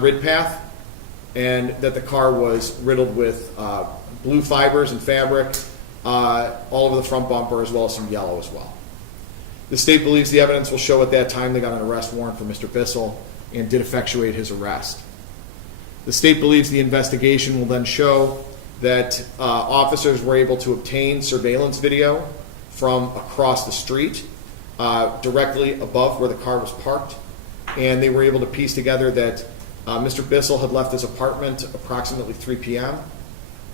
rid path, and that the car was riddled with blue fibers and fabric all over the front bumper, as well as some yellow as well. The state believes the evidence will show at that time they got an arrest warrant for Mr. Bissell and did effectuate his arrest. The state believes the investigation will then show that officers were able to obtain surveillance video from across the street, directly above where the car was parked, and they were able to piece together that Mr. Bissell had left his apartment approximately 3 p.m.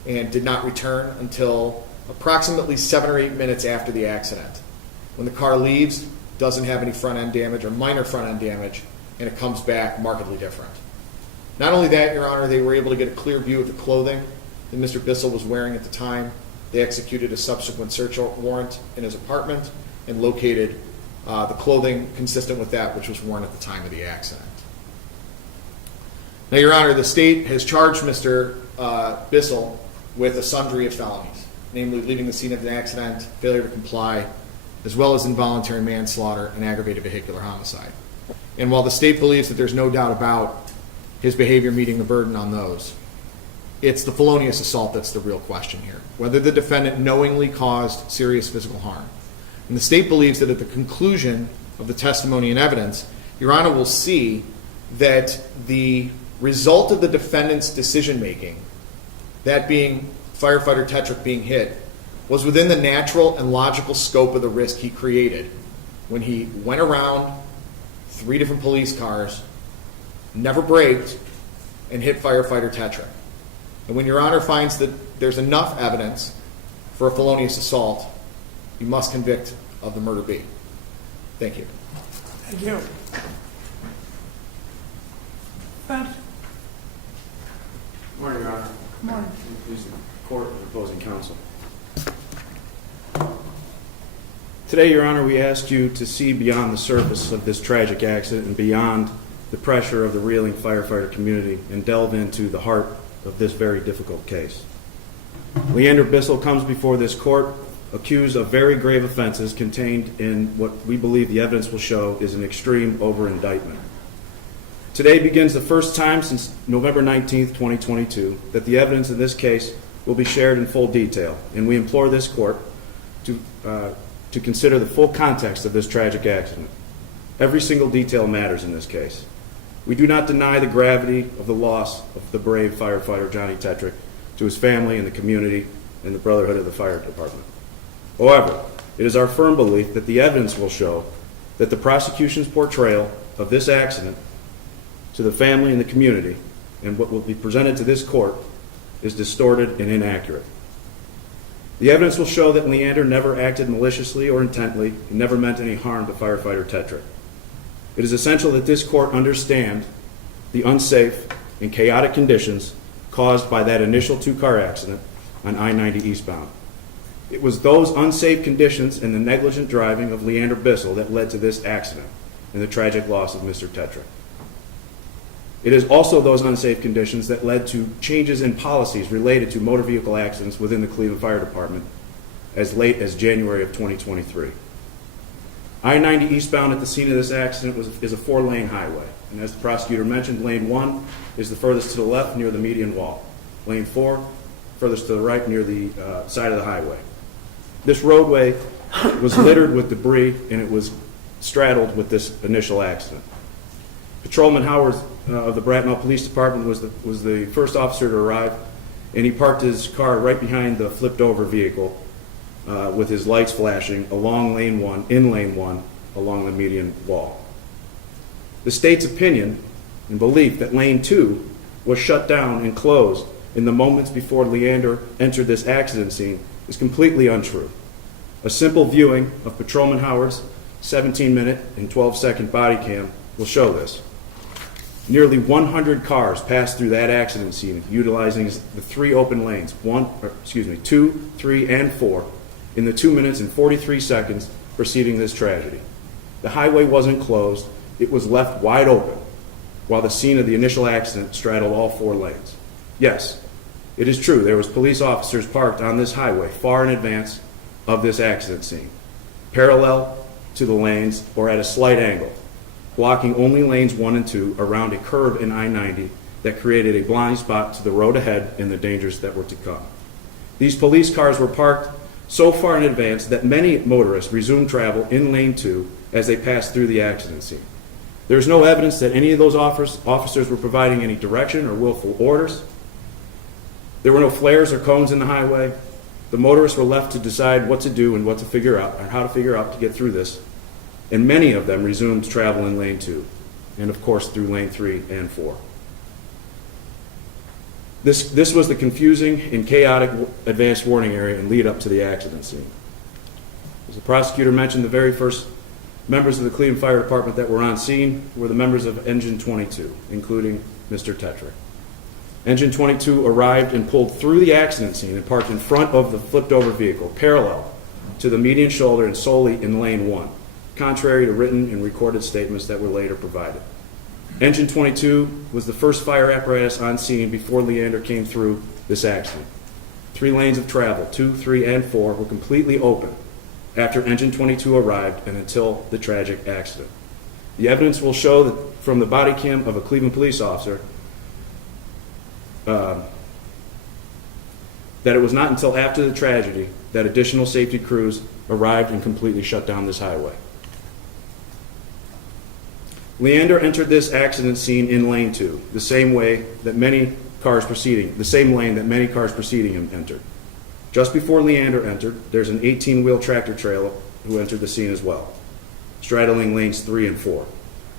and did not return until approximately 7 or 8 minutes after the accident. When the car leaves, doesn't have any front end damage or minor front end damage, and it comes back markedly different. Not only that, Your Honor, they were able to get a clear view of the clothing that Mr. Bissell was wearing at the time. They executed a subsequent search warrant in his apartment and located the clothing consistent with that which was worn at the time of the accident. Now, Your Honor, the state has charged Mr. Bissell with a sundry of felonies, namely leaving the scene of the accident, failure to comply, as well as involuntary manslaughter and aggravated vehicular homicide. And while the state believes that there's no doubt about his behavior meeting the burden on those, it's the felonious assault that's the real question here, whether the defendant knowingly caused serious physical harm. And the state believes that at the conclusion of the testimony and evidence, Your Honor will see that the result of the defendant's decision-making, that being firefighter Tetrick being hit, was within the natural and logical scope of the risk he created when he went around 3 different police cars, never braked, and hit firefighter Tetrick. And when Your Honor finds that there's enough evidence for a felonious assault, you must convict of the murder B. Thank you. Thank you. Pat? Good morning, Your Honor. Good morning. Please, the court and opposing counsel. Today, Your Honor, we ask you to see beyond the surface of this tragic accident and beyond the pressure of the reeling firefighter community and delve into the heart of this very difficult case. Leander Bissell comes before this court accused of very grave offenses contained in what we believe the evidence will show is an extreme over-indictment. Today begins the first time since November 19th, 2022, that the evidence in this case will be shared in full detail, and we implore this court to consider the full context of this tragic accident. Every single detail matters in this case. We do not deny the gravity of the loss of the brave firefighter Johnny Tetrick to his family and the community and the brotherhood of the fire department. However, it is our firm belief that the evidence will show that the prosecution's portrayal of this accident to the family and the community and what will be presented to this court is distorted and inaccurate. The evidence will show that Leander never acted maliciously or intently and never meant any harm to firefighter Tetrick. It is essential that this court understand the unsafe and chaotic conditions caused by that initial 2-car accident on I-90 eastbound. It was those unsafe conditions and the negligent driving of Leander Bissell that led to this accident and the tragic loss of Mr. Tetrick. It is also those unsafe conditions that led to changes in policies related to motor vehicle accidents within the Cleveland Fire Department as late as January of 2023. I-90 eastbound at the scene of this accident is a 4-lane highway, and as the prosecutor mentioned, lane 1 is the furthest to the left near the median wall. Lane 4, furthest to the right near the side of the highway. This roadway was littered with debris, and it was straddled with this initial accident. Patrolman Howard of the Bracknell Police Department was the first officer to arrive, and he parked his car right behind the flipped-over vehicle with his lights flashing along lane 1, in lane 1, along the median wall. The state's opinion and belief that lane 2 was shut down and closed in the moments before Leander entered this accident scene is completely untrue. A simple viewing of Patrolman Howard's 17-minute and 12-second body cam will show this. Nearly 100 cars passed through that accident scene utilizing the 3 open lanes, 2, 3, and 4, in the 2 minutes and 43 seconds preceding this tragedy. The highway wasn't closed, it was left wide open, while the scene of the initial accident straddled all 4 lanes. Yes, it is true there was police officers parked on this highway far in advance of this accident scene, parallel to the lanes or at a slight angle. blocking only lanes 1 and 2 around a curve in I-90 that created a blind spot to the road ahead and the dangers that were to come. These police cars were parked so far in advance that many motorists resumed travel in lane 2 as they passed through the accident scene. There is no evidence that any of those officers were providing any direction or willful orders. There were no flares or cones in the highway. The motorists were left to decide what to do and what to figure out, and how to figure out to get through this. And many of them resumed travel in lane 2, and of course through lane 3 and 4. This was the confusing and chaotic advanced warning area and lead up to the accident scene. As the prosecutor mentioned, the very first members of the Cleveland Fire Department that were on scene were the members of Engine 22, including Mr. Tetrick. Engine 22 arrived and pulled through the accident scene and parked in front of the flipped over vehicle, parallel to the median shoulder and solely in lane 1, contrary to written and recorded statements that were later provided. Engine 22 was the first fire apparatus on scene before Leander came through this accident. 3 lanes of travel, 2, 3, and 4, were completely open after Engine 22 arrived and until the tragic accident. The evidence will show that from the body cam of a Cleveland police officer that it was not until after the tragedy that additional safety crews arrived and completely shut down this highway. Leander entered this accident scene in lane 2, the same lane that many cars preceding him entered. Just before Leander entered, there's an 18-wheel tractor trailer who entered the scene as well, straddling lanes 3 and 4.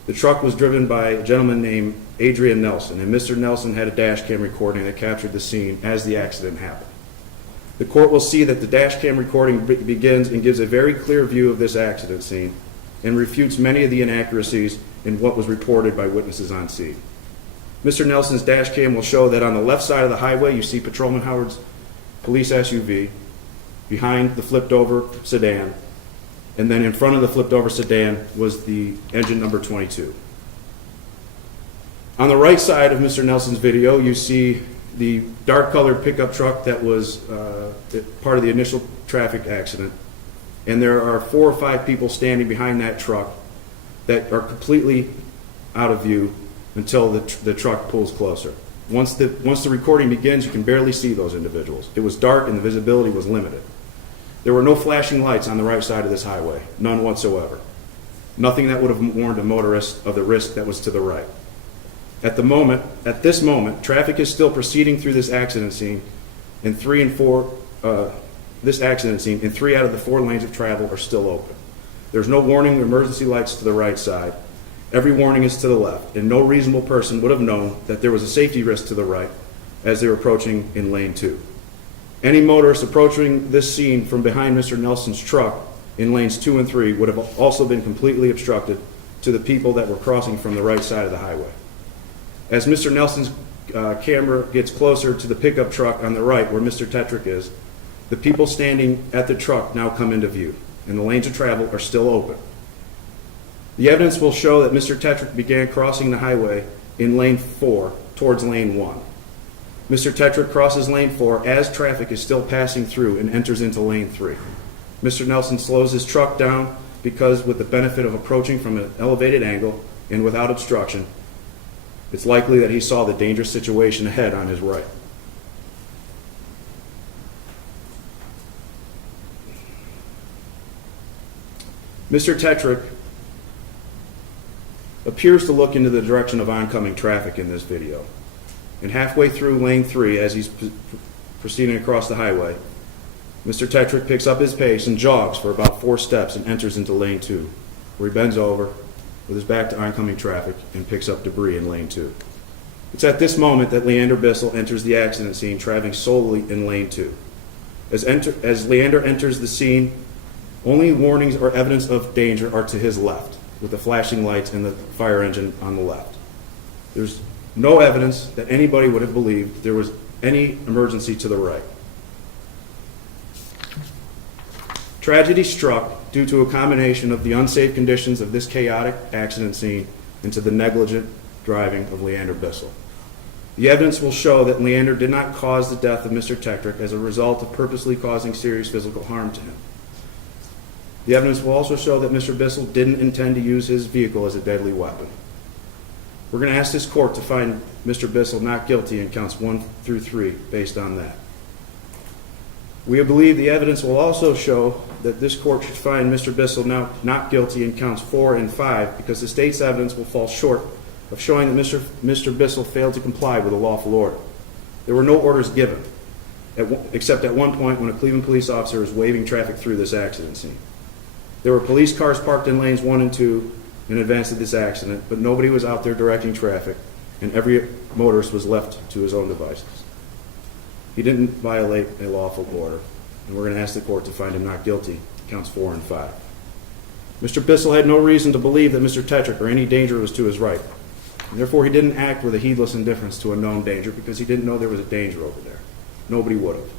The truck was driven by a gentleman named Adrian Nelson, and Mr. Nelson had a dash cam recording that captured the scene as the accident happened. The court will see that the dash cam recording begins and gives a very clear view of this accident scene and refutes many of the inaccuracies in what was reported by witnesses on scene. Mr. Nelson's dash cam will show that on the left side of the highway you see Patrolman Howard's police SUV behind the flipped over sedan, and then in front of the flipped over sedan was the engine number 22. On the right side of Mr. Nelson's video you see the dark colored pickup truck that was part of the initial traffic accident, and there are 4 or 5 people standing behind that truck that are completely out of view until the truck pulls closer. Once the recording begins, you can barely see those individuals. It was dark and the visibility was limited. There were no flashing lights on the right side of this highway, none whatsoever. Nothing that would have warned a motorist of the risk that was to the right. At this moment, traffic is still proceeding through this accident scene, and 3 out of the 4 lanes of travel are still open. There's no warning or emergency lights to the right side. Every warning is to the left, and no reasonable person would have known that there was a safety risk to the right as they were approaching in lane 2. Any motorist approaching this scene from behind Mr. Nelson's truck in lanes 2 and 3 would have also been completely obstructed to the people that were crossing from the right side of the highway. As Mr. Nelson's camera gets closer to the pickup truck on the right where Mr. Tetrick is, the people standing at the truck now come into view, and the lanes of travel are still open. The evidence will show that Mr. Tetrick began crossing the highway in lane 4 towards lane 1. Mr. Tetrick crosses lane 4 as traffic is still passing through and enters into lane 3. Mr. Nelson slows his truck down because, with the benefit of approaching from an elevated angle and without obstruction, it's likely that he saw the dangerous situation ahead on his right. Mr. Tetrick appears to look into the direction of oncoming traffic in this video. And halfway through lane 3, as he's proceeding across the highway, Mr. Tetrick picks up his pace and jogs for about 4 steps and enters into lane 2, where he bends over with his back to oncoming traffic and picks up debris in lane 2. It's at this moment that Leander Bissell enters the accident scene, traveling solely in lane 2. As Leander enters the scene, only warnings or evidence of danger are to his left, with the flashing lights and the fire engine on the left. There's no evidence that anybody would have believed there was any emergency to the right. Tragedy struck due to a combination of the unsafe conditions of this chaotic accident scene and to the negligent driving of Leander Bissell. The evidence will show that Leander did not cause the death of Mr. Tetrick as a result of purposely causing serious physical harm to him. The evidence will also show that Mr. Bissell didn't intend to use his vehicle as a deadly weapon. We're going to ask this court to find Mr. Bissell not guilty in counts 1 through 3 based on that. We believe the evidence will also show that this court should find Mr. Bissell now not guilty in counts 4 and 5 because the state's evidence will fall short of showing that Mr. Bissell failed to comply with a lawful order. There were no orders given, except at one point when a Cleveland police officer was waving traffic through this accident scene. There were police cars parked in lanes 1 and 2 in advance of this accident, but nobody was out there directing traffic, and every motorist was left to his own devices. He didn't violate a lawful order, and we're going to ask the court to find him not guilty, counts 4 and 5. Mr. Bissell had no reason to believe that Mr. Tetrick or any danger was to his right, and therefore he didn't act with a heedless indifference to a known danger because he didn't know there was a danger over there. Nobody would have.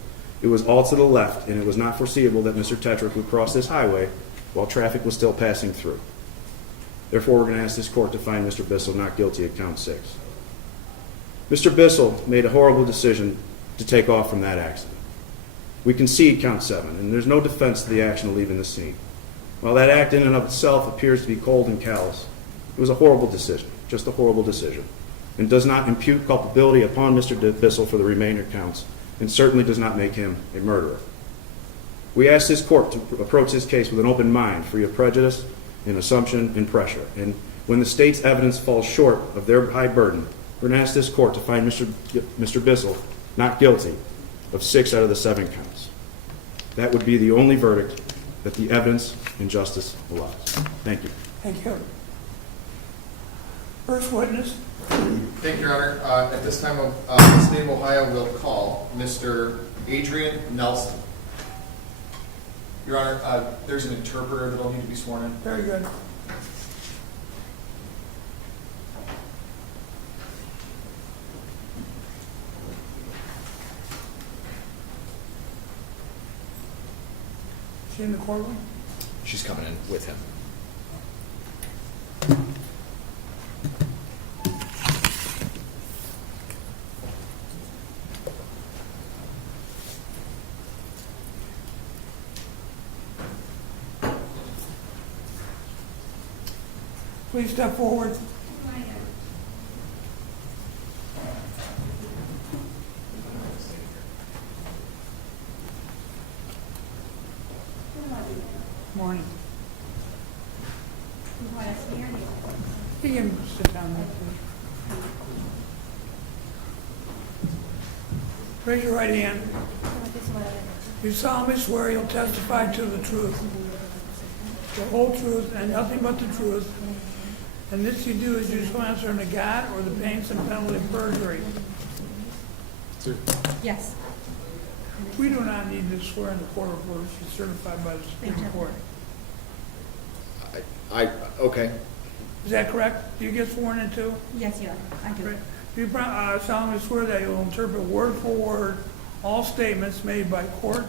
It was all to the left, and it was not foreseeable that Mr. Tetrick would cross this highway while traffic was still passing through. Therefore, we're going to ask this court to find Mr. Bissell not guilty at count 6. Mr. Bissell made a horrible decision to take off from that accident. We concede count 7, and there's no defense to the action of leaving the scene. While that act in and of itself appears to be cold and callous, it was a horrible decision, just a horrible decision, and does not impute culpability upon Mr. Bissell for the remainder counts, and certainly does not make him a murderer. We ask this court to approach this case with an open mind, free of prejudice, and assumption, and pressure. And when the state's evidence falls short of their high burden, we're going to ask this court to find Mr. Bissell not guilty of 6 out of the 7 counts. That would be the only verdict that the evidence and justice allows. Thank you. Thank you. First witness. Thank you, Your Honor. At this time, the state of Ohio will call Mr. Adrian Nelson. Your Honor, there's an interpreter that will need to be sworn in. Very good. Is she in the courtroom? She's coming in with him. Please step forward. Morning. You can sit down there, please. Raise your right hand. You solemnly swear you'll testify to the truth, the whole truth, and nothing but the truth. And this you do is you shall answer unto God or the pains and penalty of perjury. Yes. We do not need to swear in the court of law. She's certified by the Supreme Court. Okay. Is that correct? Do you get sworn in too? Yes, Your Honor, I do. Do you solemnly swear that you will interpret word for word all statements made by court,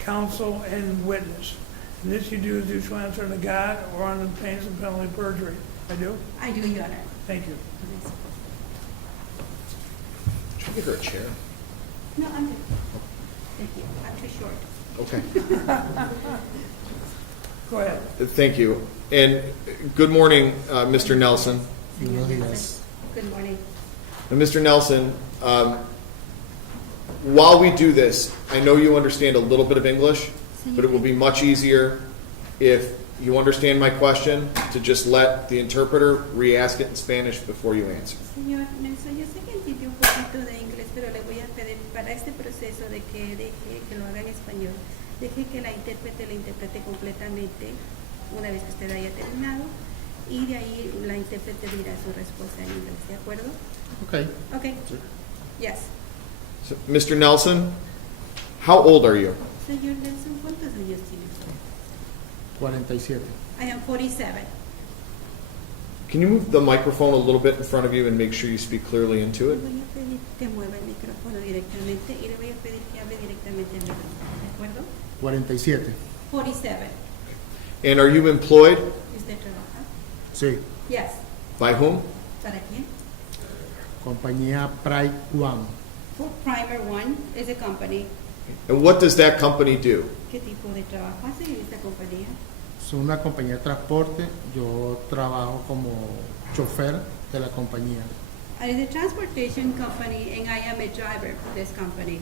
counsel, and witness? And this you do is you shall answer unto God or under the pains and penalty of perjury. I do? I do, Your Honor. Thank you. Should we give her a chair? No, I'm good. Thank you. I'm too short. Okay. Go ahead. Thank you. And good morning, Mr. Nelson. Good morning. Good morning. And Mr. Nelson, while we do this, I know you understand a little bit of English, but it will be much easier if you understand my question to just let the interpreter re-ask it in Spanish before you answer. Señor Nelson, yo sé que entiende un poquito de inglés, pero le voy a pedir para este proceso de que deje que lo haga en español, deje que la intérprete lo interprete completamente una vez que usted haya terminado y de ahí la intérprete dirá su respuesta en inglés, ¿de acuerdo? Okay. Okay. Yes. So, Mr. Nelson, how old are you? Señor Nelson, ¿cuántos años tiene usted? 47. I am 47. Can you move the microphone a little bit in front of you and make sure you speak clearly into Le it? voy a pedir que mueva el micrófono directamente y le voy a pedir que hable directamente al micrófono, ¿de acuerdo? 47. 47. And are you employed? ¿Usted trabaja? Sí. Yes. By whom? ¿Para quién? Compañía Pride One. Primer One is a company. And what does that company do? ¿Qué tipo de trabajo hace en esta compañía? Es una compañía de transporte. Yo trabajo como chofer de la compañía. I am a transportation company and I am a driver for this company.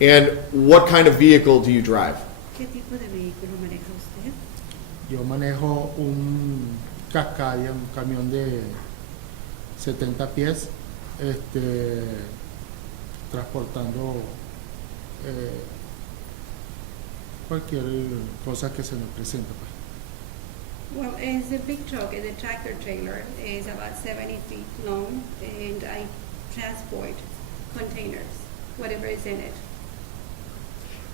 And what kind of vehicle do you drive? ¿Qué tipo de vehículo maneja usted? Yo manejo un Cascadia, un camión de 70 pies, transportando cualquier cosa que se me presente, pues. Well, it's a big truck, it's a tractor trailer. It's about 70 feet long and I transport containers, whatever is in it.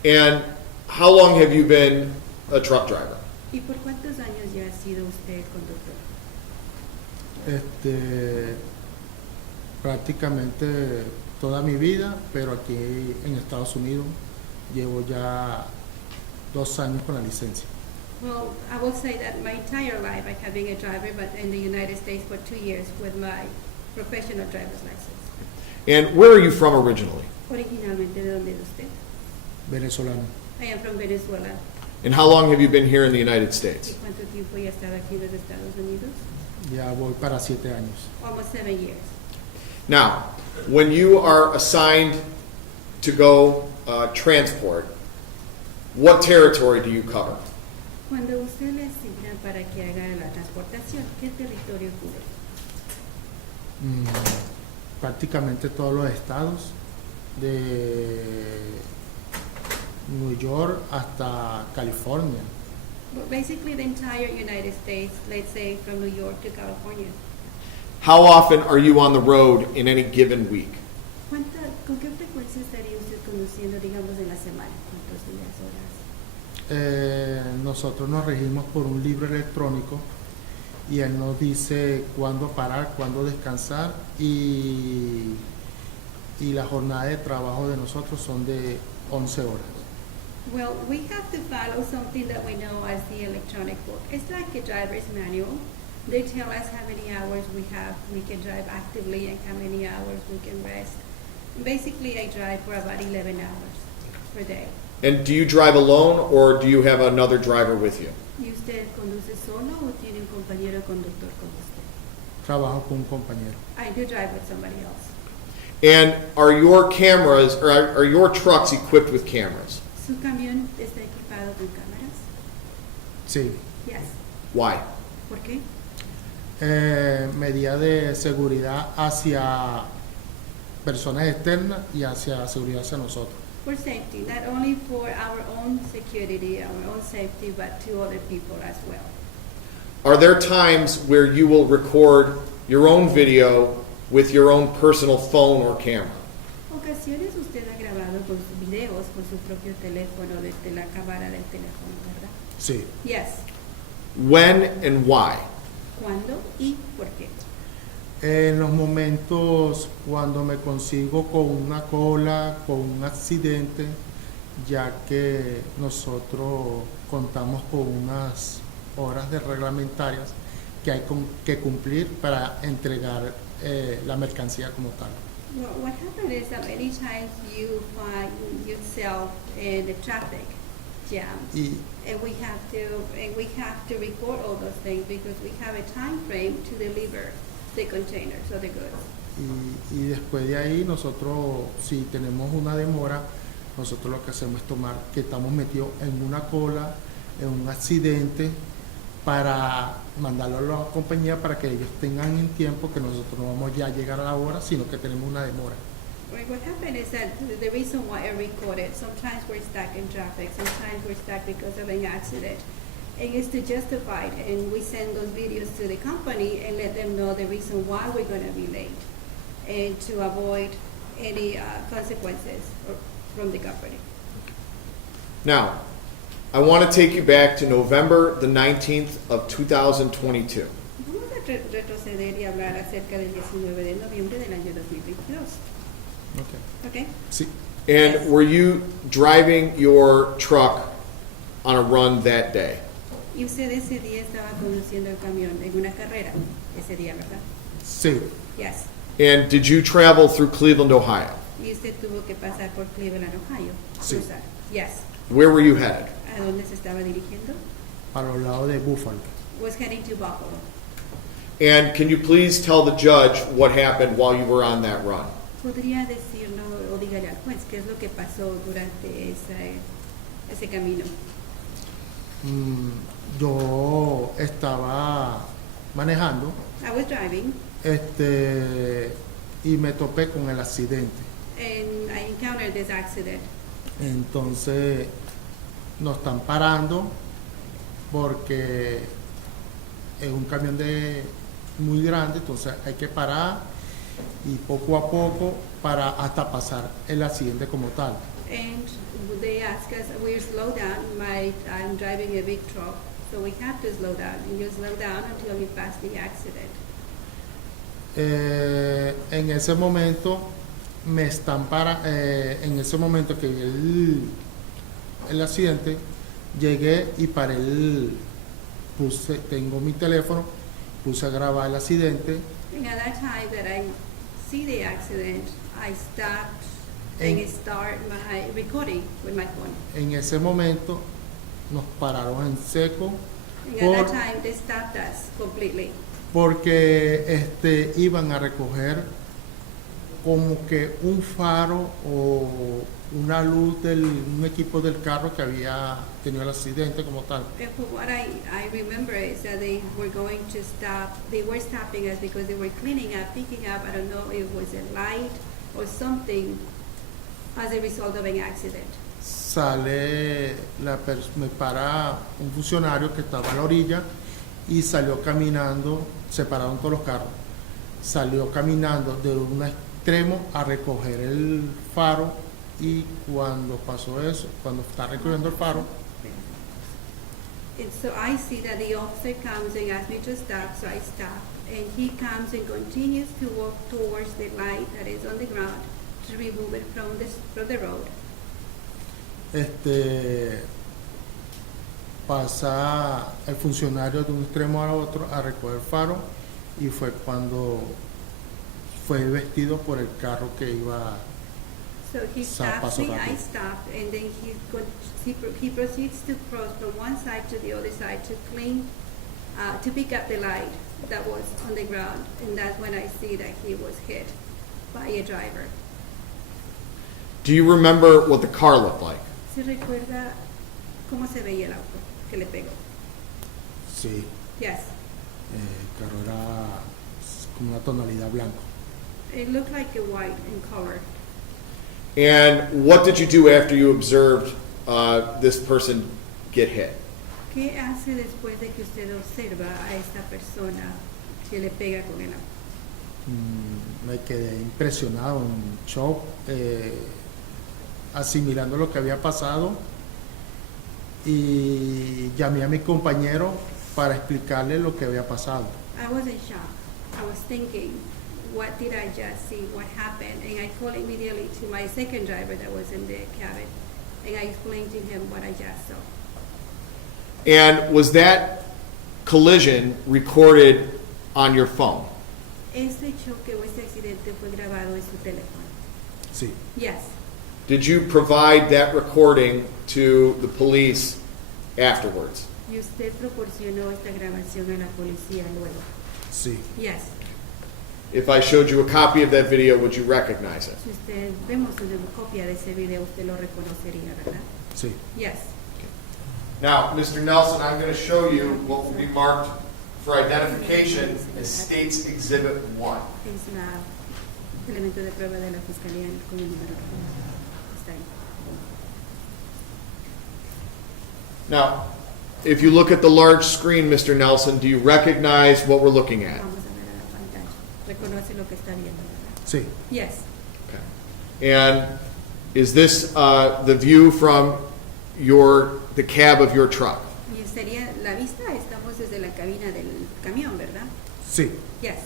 And how long have you been a truck driver? ¿Y por cuántos años ya ha sido usted conductor? Prácticamente toda mi vida, pero aquí en Estados Unidos llevo ya 2 años con la licencia. Well, I will say that my entire life I have been a driver, but in the United States for 2 years with my professional driver's license. And where are you from originally? Originalmente, ¿de dónde es usted? Venezolano. I am from Venezuela. And how long have you been here in the United ¿Y States? cuánto tiempo ya ha estado aquí en los Estados Unidos? Ya voy para 7 años. Almost 7 years. Now, when you are assigned to go transport, what territory do you cover? Cuando usted le asigna para que haga la transportación, ¿qué territorio cubre? Prácticamente todos los estados, de New York hasta California. But basically the entire United States, let's say from New York to California. How often are you on the road in any given week? ¿Con qué frecuencia estaría usted conduciendo, digamos, en la semana? ¿Cuántos días, horas? Nosotros nos regimos por un libro electrónico y él nos dice cuándo parar, cuándo descansar y la jornada de trabajo de nosotros son de 11 horas. Well, we have to follow something that we know as the electronic book. It's like a driver's manual. They tell us how many hours we can drive actively and how many hours we can rest. Basically, I drive for about 11 hours per day. And do you drive alone or do you have another driver with you? ¿Y usted conduce solo o tiene un compañero conductor con usted? Trabajo con un compañero. I do drive with somebody else. And are your cameras, or are your trucks equipped with cameras? ¿Su camión está equipado con cámaras? Sí. Yes. Why? ¿Por qué? Medida de seguridad hacia personas externas y hacia seguridad hacia nosotros. For safety, not only for our own security, our own safety, but to other people as well. Are there times where you will record your own video with your own personal phone or camera? Ocasiones usted ha grabado con sus videos con su propio teléfono desde la cámara del teléfono, ¿verdad? Sí. Yes. When and why? ¿Cuándo y por qué? En los momentos cuando me consigo con una cola, con un accidente, ya que nosotros contamos con unas horas de reglamentarias que hay que cumplir para entregar la mercancía como tal. Well, what happened is that many times you find yourself in the traffic jam, Y, and we have to record all those things because we have a time frame to deliver the containers or the goods. y después de ahí nosotros, si tenemos una demora, nosotros lo que hacemos es tomar que estamos metidos en una cola, en un accidente, para mandarlo a la compañía para que ellos tengan en tiempo que nosotros no vamos ya a llegar a la hora, sino que tenemos una demora. Right, what happened is that the reason why I recorded, sometimes we're stuck in traffic, sometimes we're stuck because of an accident. And it's to justify it, and we send those videos to the company and let them know the reason why we're going to be late, and to avoid any consequences from the company. Now, I want to take you back to November the 19th of 2022. Vamos a retroceder y hablar acerca del 19 de noviembre del año 2022. Okay. Okay? Sí, And were you driving your truck on a run that day? Y usted ese día estaba conduciendo el camión en una carrera, ese día, ¿verdad? sí. Yes. And did you travel through Cleveland, Ohio? Y usted tuvo que pasar por Cleveland, Ohio. Sí. Cruzar. Yes. Where were you headed? ¿A dónde se estaba dirigiendo? para los lados de Buffalo. Was heading to Buffalo. And can you please tell the judge what happened while you were on that run? ¿Podría decirnos o dígale al juez qué es lo que pasó durante ese camino? Yo estaba manejando I was driving y me topé con el accidente. and I encountered this accident. Entonces nos están parando porque es un camión muy grande, entonces hay que parar y poco a poco para hasta pasar el accidente como tal. And they asked us, we slow down. I'm driving a big truck, so we have to slow down. And you slow down until you pass the accident. En ese momento en ese momento que vi el accidente, llegué y paré tengo mi teléfono, puse a grabar el accidente. And at that time that I see the accident, I stopped and start my recording with my phone. En ese momento nos pararon en seco And at that time they stopped us completely. porque iban a recoger como que un faro o una luz un equipo del carro que había tenido el accidente como tal. And for what I remember is that they were going to stop, they were stopping us because they were cleaning up, picking up, I don't know if it was a light or something as a result of an accident. Me para un funcionario que estaba a la orilla y salió caminando, se pararon todos los carros, salió caminando de un extremo a recoger el faro y cuando pasó eso, cuando está recogiendo el faro, And so I see that the officer comes and asks me to stop, so I stop. And he comes and continues to walk towards the light that is on the ground to remove it from the road. pasa el funcionario de un extremo al otro a recoger el faro y fue cuando fue vestido por el carro que iba. So he stops paso me, I rápido. stop, and then he proceeds to cross from one side to the other side to pick up the light that was on the ground, and that's when I see that he was hit by a driver. Do you remember what the car looked like? ¿Se recuerda cómo se veía el auto que le pegó? Sí, Yes. el carro era como una tonalidad blanco. It looked like a white in color. And what did you do after you observed this person get hit? ¿Qué hace después de que usted observa a esta persona que le pega con el auto? Me quedé impresionado, en shock, asimilando lo que había pasado y llamé a mi compañero para explicarle lo que había pasado. I was in shock. I was thinking, what did I just see? What happened? And I called immediately to my second driver that was in the cabin, and I explained to him what I just saw. And was that collision recorded on your phone? Este choque o este accidente fue grabado en su teléfono. Sí, Yes. Did you provide that recording to the police afterwards? Y usted proporcionó esta grabación a la policía luego. sí. Yes. If I showed you a copy of that video, would you recognize it? Si usted vemos una copia de ese video, usted lo reconocería, ¿verdad? Sí. Yes. Now, Mr. Nelson, I'm going to show you what will be marked for identification as State's Exhibit 1. Es el elemento de prueba de la fiscalía con el número. Está ahí. Now, if you look at the large screen, Mr. Nelson, do you recognize what we're looking at? Vamos a ver a la pantalla. Reconoce lo que está viendo, ¿verdad? Sí, Yes. Okay. And is this the view from the cab of your truck? Y sería la vista, estamos desde la cabina del camión, ¿verdad? sí. Yes.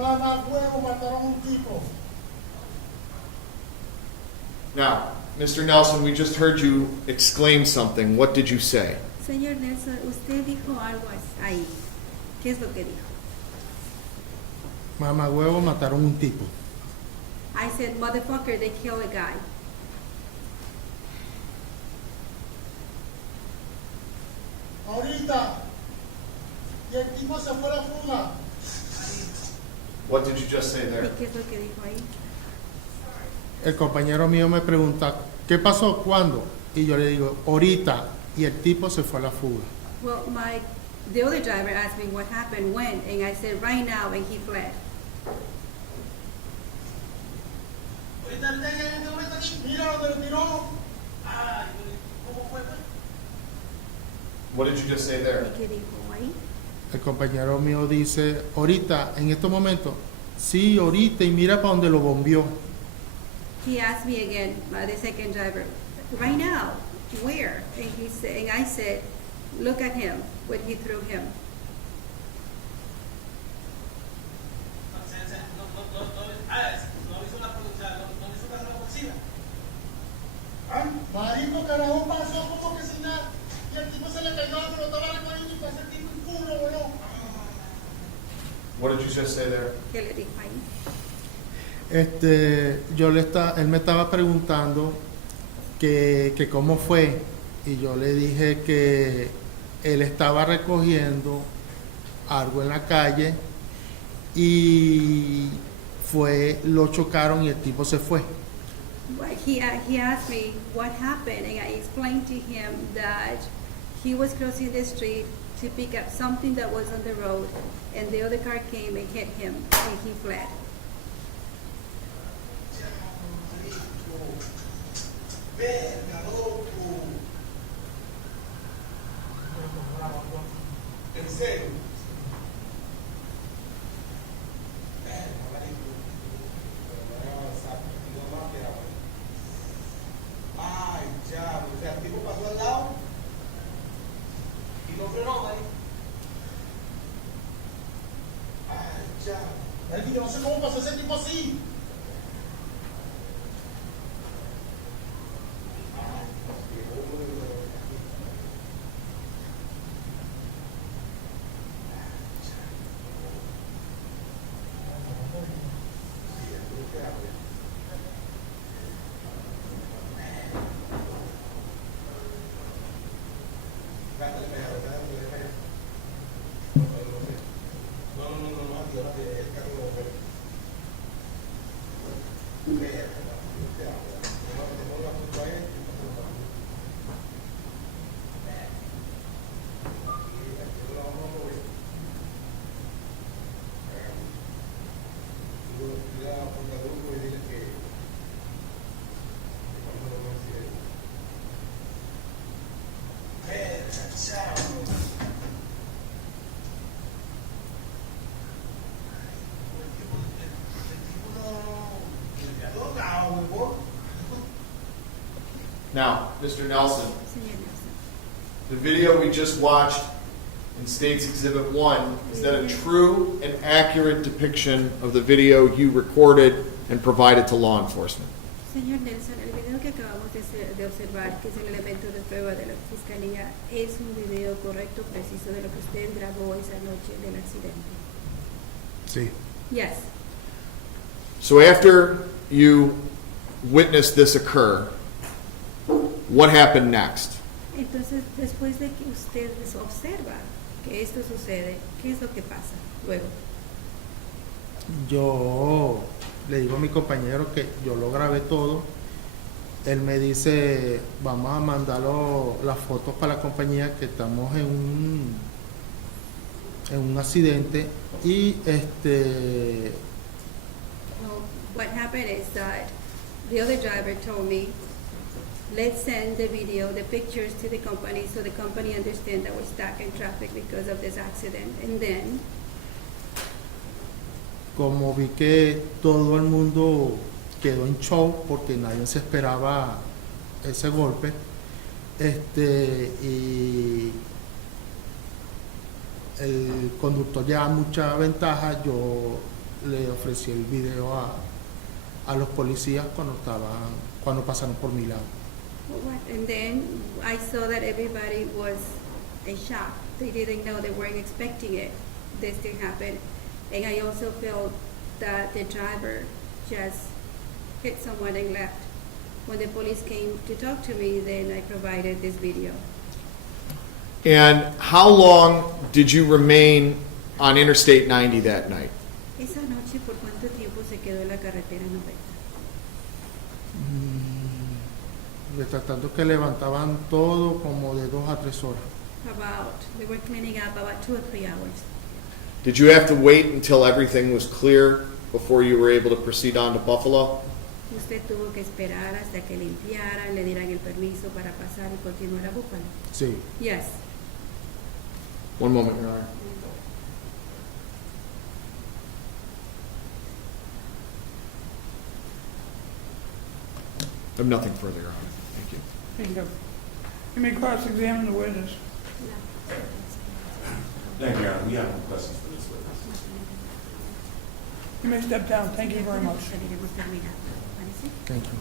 Mamá huevo, mataron a un tipo. Now, Mr. Nelson, we just heard you exclaim something. What did you say? Señor Nelson, usted dijo algo ahí. ¿Qué es lo que dijo? Mamá huevo, mataron un tipo. I said, motherfucker, they killed a guy. Ahorita. Y el tipo se fue a la fuga. What did you just say ¿Y there? qué es lo que dijo ahí? El compañero mío me pregunta, ¿qué pasó? ¿Cuándo? Y yo le digo, ahorita. Y el tipo se fue a la fuga. Well, the other driver asked me what happened, when, and I said, right now, and he fled. Mira donde lo tiró. What did you just say there? ¿Y qué dijo ahí? El compañero mío dice, ahorita, en estos momentos, sí, ahorita, y mira para donde lo bombió. He asked me again, the second driver, right now, where? And I said, look at him, when he threw him. Marico, carajo, pasó como que sin nada. Y el tipo se le cayó, pero estaba recogiendo y pasó el tipo en culo, voló. What did you just say there? ¿Qué le dijo ahí? Él me estaba preguntando que cómo fue, y yo le dije que él estaba recogiendo algo en la calle y lo chocaron y el tipo se fue. Well, he asked me what happened, and I explained to him that he was crossing the street to pick up something that was on the road, and the other car came and hit him, and he fled. Verga, loco. ¿En serio? Verga, marico. Ay, ya, o sea, el tipo pasó al lado y no frenó, marico. Ay, ya. Marico, yo no sé cómo pasó ese tipo así. Now, Mr. Nelson, Señor Nelson, the video we just watched in State's Exhibit 1, is that a true and accurate depiction of the video you recorded and provided to law enforcement? Señor Nelson, el video que acabamos de observar, que es el elemento de prueba de la Fiscalía, es un video correcto, preciso de lo que usted grabó esa noche del accidente. Sí. Yes. So after you witnessed this occur, what happened next? Entonces, después de que usted observa que esto sucede, ¿qué es lo que pasa luego? Yo le digo a mi compañero que yo lo grabé todo. Él me dice, vamos a mandarlo las fotos para la compañía, que estamos en un accidente. Y Well, what happened is that the other driver told me, let's send the video, the pictures to the company so the company understands that we're stuck in traffic because of this accident. And then, como vi que todo el mundo quedó en shock porque nadie se esperaba ese golpe, y el conductor lleva mucha ventaja, yo le ofrecí el video a los policías cuando pasaron por mi lado. And then I saw that everybody was in shock. They didn't know, they weren't expecting it, this to happen. And I also felt that the driver just hit someone and left. When the police came to talk to me, then I provided this video. And how long did you remain on Interstate 90 that night? Esa noche, ¿por cuánto tiempo se quedó en la carretera 90? De tratando que levantaban todo como de 2 a 3 horas. They were cleaning up about 2 or 3 hours. Did you have to wait until everything was clear before you were able to proceed on to Buffalo? Usted tuvo que esperar hasta que limpiaran, le dieran el permiso para pasar y continuar a Buffalo. Sí. Yes. One moment, Your Honor. I have nothing further, Your Honor. Thank you. Thank you. You may cross-examine the witness. Thank you, Your Honor. We have no questions for this witness. You may step down. Thank you very much. Queremos terminar. ¿Parece? Thank you.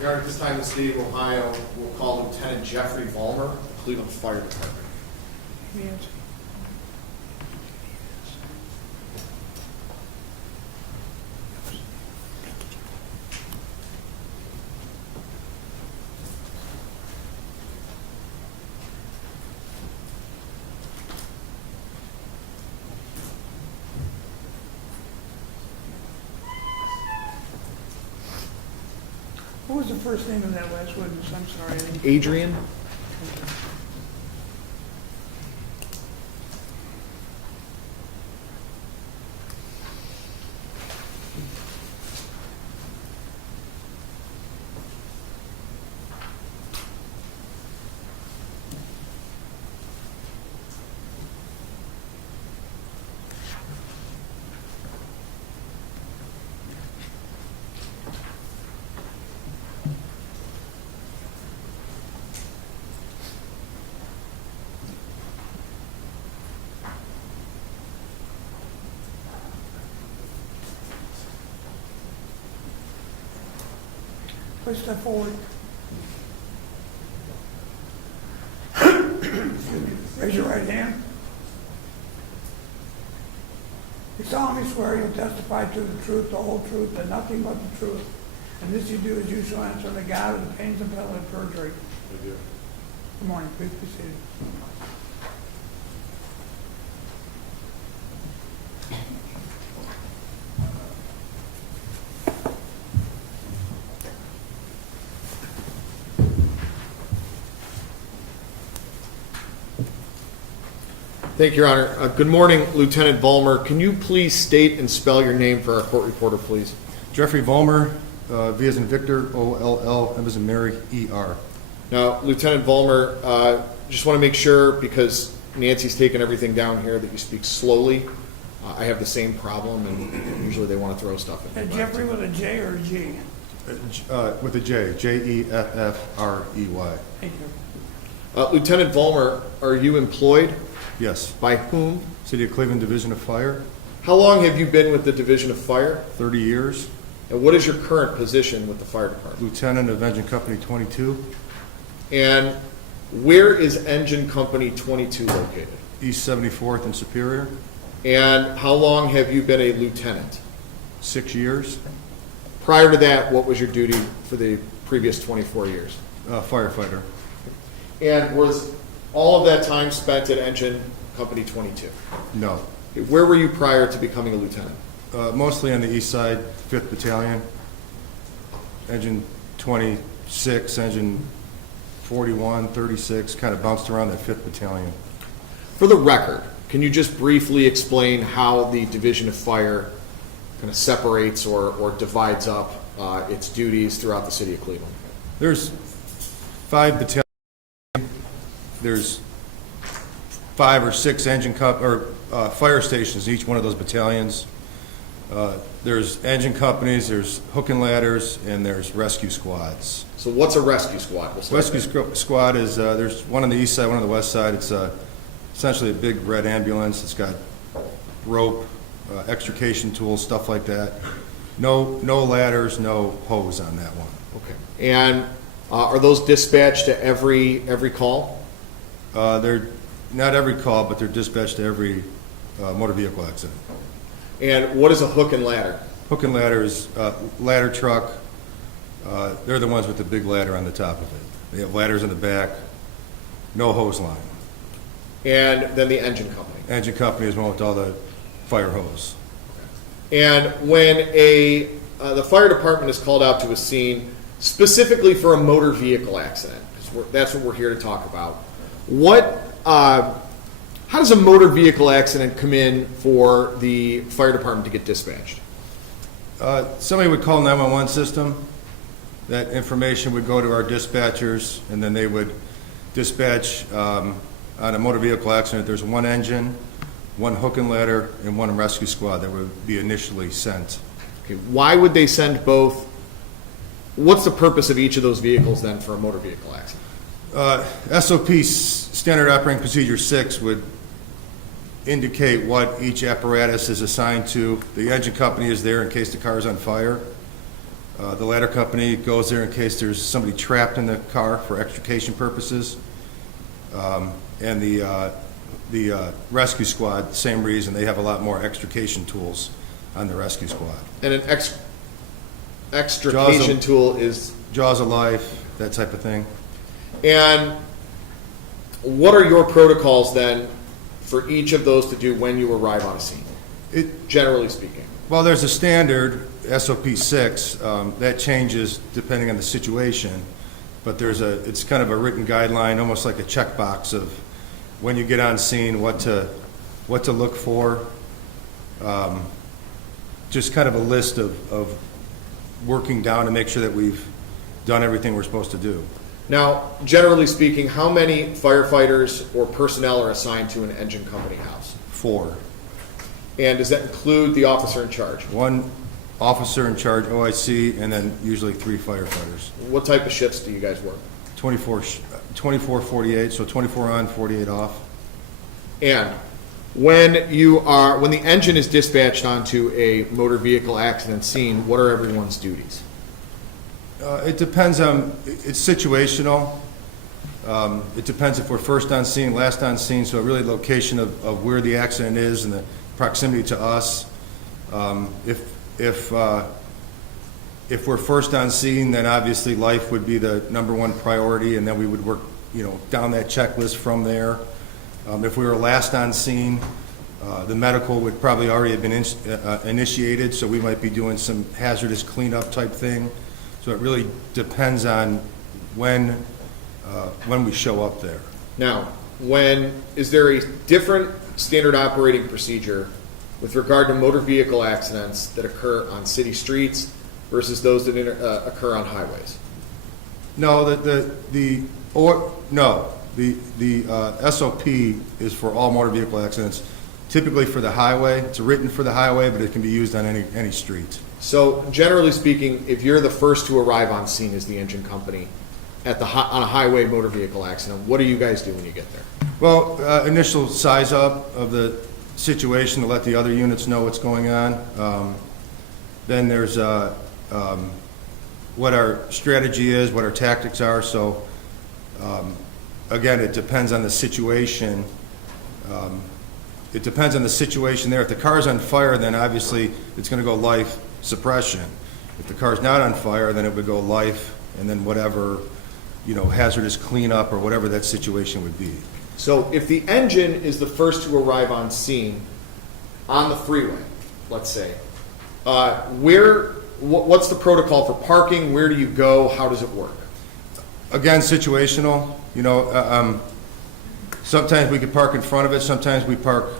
Your Honor, at this time, the state of Ohio will call Lieutenant Jeffrey Vollmer, Cleveland Fire Department. Yes. What was the first name of that last witness? I'm sorry. I didn't- Adrian? Please step forward. Raise your right hand. You solemnly swear you'll testify to the truth, the whole truth, and nothing but the truth. And this you do as you shall answer the God of the pains and penalty of perjury. I do. Good morning. Please be seated. Thank you, Your Honor. Good morning, Lieutenant Vollmer. Can you please state and spell your name for our court reporter, please? Jeffrey Vollmer, V as in Victor, O-L-L, M as in Mary, E-R. Now, Lieutenant Vollmer, just want to make sure, because Nancy's taken everything down here, that you speak slowly. I have the same problem, and usually they want to throw stuff in. Jeffrey with a J or a G? With a J, J-E-F-F-R-E-Y. Thank you. Lieutenant Vollmer, are you employed? Yes. By whom? City of Cleveland Division of Fire, How long have you been with the Division of Fire? 30 years. And what is your current position with the fire department? Lieutenant of Engine Company 22, And where is Engine Company 22 located? East 74th and Superior, And how long have you been a lieutenant? 6 years. Prior to that, what was your duty for the previous 24 years? Firefighter. And was all of that time spent at Engine Company 22? No. Where were you prior to becoming a lieutenant? Mostly on the east side, 5th Battalion, Engine 26, Engine 41, 36, kind of bounced around that 5th Battalion. For the record, can you just briefly explain how the Division of Fire kind of separates or divides up its duties throughout the city of Cleveland? There's 5 battalions. there's 5 or 6 fire stations in each one of those battalions. There's engine companies, there's hook and ladders, and there's rescue squads. So what's a rescue squad? We'll start Rescue there. squad is, there's one on the east side, one on the west side. It's essentially a big red ambulance. It's got rope, extrication tools, stuff like that. No ladders, no hose on that one. Okay. And are those dispatched to every call? They're not every call, but they're dispatched to every motor vehicle accident. And what is a hook and ladder? Hook and ladder is ladder truck. They're the ones with the big ladder on the top of it. They have ladders in the back, no hose line. And then the engine company. Engine company is one with all the fire hose. And when the fire department is called out to a scene specifically for a motor vehicle accident, because that's what we're here to talk about, how does a motor vehicle accident come in for the fire department to get dispatched? Somebody would call 911 system. That information would go to our dispatchers, and then they would dispatch on a motor vehicle accident. There's one engine, one hook and ladder, and one rescue squad that would be initially sent. Okay, why would they send both? What's the purpose of each of those vehicles then for a motor vehicle accident? SOP Standard Operating Procedure 6 would indicate what each apparatus is assigned to. The engine company is there in case the car is on fire. The ladder company goes there in case there's somebody trapped in the car for extrication purposes. And the rescue squad, same reason. They have a lot more extrication tools on the rescue squad. And an extrication tool is... Jaws of life, that type of thing. And what are your protocols then for each of those to do when you arrive on a scene, generally speaking? Well, there's a standard, SOP 6, that changes depending on the situation, but it's kind of a written guideline, almost like a checkbox of when you get on scene, what to look for. Just kind of a list of working down to make sure that we've done everything we're supposed to do. Now, generally speaking, how many firefighters or personnel are assigned to an engine company house? 4. And does that include the officer in charge? 1 officer in charge, OIC, and then usually 3 firefighters. What type of shifts do you guys work? 24/48, so 24 on, 48 off. And when the engine is dispatched onto a motor vehicle accident scene, what are everyone's duties? It depends on, it's situational. It depends if we're first on scene, last on scene, so really location of where the accident is and the proximity to us. If we're first on scene, then obviously life would be the #1 priority, and then we would work, down that checklist from there. If we were last on scene, the medical would probably already have been initiated, so we might be doing some hazardous cleanup type thing. So it really depends on when we show up there. Now, is there a different standard operating procedure with regard to motor vehicle accidents that occur on city streets versus those that occur on highways? No, the SOP is for all motor vehicle accidents. Typically for the highway, it's written for the highway, but it can be used on any street. So, generally speaking, if you're the first to arrive on scene as the engine company on a highway motor vehicle accident, what do you guys do when you get there? Well, initial size up of the situation to let the other units know what's going on. Then there's what our strategy is, what our tactics are. So, again, it depends on the situation. It depends on the situation there. If the car's on fire, then obviously it's going to go life suppression. If the car's not on fire, then it would go life and then whatever, hazardous cleanup or whatever that situation would be. So if the engine is the first to arrive on scene on the freeway, let's say, what's the protocol for parking? Where do you go? How does it work? Again, situational. Sometimes we could park in front of it. Sometimes we park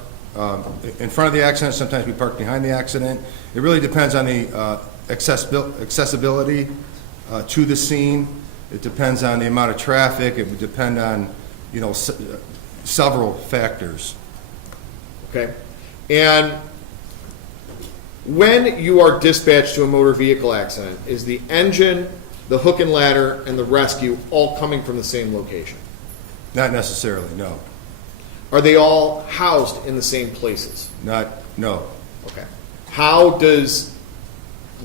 in front of the accident. Sometimes we park behind the accident. It really depends on the accessibility to the scene. It depends on the amount of traffic. It would depend on several factors. Okay? And when you are dispatched to a motor vehicle accident, is the engine, the hook and ladder, and the rescue all coming from the same location? Not necessarily, no. Are they all housed in the same places? No. Okay. How does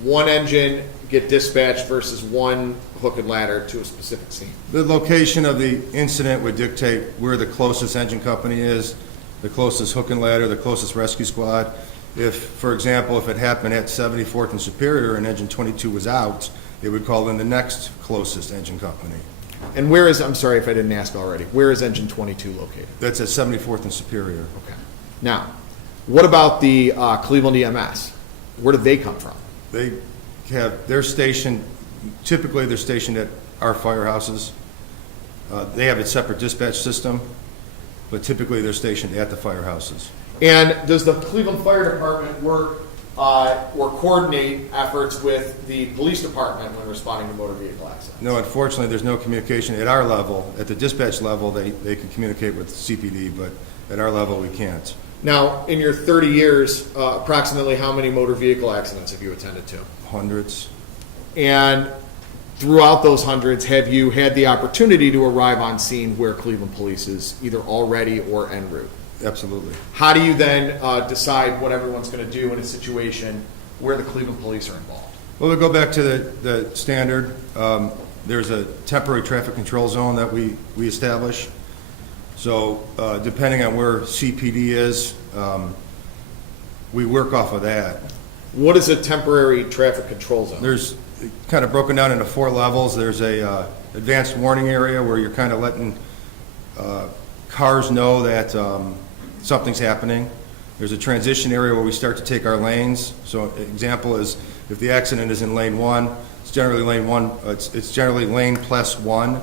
one engine get dispatched versus one hook and ladder to a specific scene? The location of the incident would dictate where the closest engine company is, the closest hook and ladder, the closest rescue squad. If, for example, if it happened at 74th and Superior and engine 22 was out, it would call in the next closest engine company. And where is, I'm sorry if I didn't ask already, where is engine 22 located? That's at 74th and Superior. Okay. Now, what about the Cleveland EMS? Where do they come from? They have, they're stationed, typically they're stationed at our firehouses. They have a separate dispatch system, but typically they're stationed at the firehouses. And does the Cleveland Fire Department work or coordinate efforts with the police department when responding to motor vehicle accidents? No, unfortunately, there's no communication at our level. At the dispatch level, they can communicate with CPD, but at our level, we can't. Now, in your 30 years, approximately how many motor vehicle accidents have you attended to? Hundreds. And throughout those hundreds, have you had the opportunity to arrive on scene where Cleveland Police is either already or en route? Absolutely. How do you then decide what everyone's going to do in a situation where the Cleveland Police are involved? Well, we go back to the standard. There's a temporary traffic control zone that we establish. So depending on where CPD is, we work off of that. What is a temporary traffic control zone? There's kind of broken down into 4 levels. There's a advanced warning area where you're kind of letting cars know that something's happening. There's a transition area where we start to take our lanes. So an example is if the accident is in lane 1, it's generally lane 1. It's generally lane plus 1.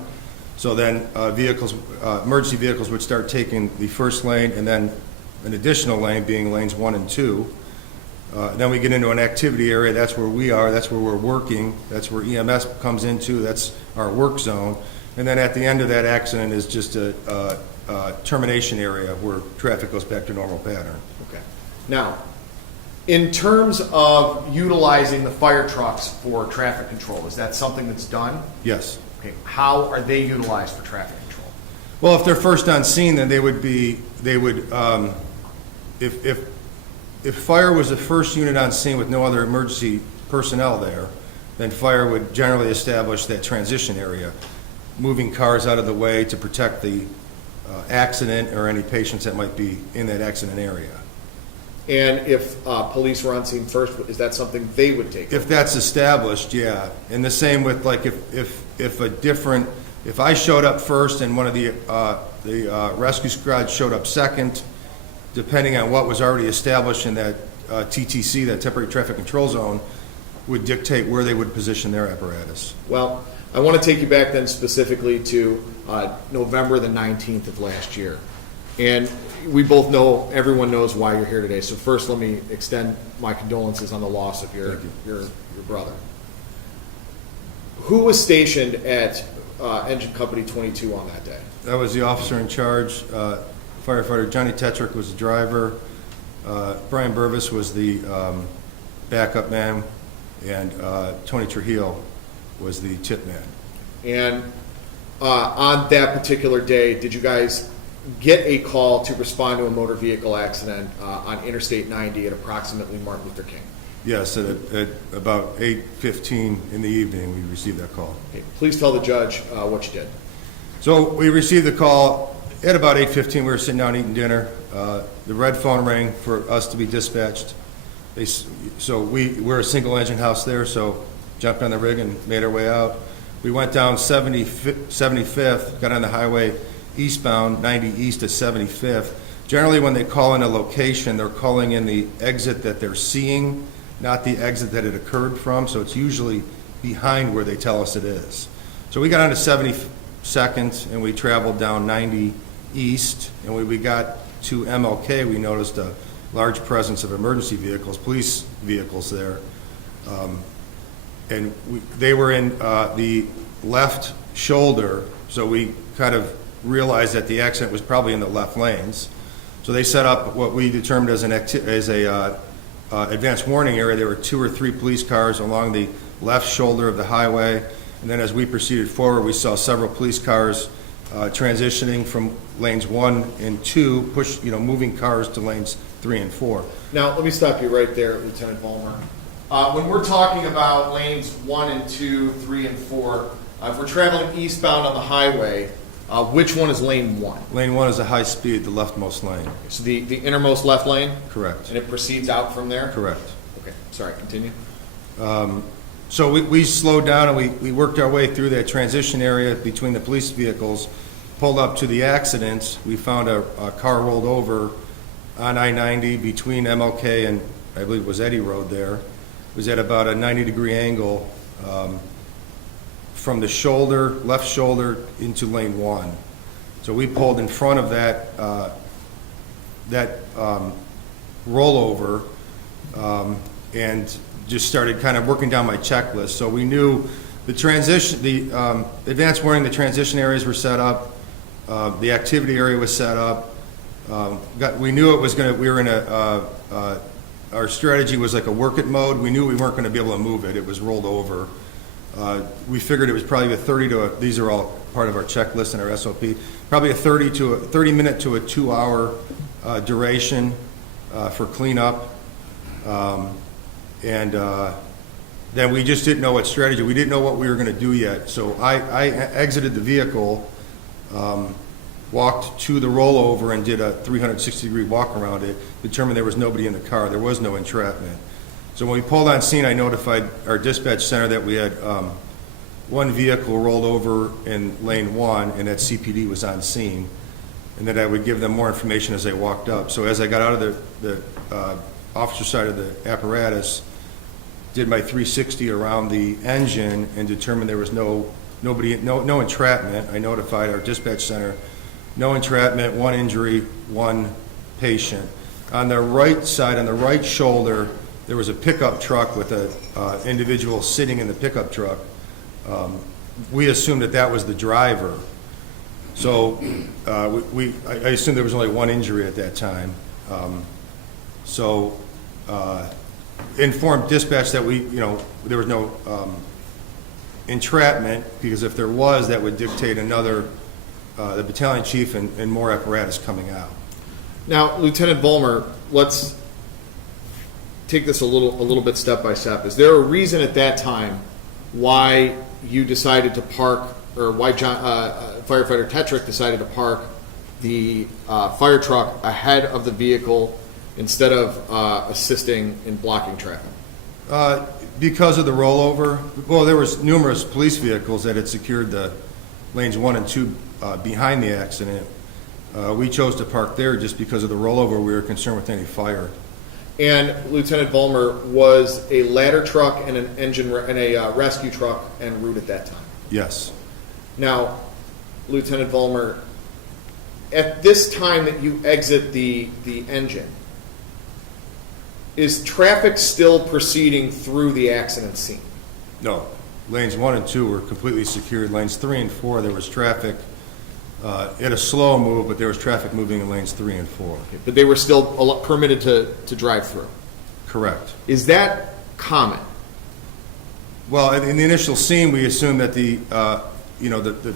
So then emergency vehicles would start taking the first lane and then an additional lane being lanes 1 and 2. Then we get into an activity area. That's where we are. That's where we're working. That's where EMS comes into. That's our work zone. And then at the end of that accident is just a termination area where traffic goes back to normal pattern. Okay. Now, in terms of utilizing the fire trucks for traffic control, is that something that's done? Yes. Okay. How are they utilized for traffic control? Well, if they're first on scene, then if fire was the first unit on scene with no other emergency personnel there, then fire would generally establish that transition area, moving cars out of the way to protect the accident or any patients that might be in that accident area. And if police were on scene first, is that something they would take? If that's established, yeah. And the same with like if I showed up first and one of the rescue squads showed up second, depending on what was already established in that TTC, that temporary traffic control zone, would dictate where they would position their apparatus. Well, I want to take you back then specifically to November the 19th of last year. And we both know, everyone knows why you're here today. So first let me extend my condolences on the loss of your brother. Who was stationed at Engine Company 22 on that day? That was the officer in charge. Firefighter Johnny Tetrick was the driver. Brian Burvis was the backup man. And Tony Trujillo was the tip man. And on that particular day, did you guys get a call to respond to a motor vehicle accident on Interstate 90 at approximately Martin Luther King? Yes, at about 8:15 in the evening, we received that call. Okay, please tell the judge what you did. So we received the call at about 8:15. We were sitting down eating dinner. The red phone rang for us to be dispatched. So we're a single engine house there, so jumped on the rig and made our way out. We went down 75th, got on the highway eastbound, 90 east at 75th. Generally, when they call in a location, they're calling in the exit that they're seeing, not the exit that it occurred from, so it's usually behind where they tell us it is. So we got on to 72nd, and we traveled down 90 east, and when we got to MLK, we noticed a large presence of emergency vehicles, police vehicles there. And they were in the left shoulder, so we kind of realized that the accident was probably in the left lanes. So they set up what we determined as a advanced warning area. There were 2 or 3 police cars along the left shoulder of the highway. And then as we proceeded forward, we saw several police cars transitioning from lanes 1 and 2, moving cars to lanes 3 and 4. Now, let me stop you right there, Lieutenant Vollmer. When we're talking about lanes 1 and 2, 3 and 4, if we're traveling eastbound on the highway, which one is lane 1? Lane 1 is a high speed, the leftmost lane. So the innermost left lane? Correct. And it proceeds out from there? Correct. Okay, sorry, continue. So we slowed down and we worked our way through that transition area between the police vehicles, pulled up to the accident. We found a car rolled over on I-90 between MLK and I believe it was Eddy Road there. It was at about a 90-degree angle from the shoulder, left shoulder, into lane 1. So we pulled in front of that rollover and just started kind of working down my checklist. So we knew the transition, the advanced warning, the transition areas were set up, the activity area was set up. We knew it was going to, we were in our strategy was like a work it mode. We knew we weren't going to be able to move it. It was rolled over. We figured it was probably these are all part of our checklist and our SOP, probably a 30 minute to a 2 hour duration for cleanup. And then we just didn't know what strategy. We didn't know what we were going to do yet. So I exited the vehicle, walked to the rollover and did a 360-degree walk around it, determined there was nobody in the car. There was no entrapment. So when we pulled on scene, I notified our dispatch center that we had one vehicle rolled over in lane 1 and that CPD was on scene, and that I would give them more information as they walked up. So as I got out of the officer side of the apparatus, did my 360 around the engine and determined there was no entrapment. I notified our dispatch center, no entrapment, 1 injury, 1 patient. On the right side, on the right shoulder, there was a pickup truck with an individual sitting in the pickup truck. We assumed that was the driver. So I assumed there was only 1 injury at that time. Informed dispatch that there was no entrapment, because if there was, that would dictate the battalion chief and more apparatus coming out. Now, Lieutenant Vollmer, let's take this a little bit step by step. Is there a reason at that time why you decided to park, or why firefighter Tetrick decided to park the fire truck ahead of the vehicle instead of assisting in blocking traffic? Because of the rollover. Well, there was numerous police vehicles that had secured the lanes 1 and 2 behind the accident. We chose to park there just because of the rollover. We were concerned with any fire. And Lieutenant Vollmer, was a ladder truck and an engine and a rescue truck en route at that time? Yes. Now, Lieutenant Vollmer, at this time that you exit the engine, is traffic still proceeding through the accident scene? No. Lanes 1 and 2 were completely secured. Lanes 3 and 4, there was traffic at a slow move, but there was traffic moving in lanes 3 and 4. Okay, but they were still permitted to drive through? Correct. Is that common? Well, in the initial scene, we assumed that the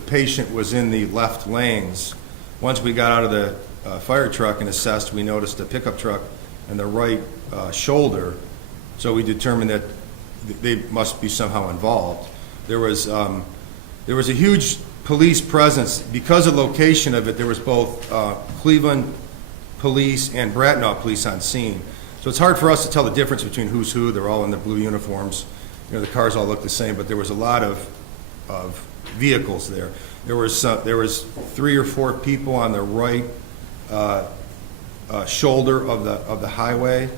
patient was in the left lanes. Once we got out of the fire truck and assessed, we noticed a pickup truck in the right shoulder, so we determined that they must be somehow involved. There was a huge police presence. Because of the location of it, there was both Cleveland police and Bracknell police on scene. So it's hard for us to tell the difference between who's who. They're all in the blue uniforms. The cars all look the same, but there was a lot of vehicles there. There was 3 or 4 people on the right shoulder of the highway.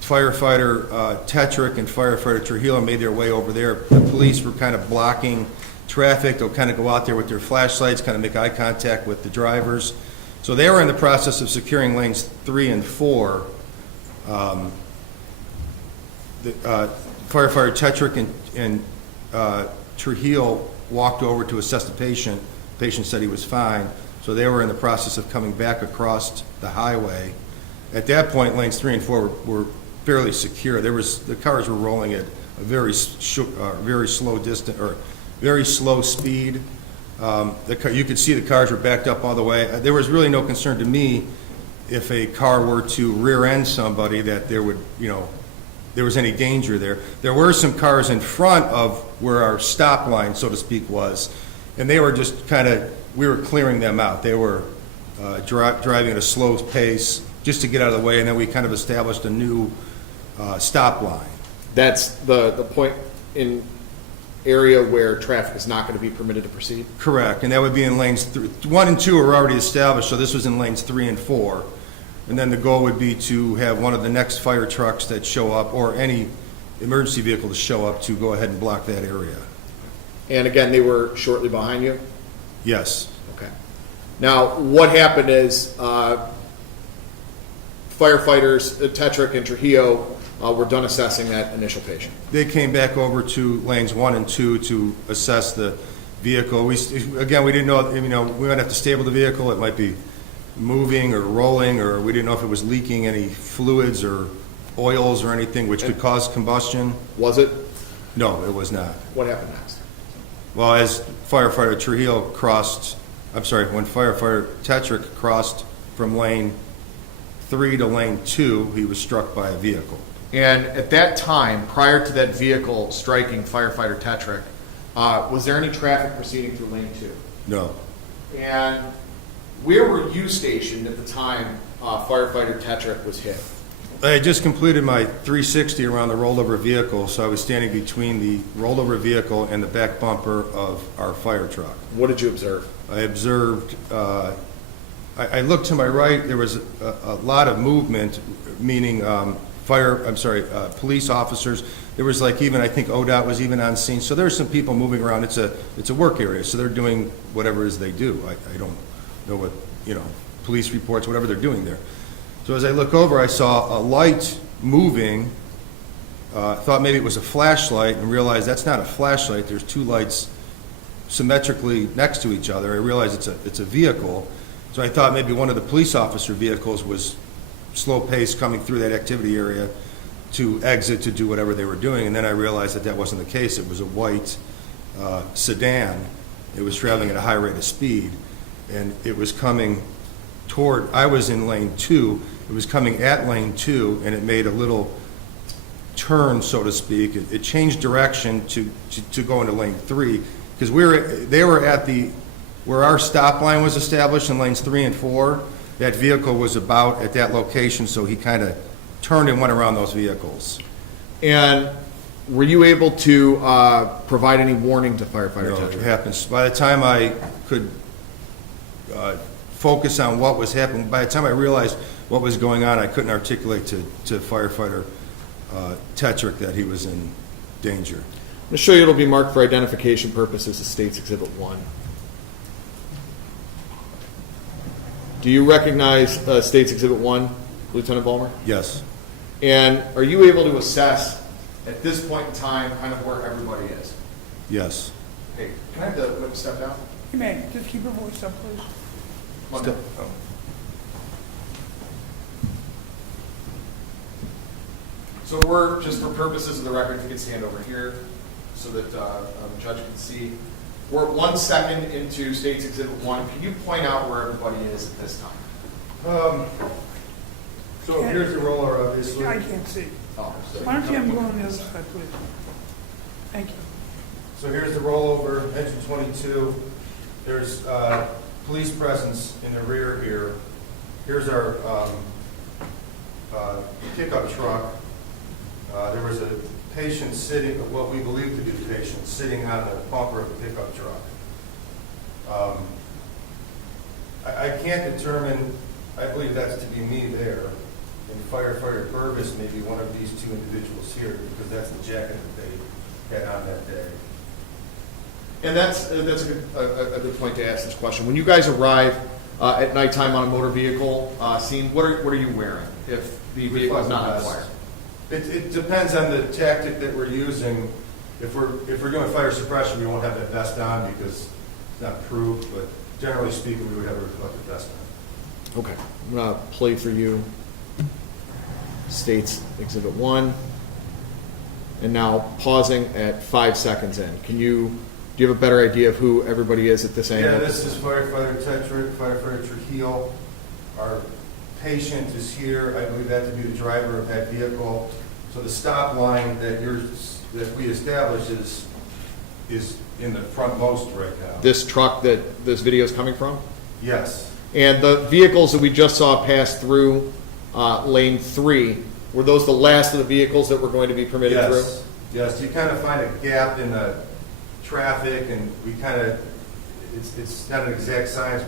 Firefighter Tetrick and firefighter Trujillo made their way over there. The police were kind of blocking traffic. They'll kind of go out there with their flashlights, kind of make eye contact with the drivers. So they were in the process of securing lanes 3 and 4. Firefighter Tetrick and Trujillo walked over to assess the patient patient said he was fine, so they were in the process of coming back across the highway. At that point, lanes 3 and 4 were fairly secure. The cars were rolling at a very slow distance, or very slow speed. You could see the cars were backed up all the way. There was really no concern to me if a car were to rear end somebody that there was any danger there. There were some cars in front of where our stop line, so to speak, was, and they were just we were clearing them out. They were driving at a slow pace just to get out of the way, and then we kind of established a new stop line. That's the point in area where traffic is not going to be permitted to proceed? Correct, and that would be in lanes 1 and 2 are already established, so this was in lanes 3 and 4. And then the goal would be to have one of the next fire trucks that show up, or any emergency vehicle to show up, to go ahead and block that area. And again, they were shortly behind you? Yes. Okay. Now, what happened is firefighters Tetrick and Trujillo were done assessing that initial patient. They came back over to lanes 1 and 2 to assess the vehicle. We didn't know, we might have to stable the vehicle. It might be moving or rolling, or we didn't know if it was leaking any fluids or oils or anything which could cause combustion. Was it? No, it was not. What happened next? Well, as firefighter Trujillo when firefighter Tetrick crossed from lane 3 to lane 2, he was struck by a vehicle. And at that time, prior to that vehicle striking firefighter Tetrick, was there any traffic proceeding through lane 2? No. And where were you stationed at the time firefighter Tetrick was hit? I had just completed my 360 around the rollover vehicle, so I was standing between the rollover vehicle and the back bumper of our fire truck. What did you observe? I observed, I looked to my right, there was a lot of movement, meaning police officers. There was I think ODOT was even on scene, so there's some people moving around. It's a work area, so they're doing whatever it is they do. I don't know what, police reports, whatever they're doing there. So as I look over, I saw a light moving, thought maybe it was a flashlight, and realized that's not a flashlight. There's two lights symmetrically next to each other. I realized it's a vehicle, so I thought maybe one of the police officer vehicles was slow pace coming through that activity area to exit to do whatever they were doing, and then I realized that wasn't the case. It was a white sedan. It was traveling at a high rate of speed, and it was coming toward, I was in lane 2, it was coming at lane 2, and it made a little turn, so to speak. It changed direction to go into lane 3, because they were at where our stop line was established in lanes 3 and 4. That vehicle was about at that location, so he kind of turned and went around those vehicles. And were you able to provide any warning to firefighter No, Tetrick? it happens. By the time I could focus on what was happening, by the time I realized what was going on, I couldn't articulate to firefighter Tetrick that he was in danger. I'm going to show you it'll be marked for identification purposes as State's Exhibit 1. Do you recognize State's Exhibit 1, Lieutenant Vollmer? Yes. And are you able to assess at this point in time kind of where everybody is? Yes. Okay, can I have the witness step down? You may, just keep your voice up, please. Come on down. So we're, just for purposes of the record, if you can stand over here so that the judge can see. We're 1 second into State's Exhibit 1. Can you point out where everybody is at this time? So here's the roller, obviously. I can't see. Oh, so- Why don't you have them go on the other side, please? Thank you. So here's the rollover, engine 22. There's police presence in the rear here. Here's our pickup truck. There was a patient sitting, what we believe to be the patient, sitting on the bumper of the pickup truck. I can't determine, I believe that's to be me there, and firefighter Burvis may be one of these two individuals here, because that's the jacket that they had on that day. And that's a good point to ask this question. When you guys arrive at nighttime on a motor vehicle scene, what are you wearing if the vehicle is not on fire? It depends on the tactic that we're using. If we're doing fire suppression, we won't have that vest on because It's not proved, but generally speaking, we would have a reflective vest on. Okay, I'm gonna play for you State's Exhibit 1. And now pausing at 5 seconds in. Do you have a better idea of who everybody is at this angle? Yeah, this is firefighter Tetrick, firefighter Trujillo. Our patient is here. I believe that to be the driver of that vehicle. So the stop line that we established is in the frontmost right now. This truck that this video is coming from? Yes. And the vehicles that we just saw pass through lane 3, were those the last of the vehicles that were going to be permitted through? Yes. Yes, you kind of find a gap in the traffic, and we kind of, it's not an exact science,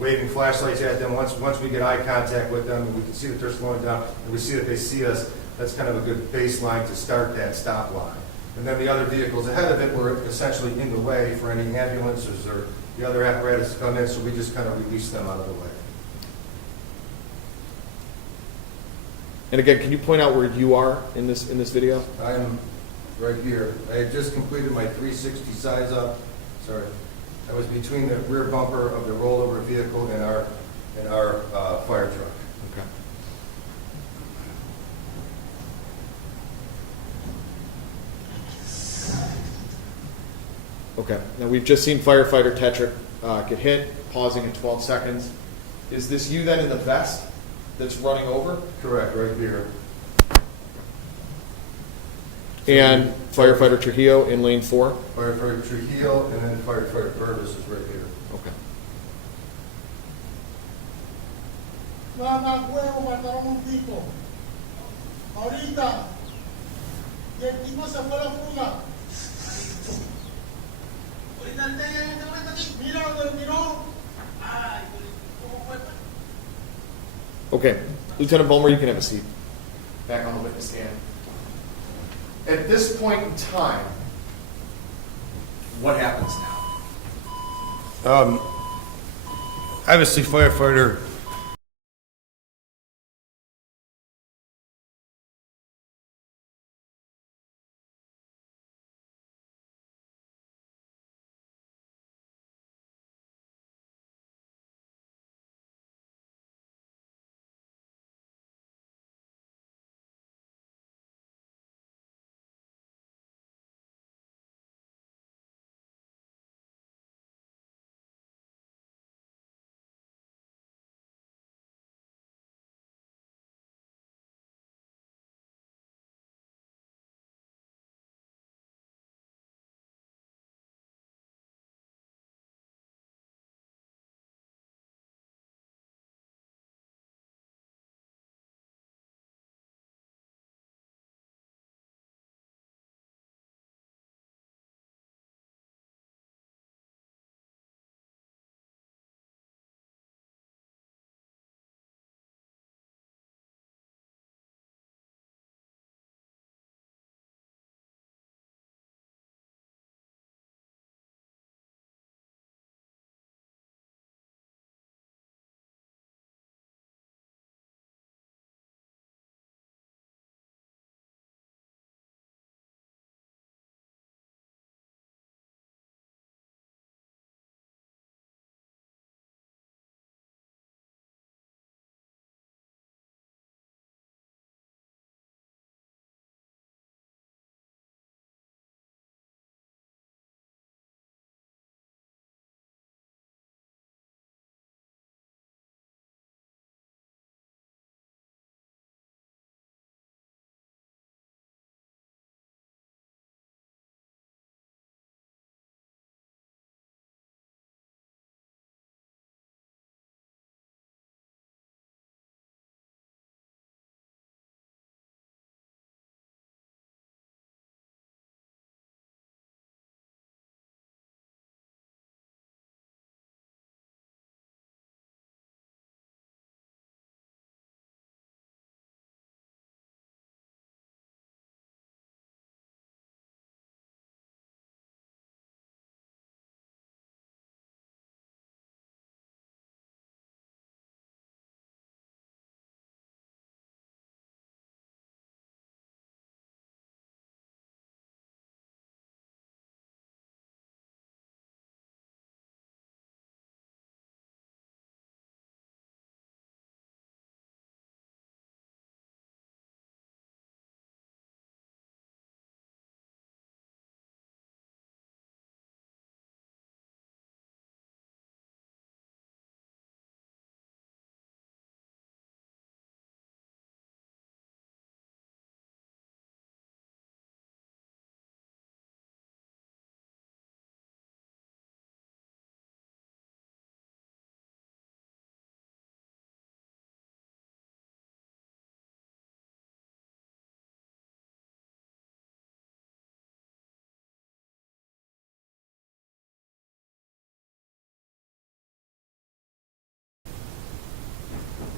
waving flashlights at them. Once we get eye contact with them, and we can see that they're slowing down, and we see that they see us, that's kind of a good baseline to start that stop line. And then the other vehicles ahead of it were essentially in the way for any ambulances or the other apparatus to come in, so we just kind of release them out of the way. And again, can you point out where you are in this video? I'm right here. I had just completed my 360 size up. Sorry. I was between the rear bumper of the rollover vehicle and our fire truck. Okay. Okay. Now we've just seen firefighter Tetrick get hit, pausing at 12 seconds. Is this you then in the vest that's running over? Correct, right here. And firefighter Trujillo in lane 4? Firefighter Trujillo, and then firefighter Burvis is right here. Okay. Mamá huevo, mataron un tipo. Ahorita. Y el tipo se fue a la fuga. Ahorita el de aquí. Mira donde miró. Ay, ¿cómo fue? Okay. Lieutenant Vollmer, you can have a seat. Back on the witness stand. At this point in time, what happens now? Obviously, firefighter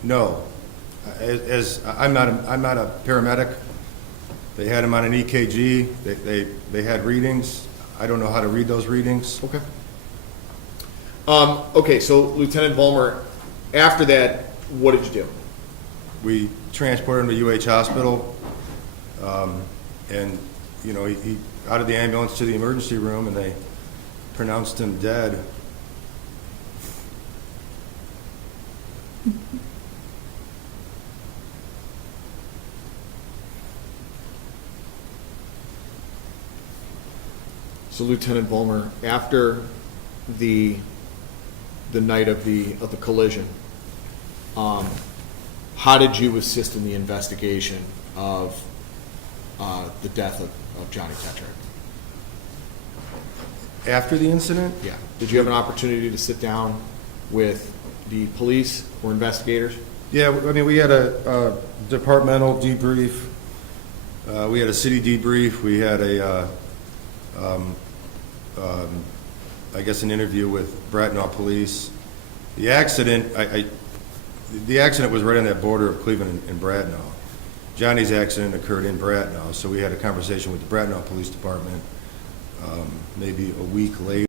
No. I'm not a paramedic. They had him on an EKG. They had readings. I don't know how to read those readings. Okay. Okay, so Lieutenant Vollmer, after that, what did you do? We transported him to UH Hospital, and, you know, he out of the ambulance to the emergency room, and they pronounced him dead. So Lieutenant Vollmer, after the night of the collision, how did you assist in the investigation of the death of Johnny Tetrick? After the incident? Yeah. Did you have an opportunity to sit down with the police or investigators? Yeah, I mean, we had a departmental debrief. We had a city debrief. We had I guess, an interview with Bracknell Police. The accident, the accident was right on that border of Cleveland and Bracknell. Johnny's accident occurred in Bracknell, so we had a conversation with the Bracknell Police Department maybe a week later.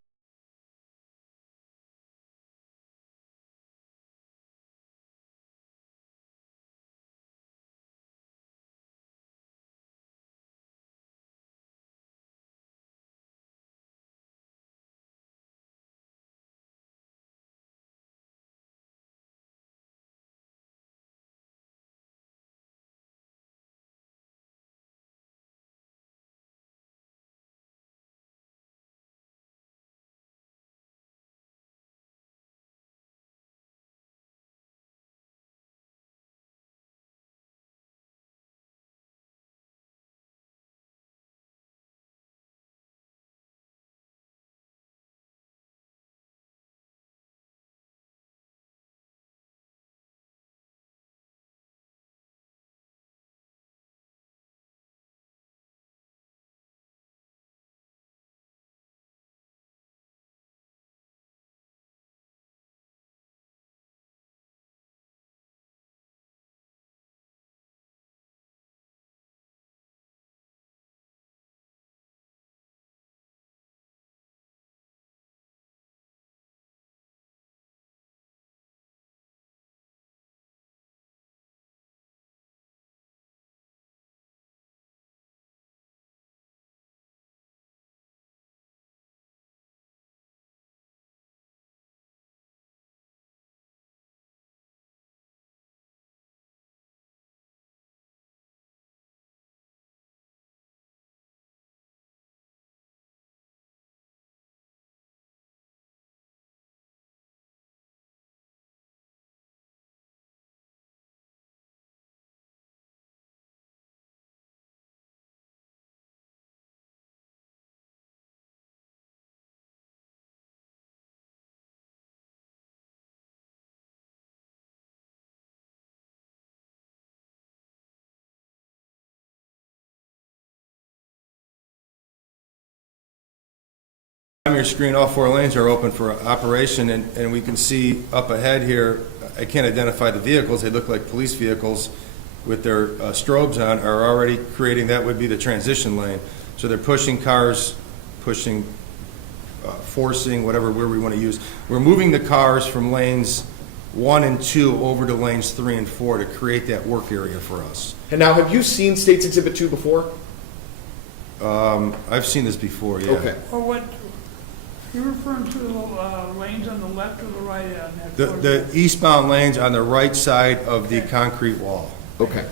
On your screen, all four lanes are open for operation, and we can see up ahead here, I can't identify the vehicles, they look like police vehicles with their strobes on, are already creating, that would be the transition lane. So they're pushing cars, pushing, forcing, whatever word we want to use. We're moving the cars from lanes 1 and 2 over to lanes 3 and 4 to create that work area for us. And now, have you seen States Exhibit 2 before? I've seen this before, yeah. Okay. Or what, you're referring to the lanes on the left or the right on that? The eastbound lanes on the right side of the concrete wall. Okay.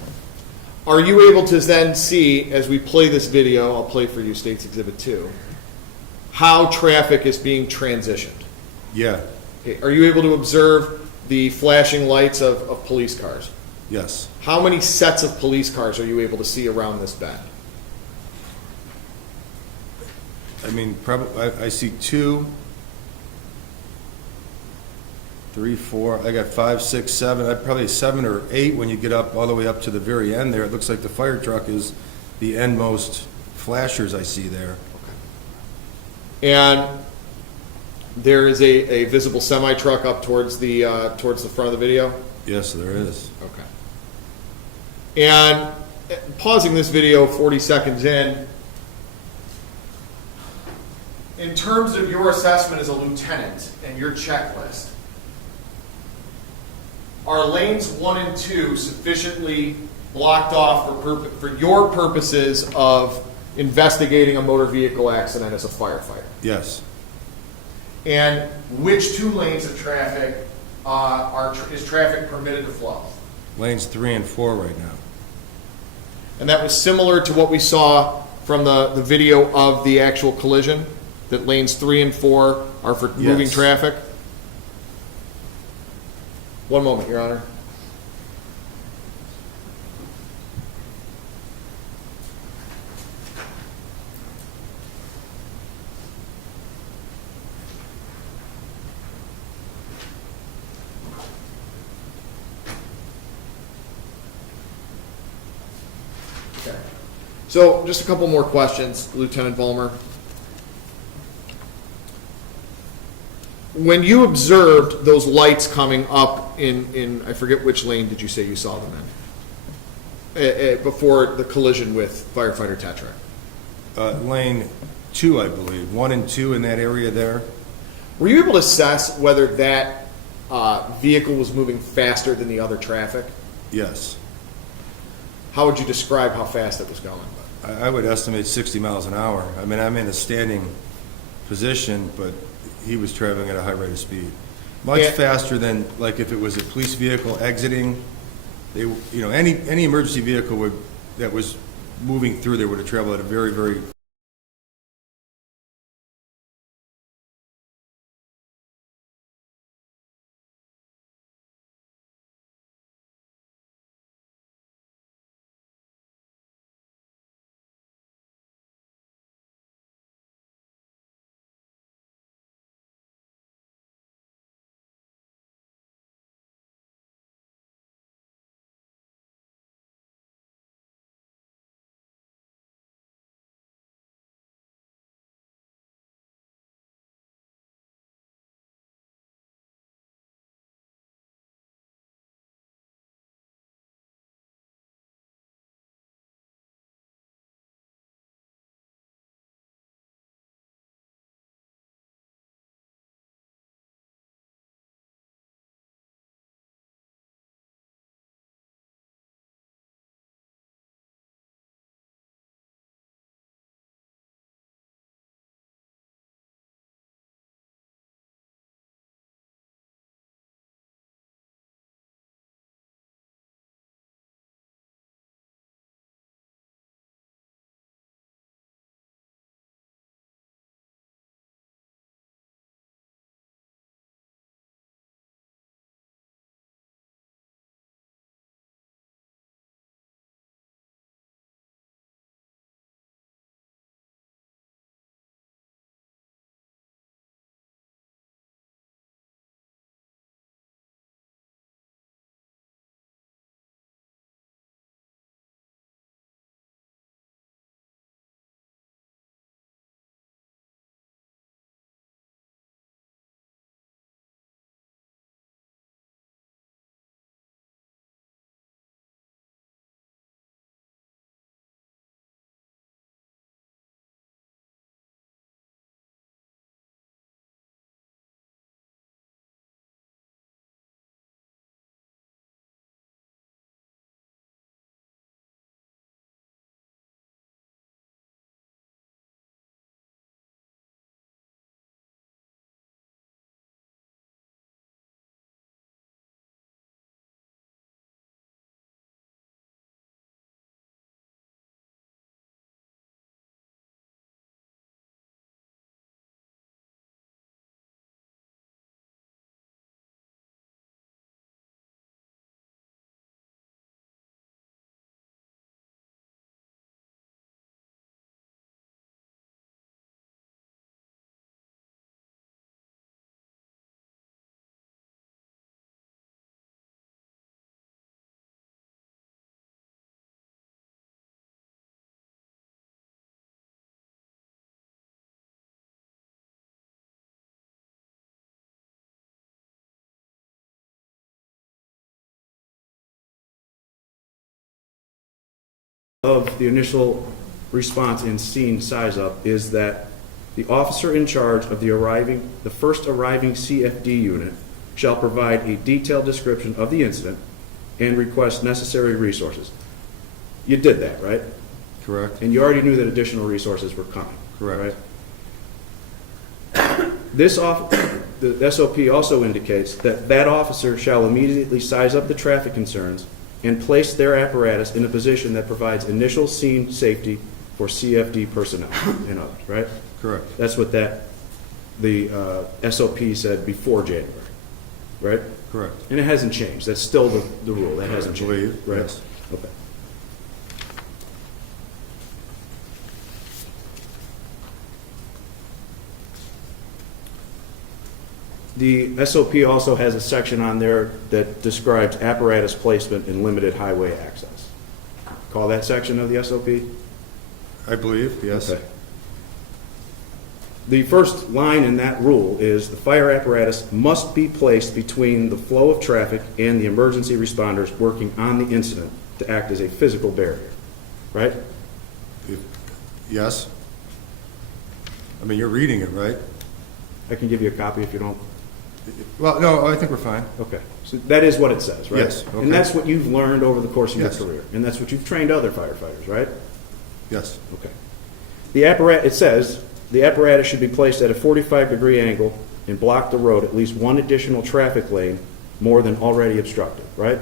Are you able to then see, as we play this video, I'll play for you States Exhibit 2, how traffic is being transitioned? Yeah, Okay. Are you able to observe the flashing lights of police cars? yes. How many sets of police cars are you able to see around this bend? I mean, probably, I see 2, 3, 4, I got 5, 6, 7, I'd probably 7 or 8 when you get up, all the way up to the very end there. It looks like the fire truck is the endmost flashers I see there. And There is a visible semi-truck up towards the front of the video. Yes, there is. Okay. And pausing this video 40 seconds in terms of your assessment as a lieutenant and your checklist, are lanes 1 and 2 sufficiently blocked off for your purposes of investigating a motor vehicle accident as a firefighter? Yes. And which 2 lanes of traffic is traffic permitted to flow? Lanes 3 and 4 right now. And that was similar to what we saw from the video of the actual collision, that lanes 3 and 4 are for moving Yes. traffic? One moment, Your Honor. Okay. So just a couple more questions, Lieutenant Vollmer. When you observed those lights coming up in I forget which lane did you say you saw them in? Before the collision with firefighter Tetrick? Lane 2, I believe. 1 and 2 in that area there. Were you able to assess whether that vehicle was moving faster than the other traffic? Yes. How would you describe how fast it was going? I would estimate 60 miles an hour. I mean, I'm in a standing position, but he was traveling at a high rate of speed. Much Yeah. faster than, like, if it was a police vehicle exiting. They, any emergency vehicle that was moving through there would have traveled at a very, very of the initial response in scene size up is that the officer in charge of the first arriving CFD unit shall provide a detailed description of the incident and request necessary resources. You did that, right? Correct. And you already knew that additional resources were coming. Correct. Right? The SOP also indicates that that officer shall immediately size up the traffic concerns and place their apparatus in a position that provides initial scene safety for CFD personnel and others, right? Correct. That's what the SOP said before January, right? Correct. And it hasn't changed. That's still the rule. That hasn't I changed. believe, Right? yes. Okay. The SOP also has a section on there that describes apparatus placement in limited highway access. Call that section of the SOP? I believe, yes. Okay. The first line in that rule is the fire apparatus must be placed between the flow of traffic and the emergency responders working on the incident to act as a physical barrier, right? Yes. I mean, you're reading it, right? I can give you a copy if you don't. Well, no, I think we're fine. Okay. So that is what it says, right? Yes, okay. And that's what you've learned over the course of Yes. your career. And that's what you've trained other firefighters, right? Yes. Okay. It says the apparatus should be placed at a 45-degree angle and block the road at least one additional traffic lane more than already obstructed, right?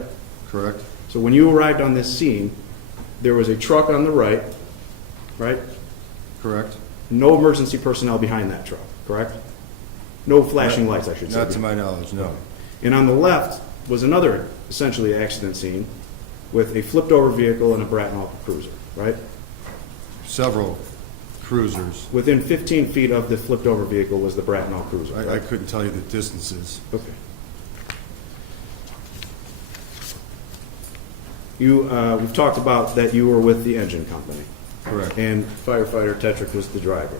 Correct. So when you arrived on this scene, there was a truck on the right, right? Correct. No emergency personnel behind that truck, correct? No flashing lights, I should say. Not to my knowledge, no. And on the left was another essentially accident scene with a flipped over vehicle and a Bratnall cruiser, right? Several cruisers. Within 15 feet of the flipped over vehicle was the Bratnall cruiser. I right? couldn't tell you the distances. Okay. We've talked about that you were with the engine company. Correct. And firefighter Tetrick was the driver.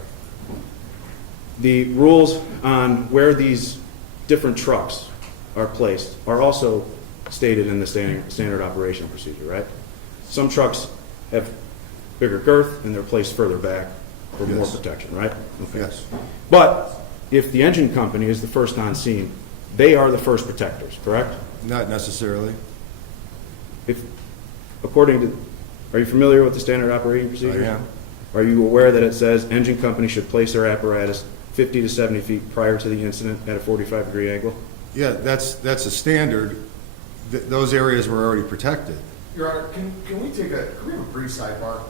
The rules on where these different trucks are placed are also stated in the standard operation procedure, right? Some trucks have bigger girth and they're placed further back for more Yes. protection, right? Okay. Yes. But if the engine company is the first on scene, they are the first protectors, correct? Not necessarily. Are you familiar with the standard operating procedure? I am. Are you aware that it says engine company should place their apparatus 50 to 70 feet prior to the incident at a 45-degree angle? Yeah, that's a standard. Those areas were already protected. Your Honor, can we have a brief sidebar?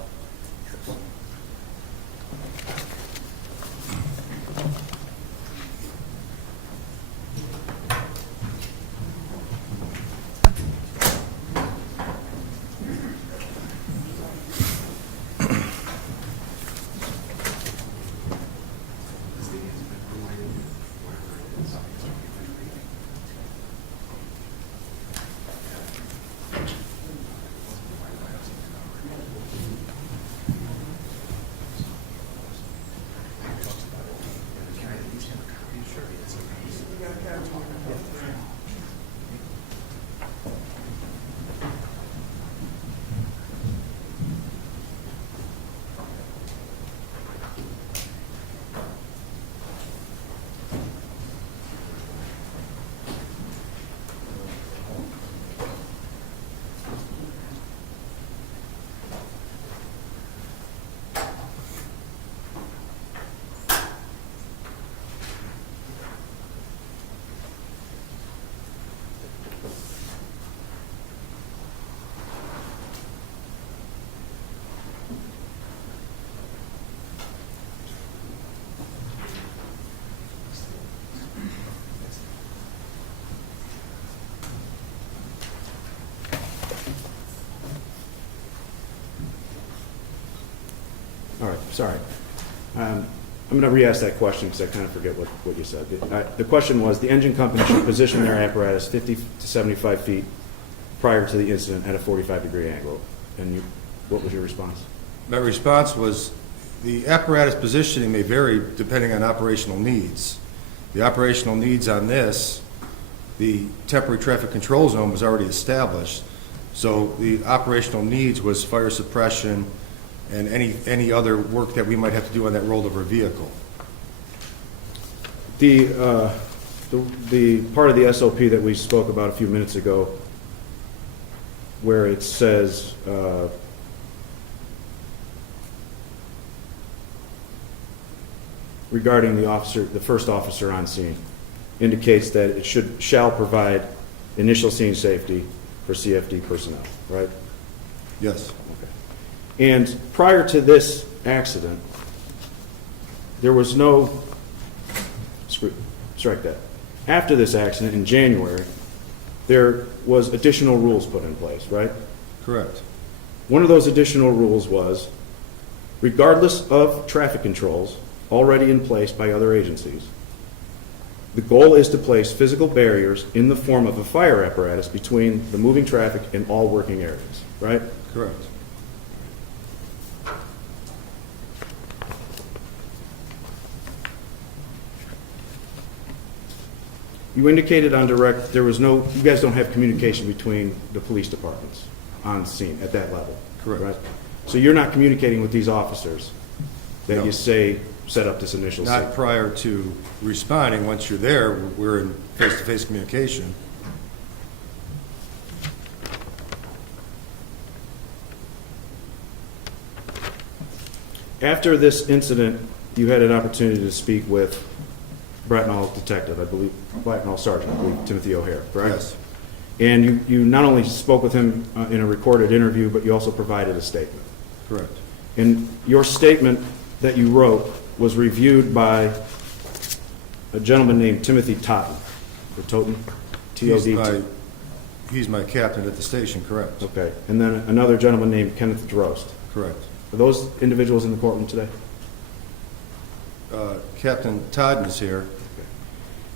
All right, sorry. I'm going to re-ask that question because I kind of forget what you said. The question was, the engine company should position their apparatus 50 to 75 feet prior to the incident at a 45-degree angle. And what was your response? My response was, the apparatus positioning may vary depending on operational needs. The operational needs on this, the temporary traffic control zone was already established. So the operational needs was fire suppression and any other work that we might have to do on that rollover vehicle. The part of the SOP that we spoke about a few minutes ago, where it says, regarding the first officer on scene, indicates that it shall provide initial scene safety for CFD personnel, right? Yes. And prior to this accident, there was no, strike that. After this accident in January, there was additional rules put in place, right? Correct. One of those additional rules was, regardless of traffic controls already in place by other agencies, the goal is to place physical barriers in the form of a fire apparatus between the moving traffic and all working areas, right? Correct. You indicated on direct there was no, you guys don't have communication between the police departments on scene at that level. Correct. Right? So you're not communicating with these officers that No. you say set up this initial scene. Not prior to responding. Once you're there, we're in face-to-face communication. After this incident, you had an opportunity to speak with Bracknell detective, I believe, Bracknell sergeant, I believe, Timothy O'Hare, correct? Yes. And you not only spoke with him in a recorded interview, but you also provided a statement. Correct. And your statement that you wrote was reviewed by a gentleman named Timothy Totten, or Totten, T-O-D-T. He's my captain at the station, correct? Okay. And then another gentleman named Kenneth Drost. Correct. Are those individuals in the courtroom today? Captain Todd is here.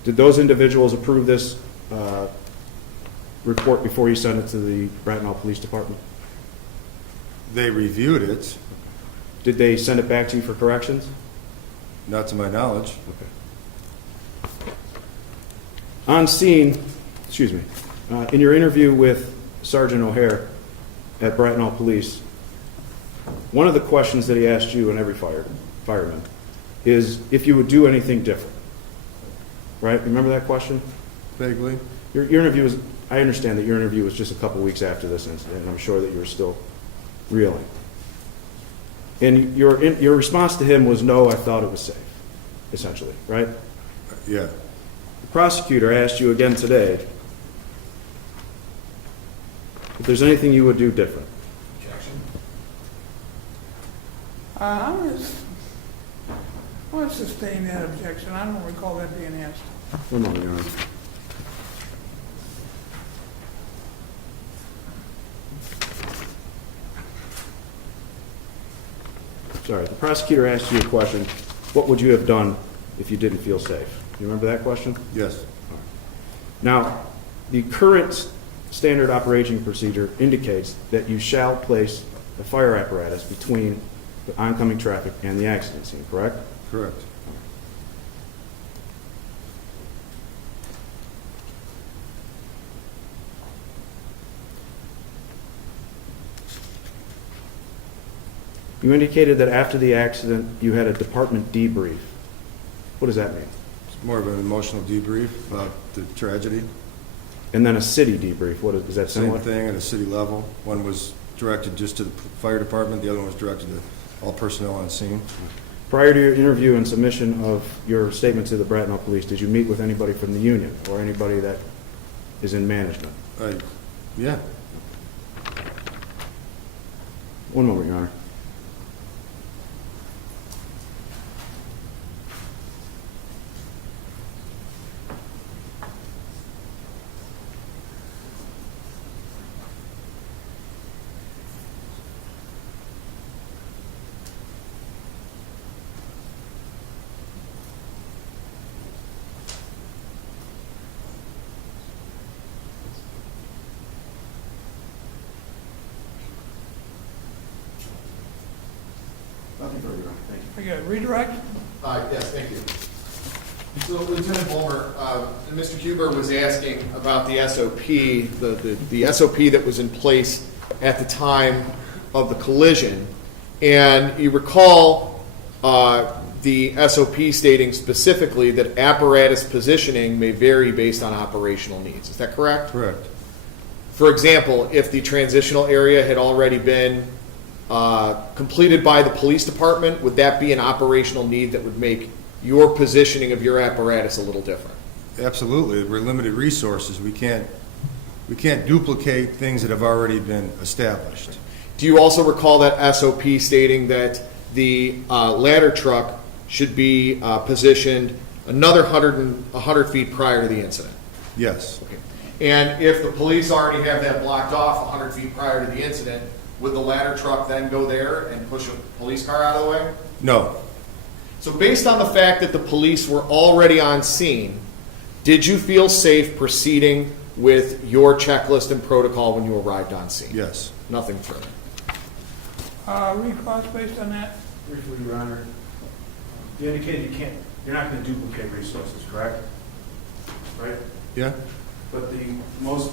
Did those individuals approve this report before you sent it to the Bracknell Police Department? They reviewed it, Did they send it back to you for corrections? not to my knowledge. Okay. On scene, in your interview with Sergeant O'Hare at Bracknell Police, one of the questions that he asked you and every fireman is if you would do anything different. Right? Remember that question? Vaguely. Your interview was, I understand that your interview was just a couple weeks after this incident, and I'm sure that you were still reeling. And your response to him was, no, I thought it was safe, essentially, right? Yeah. The prosecutor asked you again today if there's anything you would do different. I'm going to sustain that objection. I don't recall that being asked. One moment, Your Honor. Sorry, the prosecutor asked you a question, what would you have done if you didn't feel safe? You remember that question? Yes. Now, the current standard operating procedure indicates that you shall place a fire apparatus between the oncoming traffic and the accident scene, correct? Correct. You indicated that after the accident, you had a department debrief. What does that mean? It's more of an emotional debrief about the tragedy. And then a city debrief. What is that similar? Same thing at a city level. One was directed just to the fire department. The other one was directed to all personnel on scene. Prior to your interview and submission of your statement to the Bracknell Police, did you meet with anybody from the union or anybody that is in management? Yeah. One moment, Your Honor. Nothing further, Your Honor. Thank you. I got redirect. Yes, thank you. So Lieutenant Vollmer, Mr. Huber was asking about the SOP, the SOP that was in place at the time of the collision. And you recall the SOP stating specifically that apparatus positioning may vary based on operational needs. Is that correct? Correct. For example, if the transitional area had already been completed by the police department, would that be an operational need that would make your positioning of your apparatus a little different? Absolutely. We're limited resources. We can't duplicate things that have already been established. Do you also recall that SOP stating that the ladder truck should be positioned another 100 feet prior to the incident? Yes. Okay. And if the police already have that blocked off 100 feet prior to the incident, would the ladder truck then go there and push a police car out of the way? No. So based on the fact that the police were already on scene, did you feel safe proceeding with your checklist and protocol when you arrived on scene? Yes. Nothing further. Recross based on that? Briefly, Your Honor, you indicated you're not going to duplicate resources, correct? Right? Yeah? But the most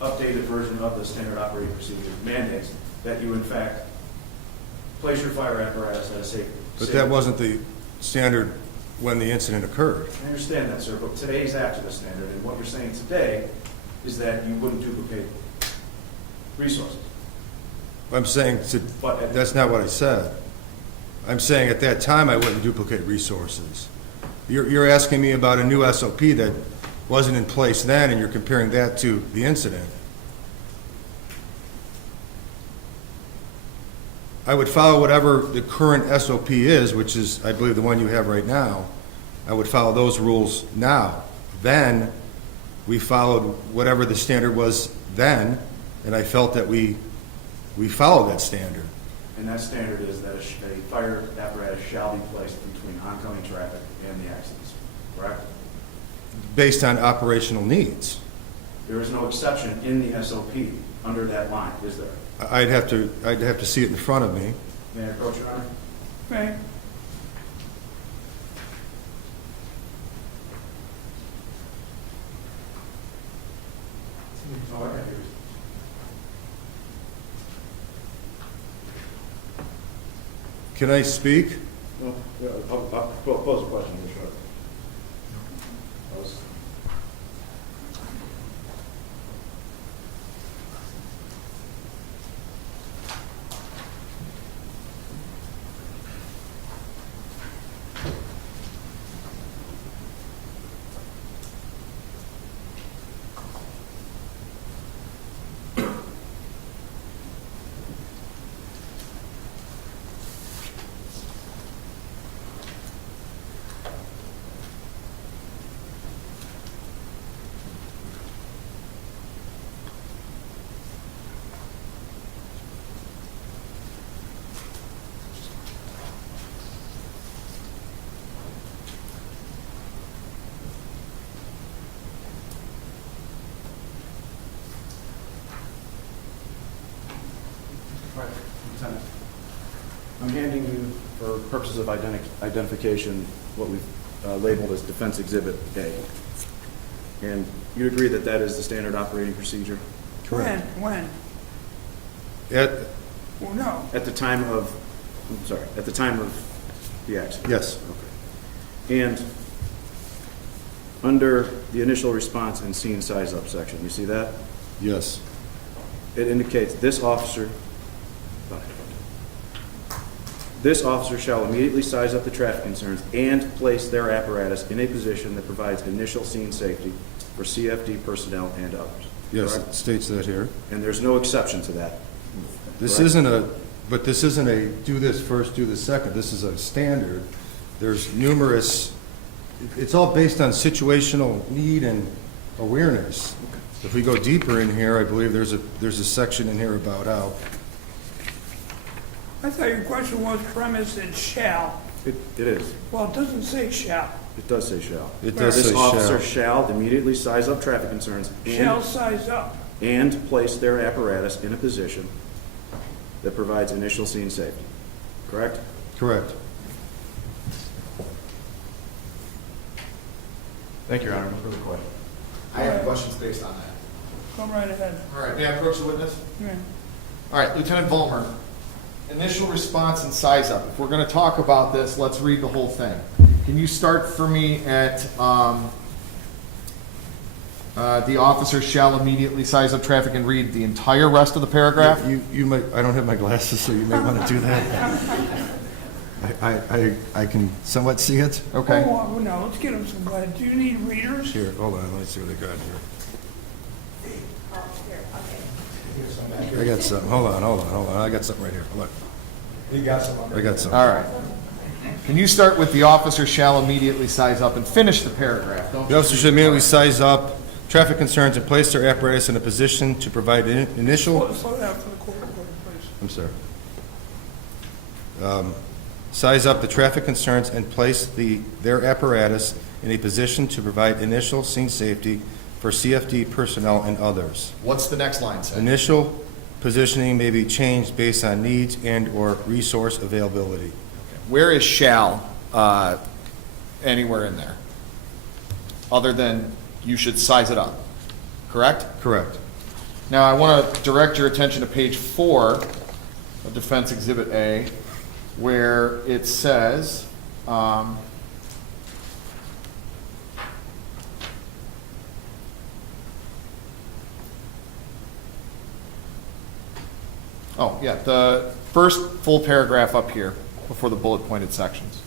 updated version of the standard operating procedure mandates that you, in fact, place your fire apparatus at a safe. But that wasn't the standard when the incident occurred. I understand that, sir, but today's after the standard, and what you're saying today is that you wouldn't duplicate resources. I'm saying, that's not what I said. I'm saying at that time I wouldn't duplicate resources. You're asking me about a new SOP that wasn't in place then, and you're comparing that to the incident. I would follow whatever the current SOP is, which is, I believe, the one you have right now. I would follow those rules now. Then, we followed whatever the standard was then, and I felt that we followed that standard. And that standard is that a fire apparatus shall be placed between oncoming traffic and the accidents, correct? Based on operational needs. There is no exception in the SOP under that line, is there? I'd have to see it in front of me. May I approach, Your Honor? Right. Oh, I got yours. Can I speak? No, I'll pose a question here shortly. Lieutenant, I'm handing you, for purposes of identification, what we've labeled as Defense Exhibit A. And you agree that that is the standard operating procedure? When? Well, no. At the time of, at the time of the accident? Yes. Okay. And under the initial response and scene size up section, you see that? Yes. It indicates this officer shall immediately size up the traffic concerns and place their apparatus in a position that provides initial scene safety for CFD personnel and others. Yes, Correct? it states that here. And there's no exception to that. This Correct? isn't a do this first, do this second. This is a standard. There's numerous, it's all based on situational need and awareness. If we go deeper in here, I believe there's a section in here about how. I thought your question was premise and shall. It is. Well, it doesn't say shall. It does say shall. It does This say officer shall. shall immediately size up traffic concerns Shall size up. and place their apparatus in a position that provides initial scene safety. Correct? Correct. Thank you, Your Honor. No further questions. I have questions based on that. Go right ahead. All right, may I approach the witness? Yeah. All right, Lieutenant Vollmer, initial response and size up. If we're going to talk about this, let's read the whole thing. Can you start for me at the officer shall immediately size up traffic and read the entire rest of the paragraph? You might, I don't have my glasses, so you may want to do that. I can somewhat see it. Okay. Oh, no, let's get him some glasses. Do you need readers? Here, hold on, let me see what they got here. I got something, hold on, I got something right here, look. You got some. I got something. All right. Can you start with the officer shall immediately size up and finish the paragraph? Don't The officer should immediately size up traffic concerns and place their apparatus in a position to provide initial, Slow down for the court reporter, please. I'm sorry. Size up the traffic concerns and place their apparatus in a position to provide initial scene safety for CFD personnel and others. What's the next line say? Initial positioning may be changed based on needs and/or resource availability. Where is shall anywhere in there? Other than you should size it up, correct? Correct. Now, I want to direct your attention to page 4 of Defense Exhibit A, where it says, oh, yeah, the first full paragraph up here before the bullet pointed sections.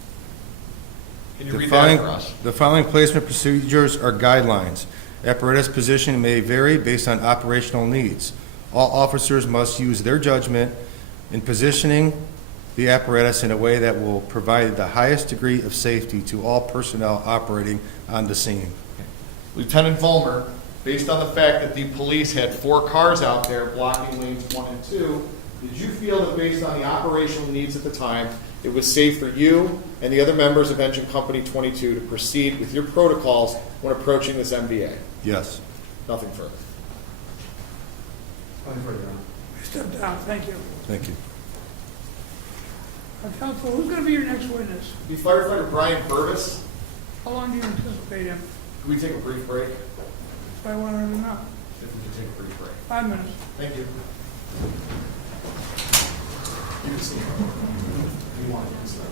Can you read that for us? The following placement procedures are guidelines. Apparatus position may vary based on operational needs. All officers must use their judgment in positioning the apparatus in a way that will provide the highest degree of safety to all personnel operating on the scene. Lieutenant Vollmer, based on the fact that the police had 4 cars out there blocking lanes 1 and 2, did you feel that based on the operational needs at the time, it was safe for you and the other members of Engine Company 22 to proceed with your protocols when approaching this MVA? Yes. Nothing further. Step down, thank you. Thank you. Counsel, who's going to be your next witness? Be firefighter Brian Burvis. How long do you anticipate him? Can we take a brief break? If I wanted to know. If we can take a brief break. 5 minutes. Thank you. You can see. You want to start.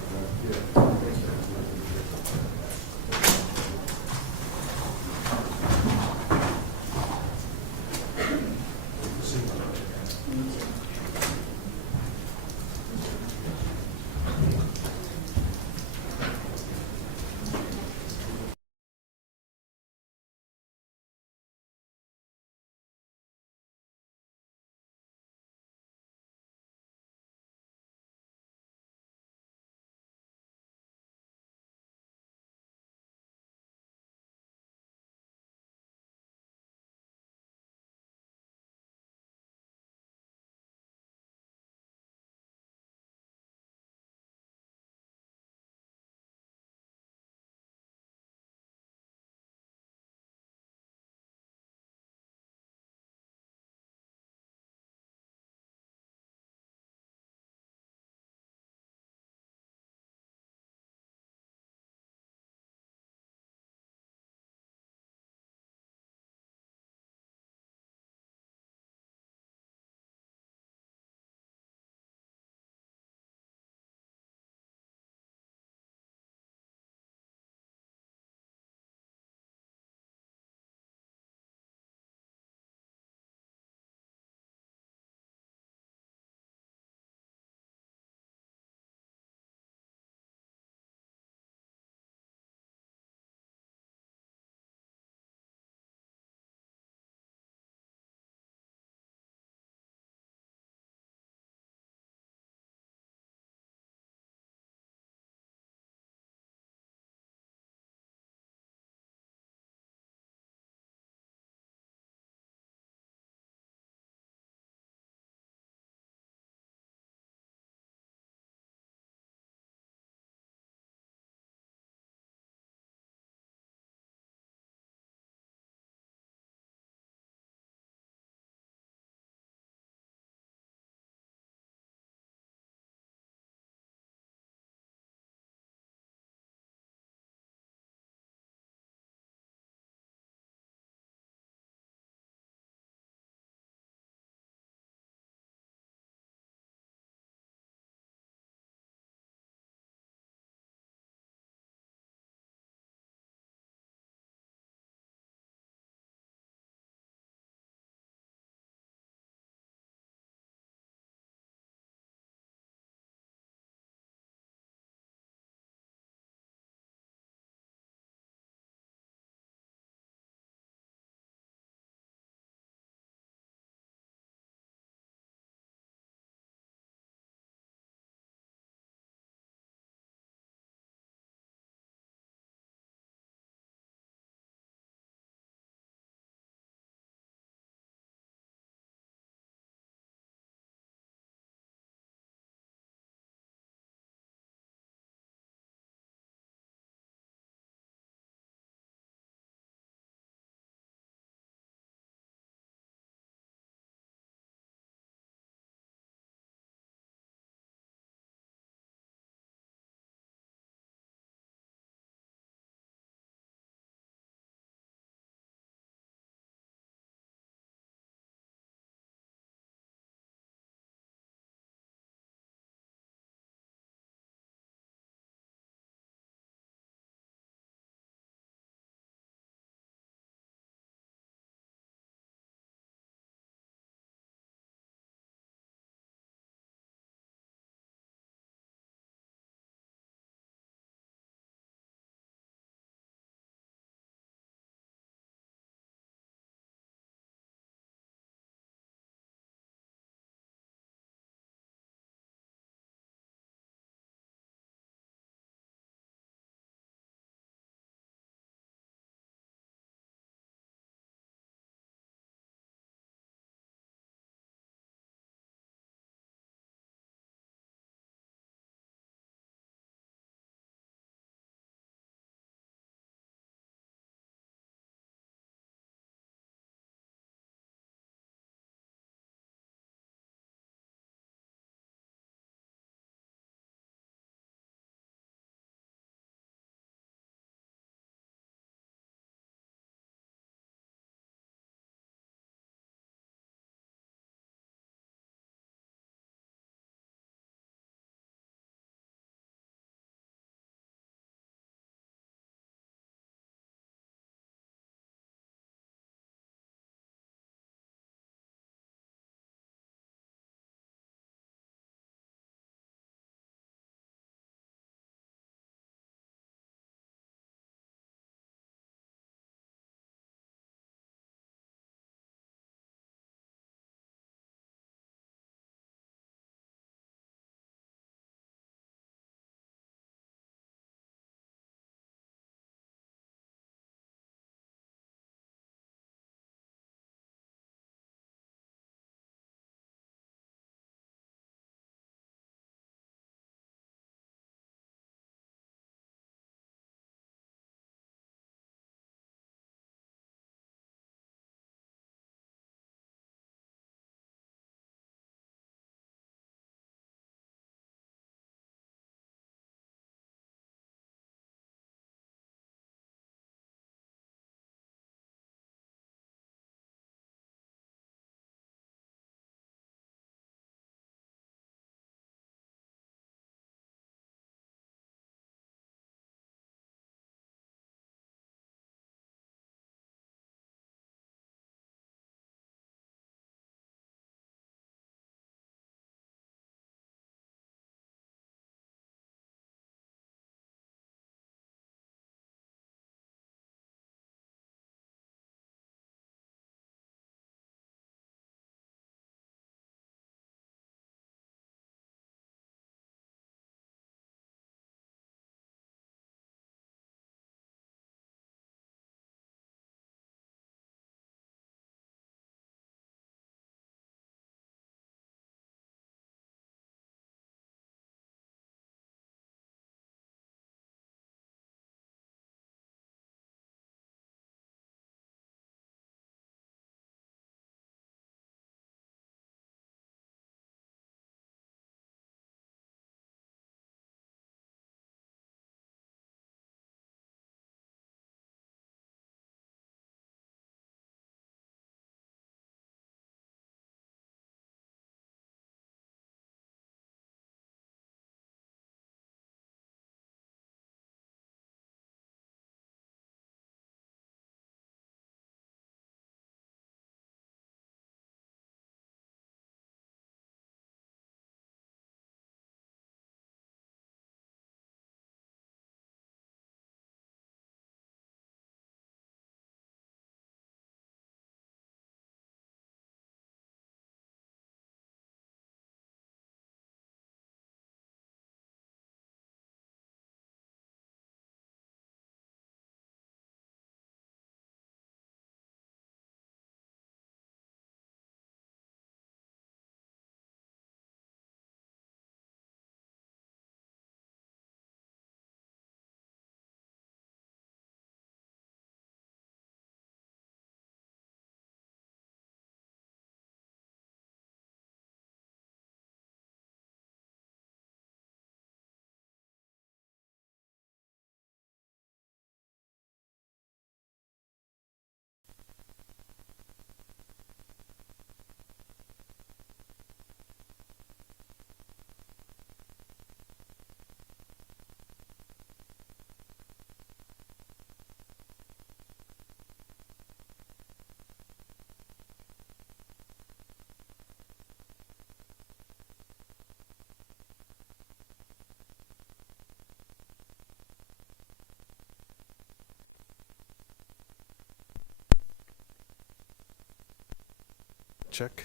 check.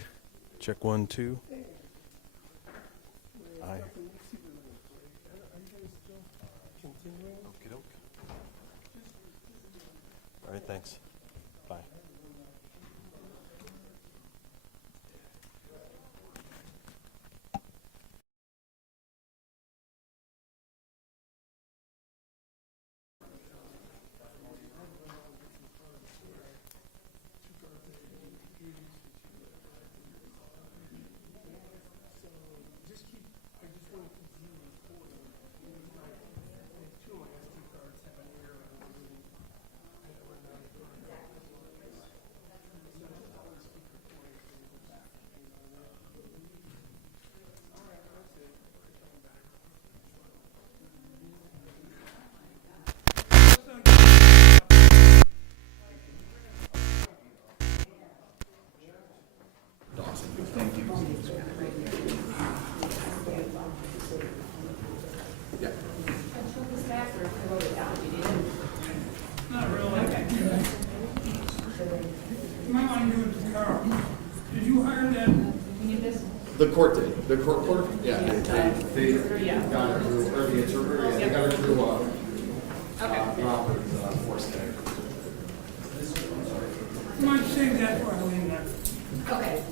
Check 1, 2. Aye. Okey-doke. All right, thanks. Bye. Not really. You might want to give it to Carl. Did you hire that? The court did. The court? Yeah, they got her through, or the interpreter, yeah, they got her through, Robert's, force there. You might save that for Eileen then. Okay.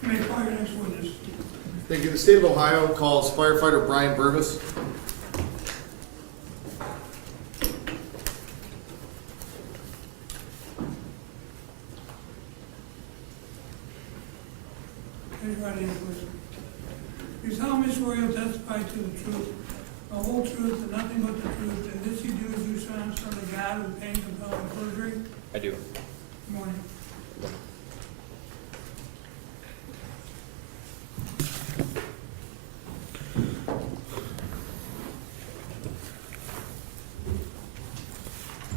May I call your next witness? Thank you. The state of Ohio calls firefighter Brian Burvis. Anybody in prison? You solemnly swear you'll testify to the truth, the whole truth, and nothing but the truth, and this you do as you swear on the God who pain compelling perjury? I do. Good morning.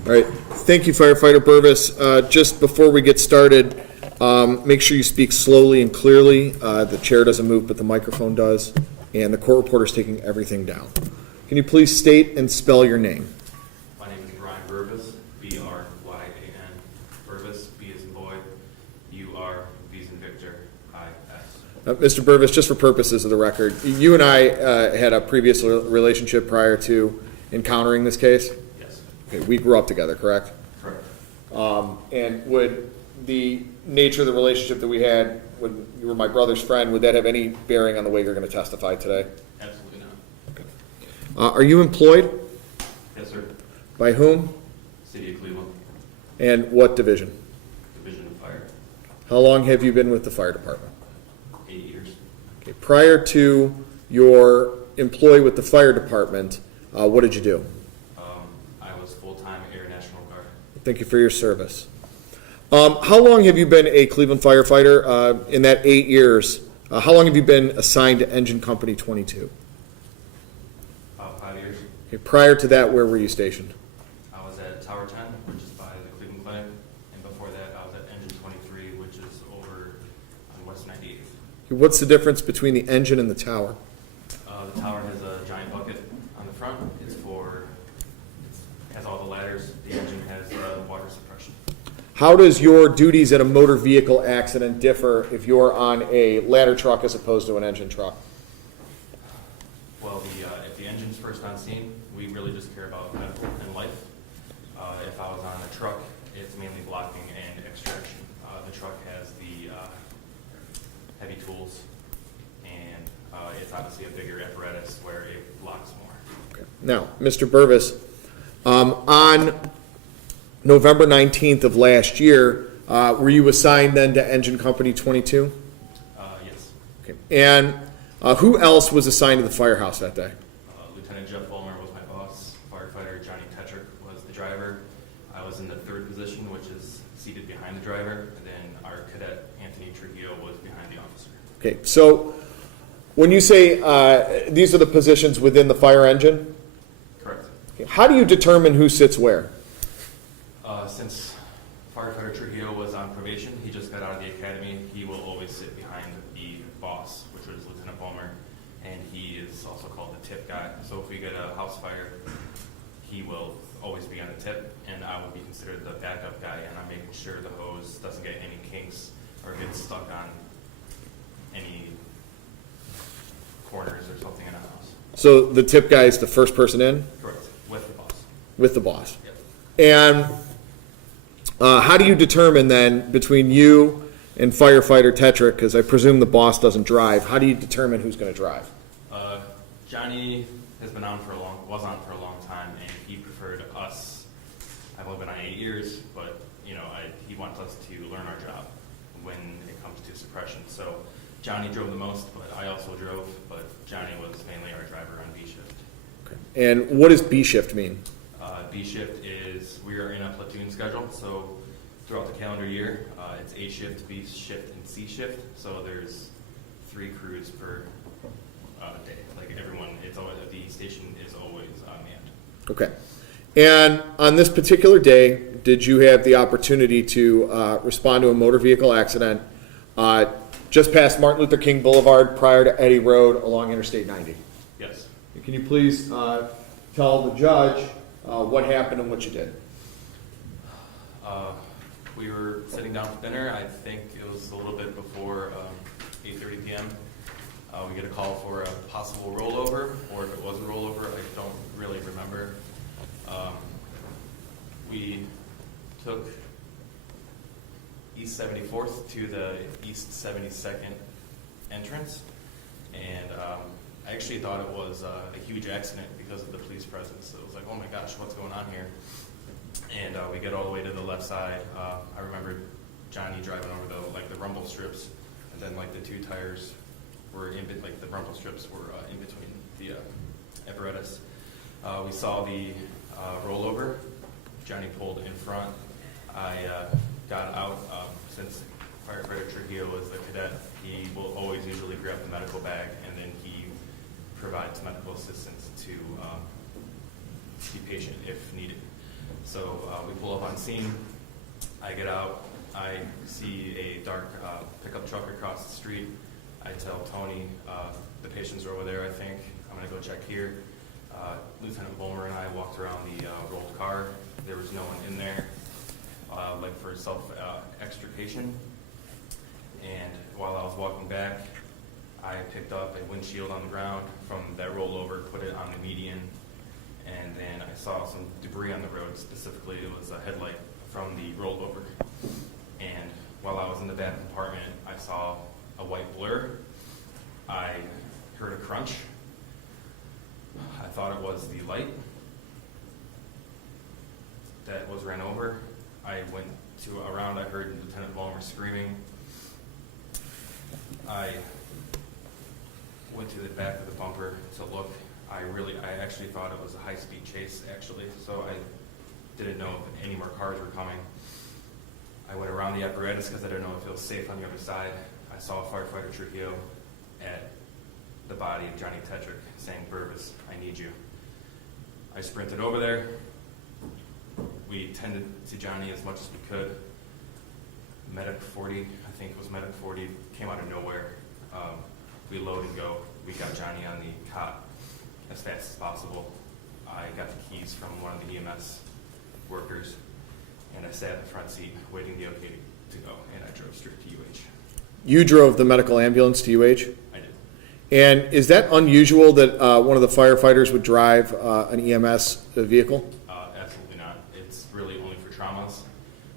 All right. Thank you, firefighter Burvis. Just before we get started, make sure you speak slowly and clearly. The chair doesn't move, but the microphone does, and the court reporter is taking everything down. Can you please state and spell your name? My name is Brian Burvis, B-R-Y-A-N. Burvis, B as in boy, U-R, V as in Victor, I-S. Mr. Burvis, just for purposes of the record, you and I had a previous relationship prior to encountering this case? Yes, Okay, we grew up together, correct? correct. And would the nature of the relationship that we had when you were my brother's friend, would that have any bearing on the way you're going to testify today? Absolutely not. Are you employed? Yes, sir. By whom? City of Cleveland, And what division? Division of Fire, How long have you been with the fire department? 8 years. Okay, prior to your employ with the fire department, what did you do? I was full-time Air National Guard. Thank you for your service. How long have you been a Cleveland firefighter? In that 8 years, how long have you been assigned to Engine Company 22? About 5 years. Okay, prior to that, where were you stationed? I was at Tower 10, which is by the Cleveland Clinic, and before that, I was at Engine 23, which is over on West 98th. Okay, what's the difference between the engine and the tower? The tower has a giant bucket on the front. Has all the ladders. The engine has water suppression. How does your duties at a motor vehicle accident differ if you're on a ladder truck as opposed to an engine truck? Well, if the engine's first on scene, we really just care about medical and life. If I was on a truck, it's mainly blocking and extraction. The truck has the heavy tools, and it's obviously a bigger apparatus where it blocks more. Okay. Now, Mr. Burvis, on November 19th of last year, were you assigned then to Engine Company 22? Yes. Okay. And who else was assigned to the firehouse that day? Lieutenant Jeff Vollmer was my boss. Firefighter Johnny Tetrick was the driver. I was in the third position, which is seated behind the driver, and then our cadet Anthony Trujillo was behind the officer. Okay, so when you say these are the positions within the fire engine, Correct. okay, how do you determine who sits where? Since Firefighter Trujillo was on probation, he just got out of the academy, he will always sit behind the boss, which was Lieutenant Vollmer, and he is also called the tip guy. So if we get a house fire, he will always be on the tip, and I will be considered the backup guy, and I'm making sure the hose doesn't get any kinks or gets stuck on any corners or something in a house. So the tip guy is the first person in Correct, with the boss. with the boss. Yep. And how do you determine then between you and firefighter Tetrick, because I presume the boss doesn't drive, how do you determine who's going to drive? Johnny has been was on for a long time, and he preferred us. I've only been on 8 years, but he wants us to learn our job when it comes to suppression. So Johnny drove the most, but I also drove, but Johnny was mainly our driver on B shift. Okay. And what does B shift mean? B shift is, we are in a platoon schedule, so throughout the calendar year, it's A shift, B shift, and C shift. So there's 3 crews per day. Like everyone, the station is always manned. Okay. And on this particular day, did you have the opportunity to respond to a motor vehicle accident just past Martin Luther King Boulevard prior to Eddy Road along Interstate 90? Yes. Can you please tell the judge what happened and what you did? We were sitting down for dinner. I think it was a little bit before 8:30 p.m. We get a call for a possible rollover, or if it was a rollover, I don't really remember. We took East 74th to the East 72nd entrance, and I actually thought it was a huge accident because of the police presence. It was like, oh my gosh, what's going on here? And we get all the way to the left side. I remember Johnny driving over the rumble strips, and then the 2 tires were the rumble strips were in between the apparatus. We saw the rollover. Johnny pulled in front. I got out. Since firefighter Trujillo is the cadet, he will always usually grab the medical bag, and then he provides medical assistance to the patient if needed. So we pull up on scene. I get out. I see a dark pickup truck across the street. I tell Tony, the patients are over there, I think. I'm going to go check here. Lieutenant Vollmer and I walked around the rolled car. There was no one in there, for self-extrication. And while I was walking back, I picked up a windshield on the ground from that rollover, put it on the median, and then I saw some debris on the road. Specifically, it was a headlight from the rollover. And while I was in the back compartment, I saw a white blur. I heard a crunch. I thought it was the light that was ran over. I went around, I heard Lieutenant Vollmer screaming. I went to the back of the bumper to look. I actually thought it was a high-speed chase, actually, so I didn't know if any more cars were coming. I went around the apparatus because I didn't know if it was safe on the other side. I saw firefighter Trujillo at the body of Johnny Tetrick saying, "Burvis, I need you." I sprinted over there. We tended to Johnny as much as we could. Medic 40, I think it was Medic 40, came out of nowhere. We load and go. We got Johnny on the cot as fast as possible. I got the keys from one of the EMS workers, and I sat in the front seat waiting the okay to go, and I drove straight to UH. You drove the medical ambulance to UH? I did. And is that unusual that one of the firefighters would drive an EMS vehicle? Absolutely not. It's really only for traumas.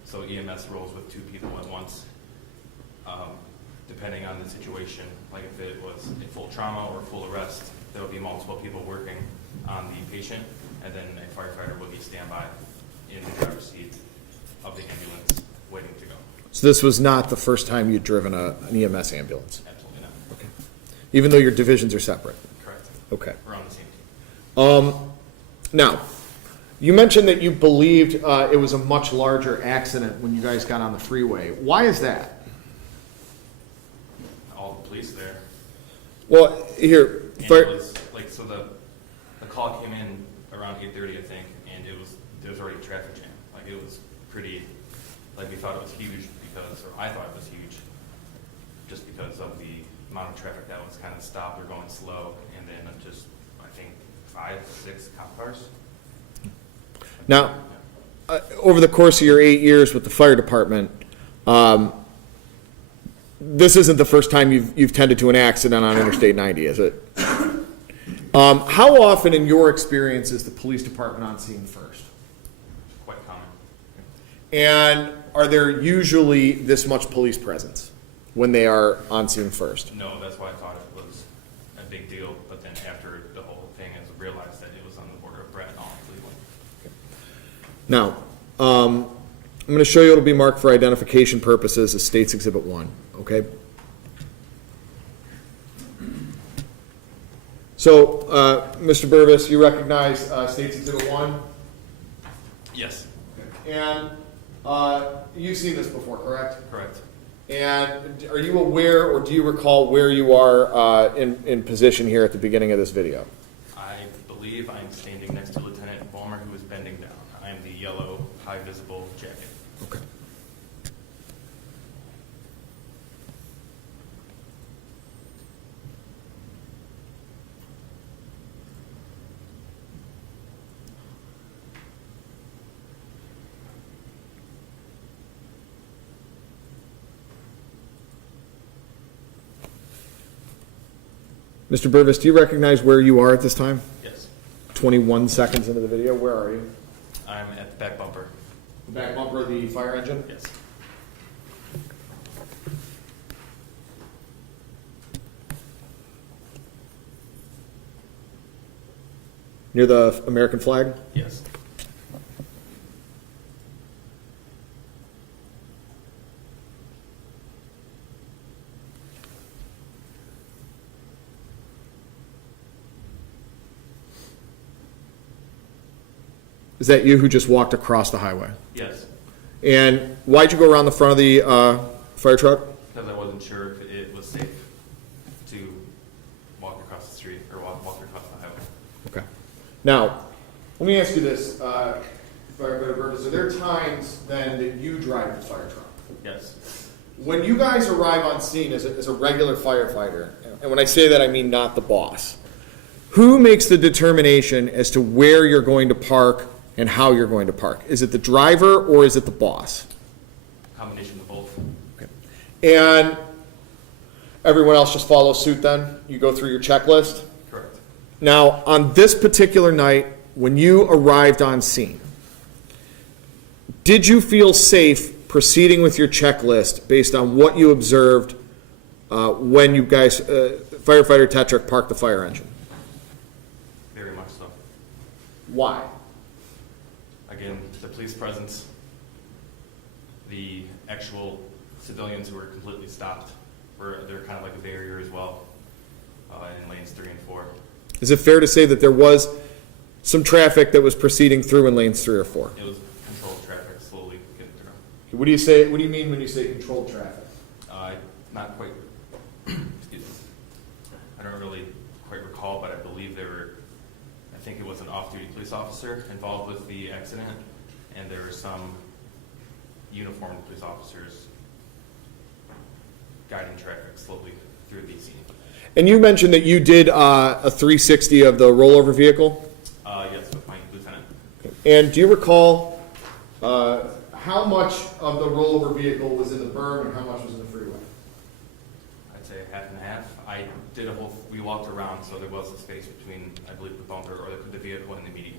So EMS rolls with 2 people at once. Depending on the situation, like if it was a full trauma or full arrest, there will be multiple people working on the patient, and then a firefighter will be standby in the driver's seat of the ambulance waiting to go. So this was not the first time you'd driven an EMS ambulance? Absolutely not. Okay. Even though your divisions are separate? Correct. Okay. We're on the same team. Now, you mentioned that you believed it was a much larger accident when you guys got on the freeway. Why is that? All the police there. Well, here, And it was like, so the call came in around 8:30, I think, and there was already a traffic jam. Like it was pretty, like we thought it was huge because, or I thought it was huge, just because of the amount of traffic that was kind of stopped or going slow, and then just, I think, 5, 6 cop cars. now, over the course of your 8 years with the fire department, this isn't the first time you've tended to an accident on Interstate 90, is it? How often, in your experience, is the police department on scene first? Quite common. And are there usually this much police presence when they are on scene first? No, that's why I thought it was a big deal, but then after the whole thing, I realized that it was on the border of Brett and Cleveland. Now, I'm going to show you it'll be marked for identification purposes as State's Exhibit 1, okay? So, Mr. Burvis, you recognize State's Exhibit 1? Yes. And you've seen this before, correct? Correct. And are you aware, or do you recall where you are in position here at the beginning of this video? I believe I'm standing next to Lieutenant Vollmer, who is bending down. I am the yellow, high visible jacket. Okay. Mr. Burvis, do you recognize where you are at this time? Yes. 21 seconds into the video, where are you? I'm at the back bumper. The back bumper of the fire engine? Yes. Near the American flag? Yes. Is that you who just walked across the highway? Yes. And why'd you go around the front of the fire truck? Because I wasn't sure if it was safe to walk across the street or walk across the highway. Okay. Now, let me ask you this, Firefighter Burvis. Are there times then that you drive the fire truck? Yes. When you guys arrive on scene as a regular firefighter, and when I say that I mean not the boss, who makes the determination as to where you're going to park and how you're going to park? Is it the driver or is it the boss? Combination of both. Okay. And everyone else just follows suit then? You go through your checklist? Correct. Now, on this particular night, when you arrived on scene, did you feel safe proceeding with your checklist based on what you observed when you guys, firefighter Tetrick, parked the fire engine? Very much so. Why? Again, the police presence, the actual civilians who were completely stopped, they're kind of like a barrier as well in lanes 3 and 4. Is it fair to say that there was some traffic that was proceeding through in lanes 3 or 4? It was controlled traffic, slowly getting through. What do you say? What do you mean when you say controlled traffic? Not quite. Excuse me. I don't really quite recall, but I believe I think it was an off-duty police officer involved with the accident, and there were some uniformed police officers guiding traffic slowly through the scene. And you mentioned that you did a 360 of the rollover vehicle? Yes, with my lieutenant. And do you recall how much of the rollover vehicle was in the berm and how much was in the freeway? I'd say half and half. We walked around, so there was a space between, I believe, the bumper or the vehicle and the median.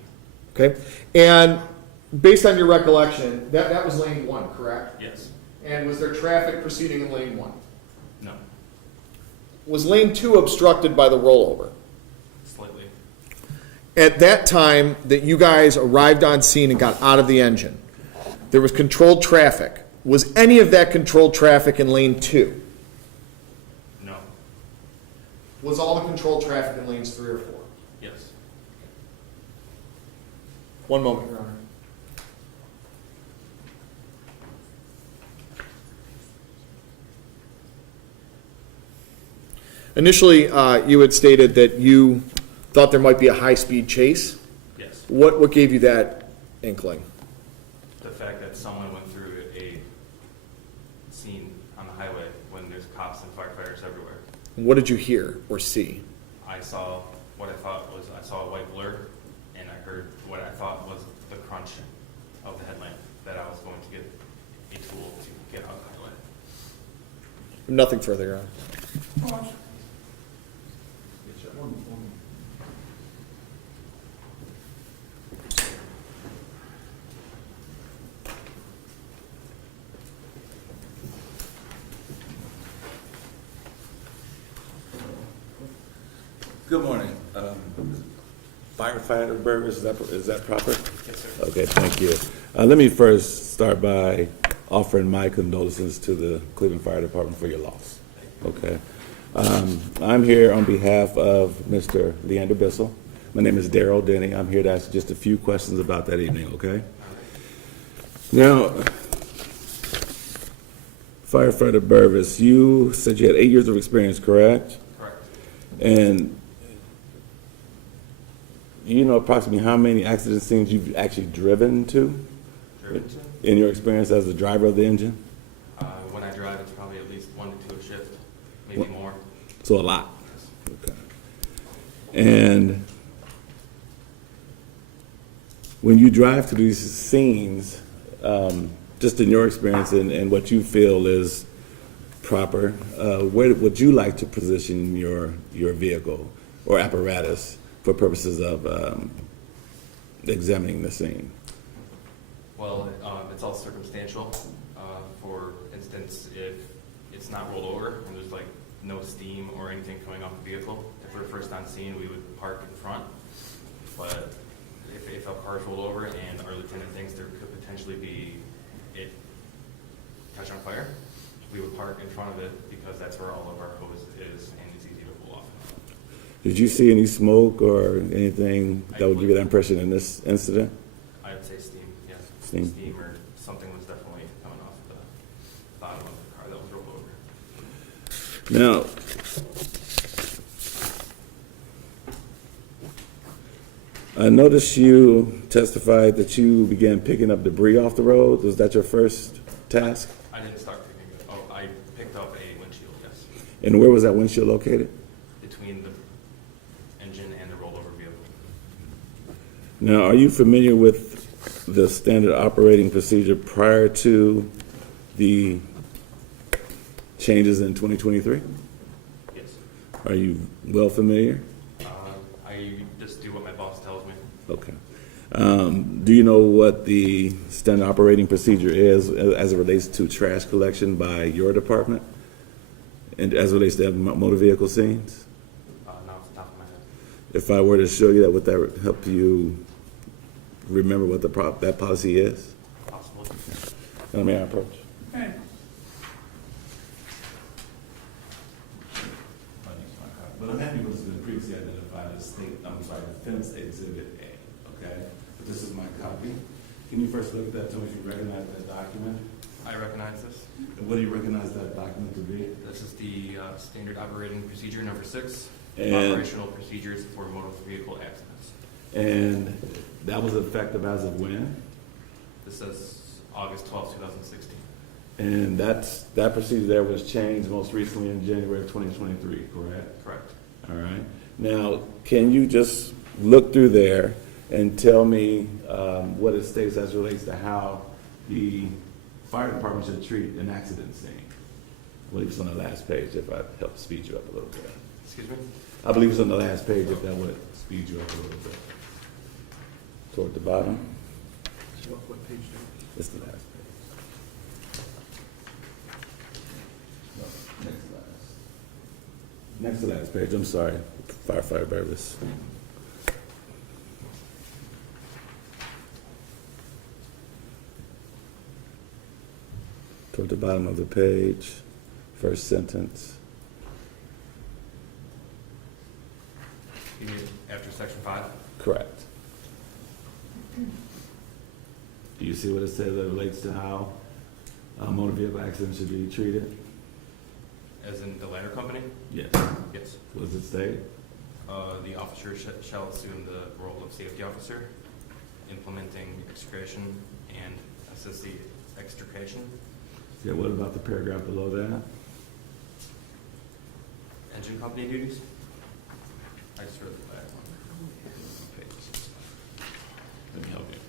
Okay. And based on your recollection, that was lane 1, correct? Yes. And was there traffic proceeding in lane 1? No. Was lane 2 obstructed by the rollover? Slightly. At that time that you guys arrived on scene and got out of the engine, there was controlled traffic. Was any of that controlled traffic in lane 2? No. Was all the controlled traffic in lanes 3 or 4? Yes. One moment, Your Honor. Initially, you had stated that you thought there might be a high-speed chase. Yes. What gave you that inkling? The fact that someone went through a scene on the highway when there's cops and firefighters everywhere. What did you hear or see? I saw what I saw a white blur, and I heard what I thought was the crunch of the headlamp, that I was going to get a tool to get out of the highway. Nothing further, Your Honor. Pause. Good morning. Firefighter Burvis, is that proper? Yes, sir. Okay, thank you. Let me first start by offering my condolences to the Cleveland Fire Department for your loss. Okay. I'm here on behalf of Mr. Leander Bissell. My name is Daryl Denny. I'm here to ask just a few questions about that evening, okay? Now, Firefighter Burvis, you said you had 8 years of experience, correct? Correct. And you know approximately how many accident scenes you've actually driven to in your experience as the driver of the engine? When I drive, it's probably at least 1 to 2 a shift, maybe more. So a lot. Okay. And when you drive to these scenes, just in your experience and what you feel is proper, where would you like to position your vehicle or apparatus for purposes of examining the scene? Well, it's all circumstantial. For instance, if it's not rolled over and there's like no steam or anything coming off the vehicle, if we're first on scene, we would park in front. But if a car's rolled over and our lieutenant thinks there could potentially be it catch on fire, we would park in front of it because that's where all of our hose is and it's easy to pull off. Did you see any smoke or anything that would give you that impression in this incident? I would say steam, yes. Steam. Steam or something was definitely coming off the bottom of the car that was rolled over. Now, I noticed you testified that you began picking up debris off the road. Was that your first task? I didn't start picking it. Oh, I picked up a windshield, yes. And where was that windshield located? Between the engine and the rollover vehicle. Now, are you familiar with the standard operating procedure prior to the changes in 2023? Are you well familiar? I just do what my boss tells me. Okay. Do you know what the standard operating procedure is as it relates to trash collection by your department? And as it relates to motor vehicle scenes? Not off the top of my head. If I were to show you that, would that help you remember what that policy is? Possibly. May I approach? Okay. But I'm happy what's been previously identified as defense exhibit A, okay? But this is my copy. Can you first look at that, tell me if you recognize that document? I recognize this. And what do you recognize that document to be? This is the standard operating procedure number 6, And- operational procedures for motor vehicle accidents. And that was effective as of when? This says August 12th, 2016. And that procedure there was changed most recently in January of 2023, correct? Correct. All right. Now, can you just look through there and tell me what it states as it relates to how the fire department should treat an accident scene? I believe it's on the last page, if I help speed you up a little bit. Excuse me? I believe it's on the last page, if that would speed you up a little bit. Toward the bottom. What page do It's the last page. No, next to last. Next to last page, I'm sorry. Firefighter Burvis. Toward the bottom of the page, first sentence. You mean after section 5? Correct. Do you see what it says that relates to how motor vehicle accidents should be treated? As in the ladder company? Yes. Yes. What does it say? The officer shall assume the role of safety officer, implementing extrication and assist the extrication. Yeah, what about the paragraph below that? Engine company duties? I just read the back one. Let me help you.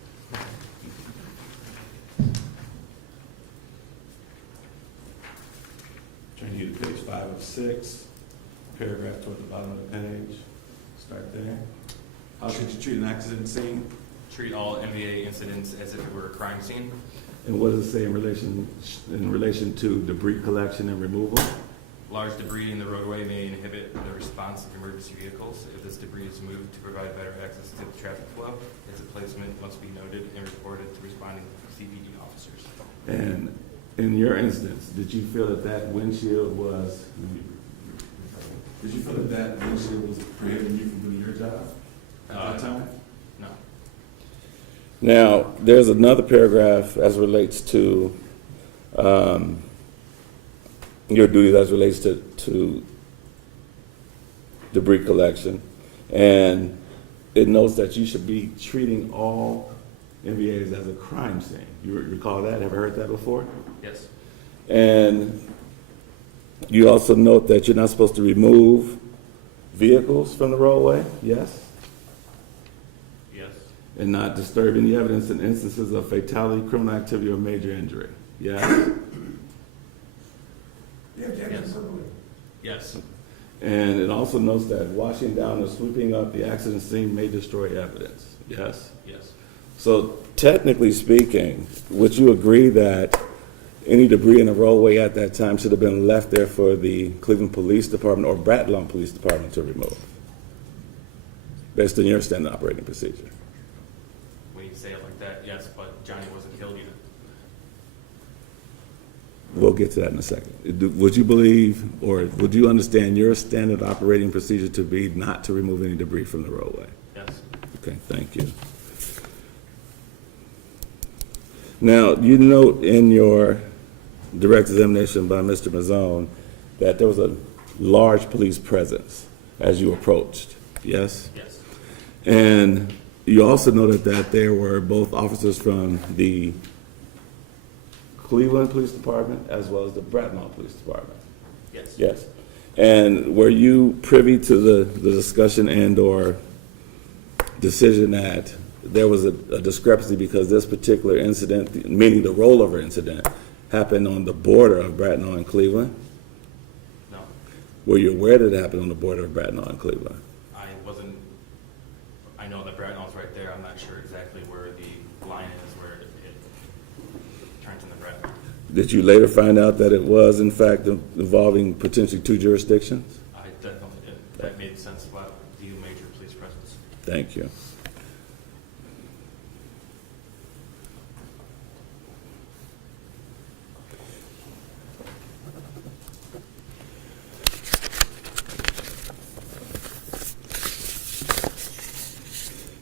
Turn you to page 5 of 6, paragraph toward the bottom of the page. Start there. How should you treat an accident scene? Treat all MVA incidents as if it were a crime scene. And what does it say in relation to debris collection and removal? Large debris in the roadway may inhibit the response of emergency vehicles. If this debris is moved to provide better access to the traffic flow, its placement must be noted and reported to responding CPD officers. And in your instance, did you feel that windshield was, prohibiting you from doing your job at that time? No. Now, there's another paragraph as relates to your duties as relates to debris collection. And it notes that you should be treating all MVAs as a crime scene. You recall that? Have you heard that before? Yes. And you also note that you're not supposed to remove vehicles from the roadway, yes? Yes. And not disturb any evidence in instances of fatality, criminal activity, or major injury, yes? Yes. Yes. And it also notes that washing down or sweeping up the accident scene may destroy evidence, yes? Yes. So technically speaking, would you agree that any debris in the roadway at that time should have been left there for the Cleveland Police Department or Brattlon Police Department to remove, based on your standard operating procedure? When you say it like that, yes, but Johnny wasn't killed either. We'll get to that in a second. Would you believe, or would you understand your standard operating procedure to be not to remove any debris from the roadway? Yes. Okay, thank you. Now, you note in your direct examination by Mr. Mazzone that there was a large police presence as you approached, yes? Yes. And you also noted that there were both officers from the Cleveland Police Department as well as the Brattlon Police Department. Yes. Yes. And were you privy to the discussion and or decision that there was a discrepancy because this particular incident, meaning the rollover incident, happened on the border of Brattlon and Cleveland? No. Were you aware that it happened on the border of Bracknell and Cleveland? I wasn't, I know that Bracknell's right there. I'm not sure exactly where the line is where it turns into Bracknell. Did you later find out that it was, in fact, involving potentially two jurisdictions? I definitely did. That made sense about the major police presence. Thank you.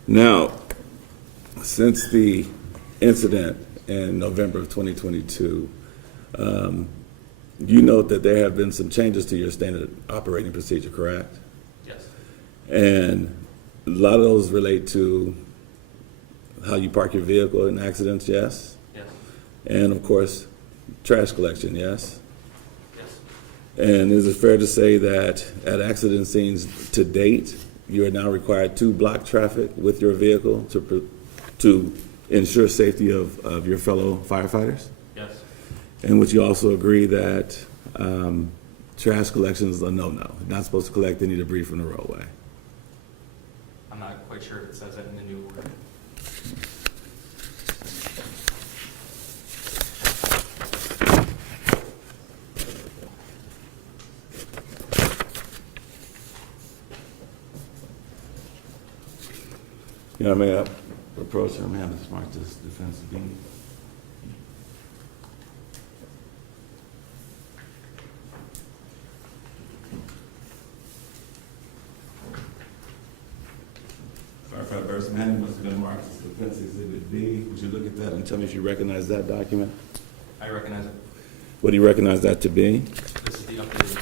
Now, since the incident in November of 2022, you note that there have been some changes to your standard operating procedure, correct? Yes. And a lot of those relate to how you park your vehicle in accidents, yes? Yes. And of course, trash collection, yes? Yes. And is it fair to say that at accident scenes to date, you are now required to block traffic with your vehicle to ensure safety of your fellow firefighters? Yes. And would you also agree that trash collection is a no-no? You're not supposed to collect any debris from the roadway? I'm not quite sure if it says that in the new word. You know, I may approach him, have to mark this defensive being. Firefighter Burvis, man, must have been marked as defense exhibit B. Would you look at that and tell me if you recognize that document? I recognize it. What do you recognize that to be? This is the updated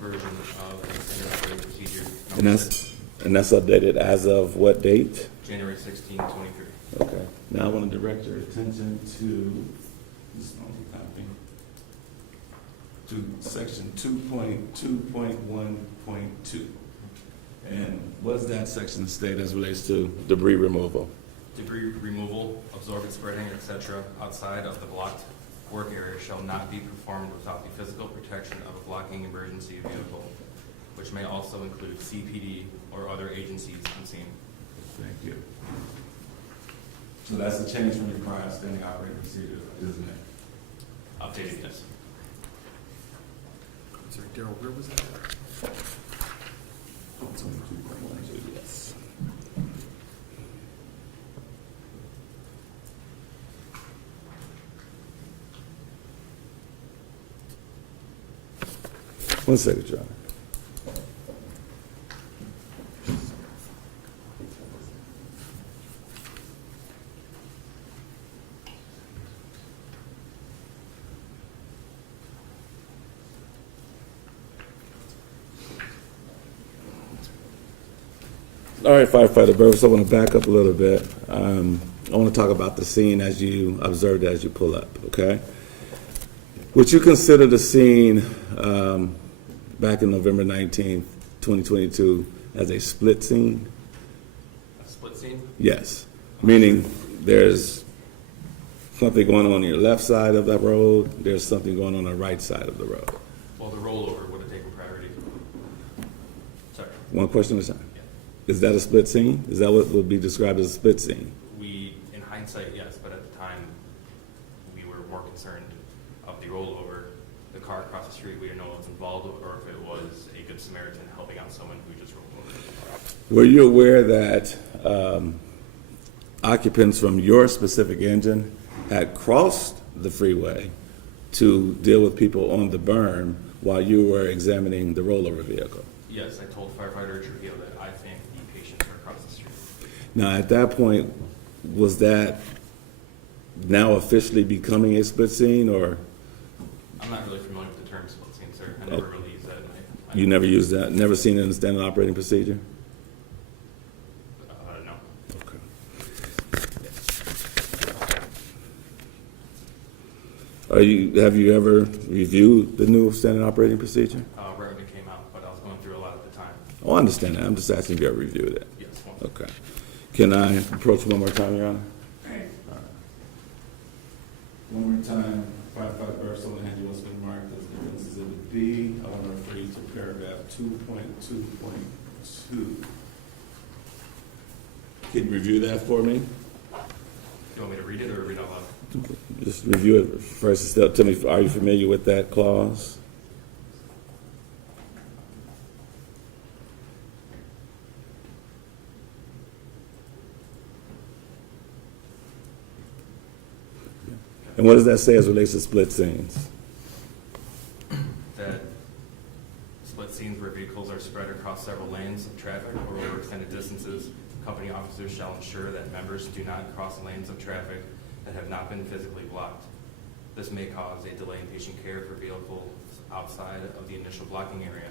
version of the standard operating procedure. And number that's 6, and that's updated as of what date? January 16, 23. Okay. Now I want to direct your attention to this copy. To section 2.2.1.2. And what does that section state as relates to debris removal? Debris removal, absorbent spreading, etc., outside of the blocked work area shall not be performed without the physical protection of a blocking emergency vehicle, which may also include CPD or other agencies on scene. Thank you. So that's a change from your prior standing operating procedure, isn't it? Updated, yes. Sorry, Daryl, where was that? 22.12, yes. One second, John. All right, Firefighter Burvis, I want to back up a little bit. I want to talk about the scene as you observed it as you pull up, okay? Would you consider the scene back in November 19th, 2022 as a split scene? A split scene? Yes, meaning there's something going on your left side of that road, there's something going on the right side of the road. Well, the rollover would have taken priority. Sorry. One question at a time. Is that a split scene? Is that what would be described as a split scene? We, in hindsight, yes, but at the time, we were more concerned of the rollover. The car across the street, we didn't know what was involved, or if it was a good Samaritan helping out someone who just rolled over. Were you aware that occupants from your specific engine had crossed the freeway to deal with people on the berm while you were examining the rollover vehicle? Yes, I told firefighter Trujillo that I think the patients are across the street. Now, at that point, was that now officially becoming a split scene, or I'm not really familiar with the term split scene, sir. I never really used that. you never used that, never seen it in standard operating procedure? No. Okay. Have you ever reviewed the new standard operating procedure? Right when it came out, but I was going through a lot at the time. Oh, I understand that. I'm just asking if you ever reviewed it. Yes, once. Okay. Can I approach one more time, Your Honor? All right. One more time. Firefighter Burvis, I want to hand you what's been marked as defense exhibit B. I want to refer you to paragraph 2.2.2. Can you review that for me? You want me to read it or read out loud? Just review it first. Tell me, are you familiar with that clause? And what does that say as it relates to split scenes? That split scenes where vehicles are spread across several lanes of traffic or over extended distances, company officers shall ensure that members do not cross lanes of traffic that have not been physically blocked. This may cause a delay in patient care for vehicles outside of the initial blocking area.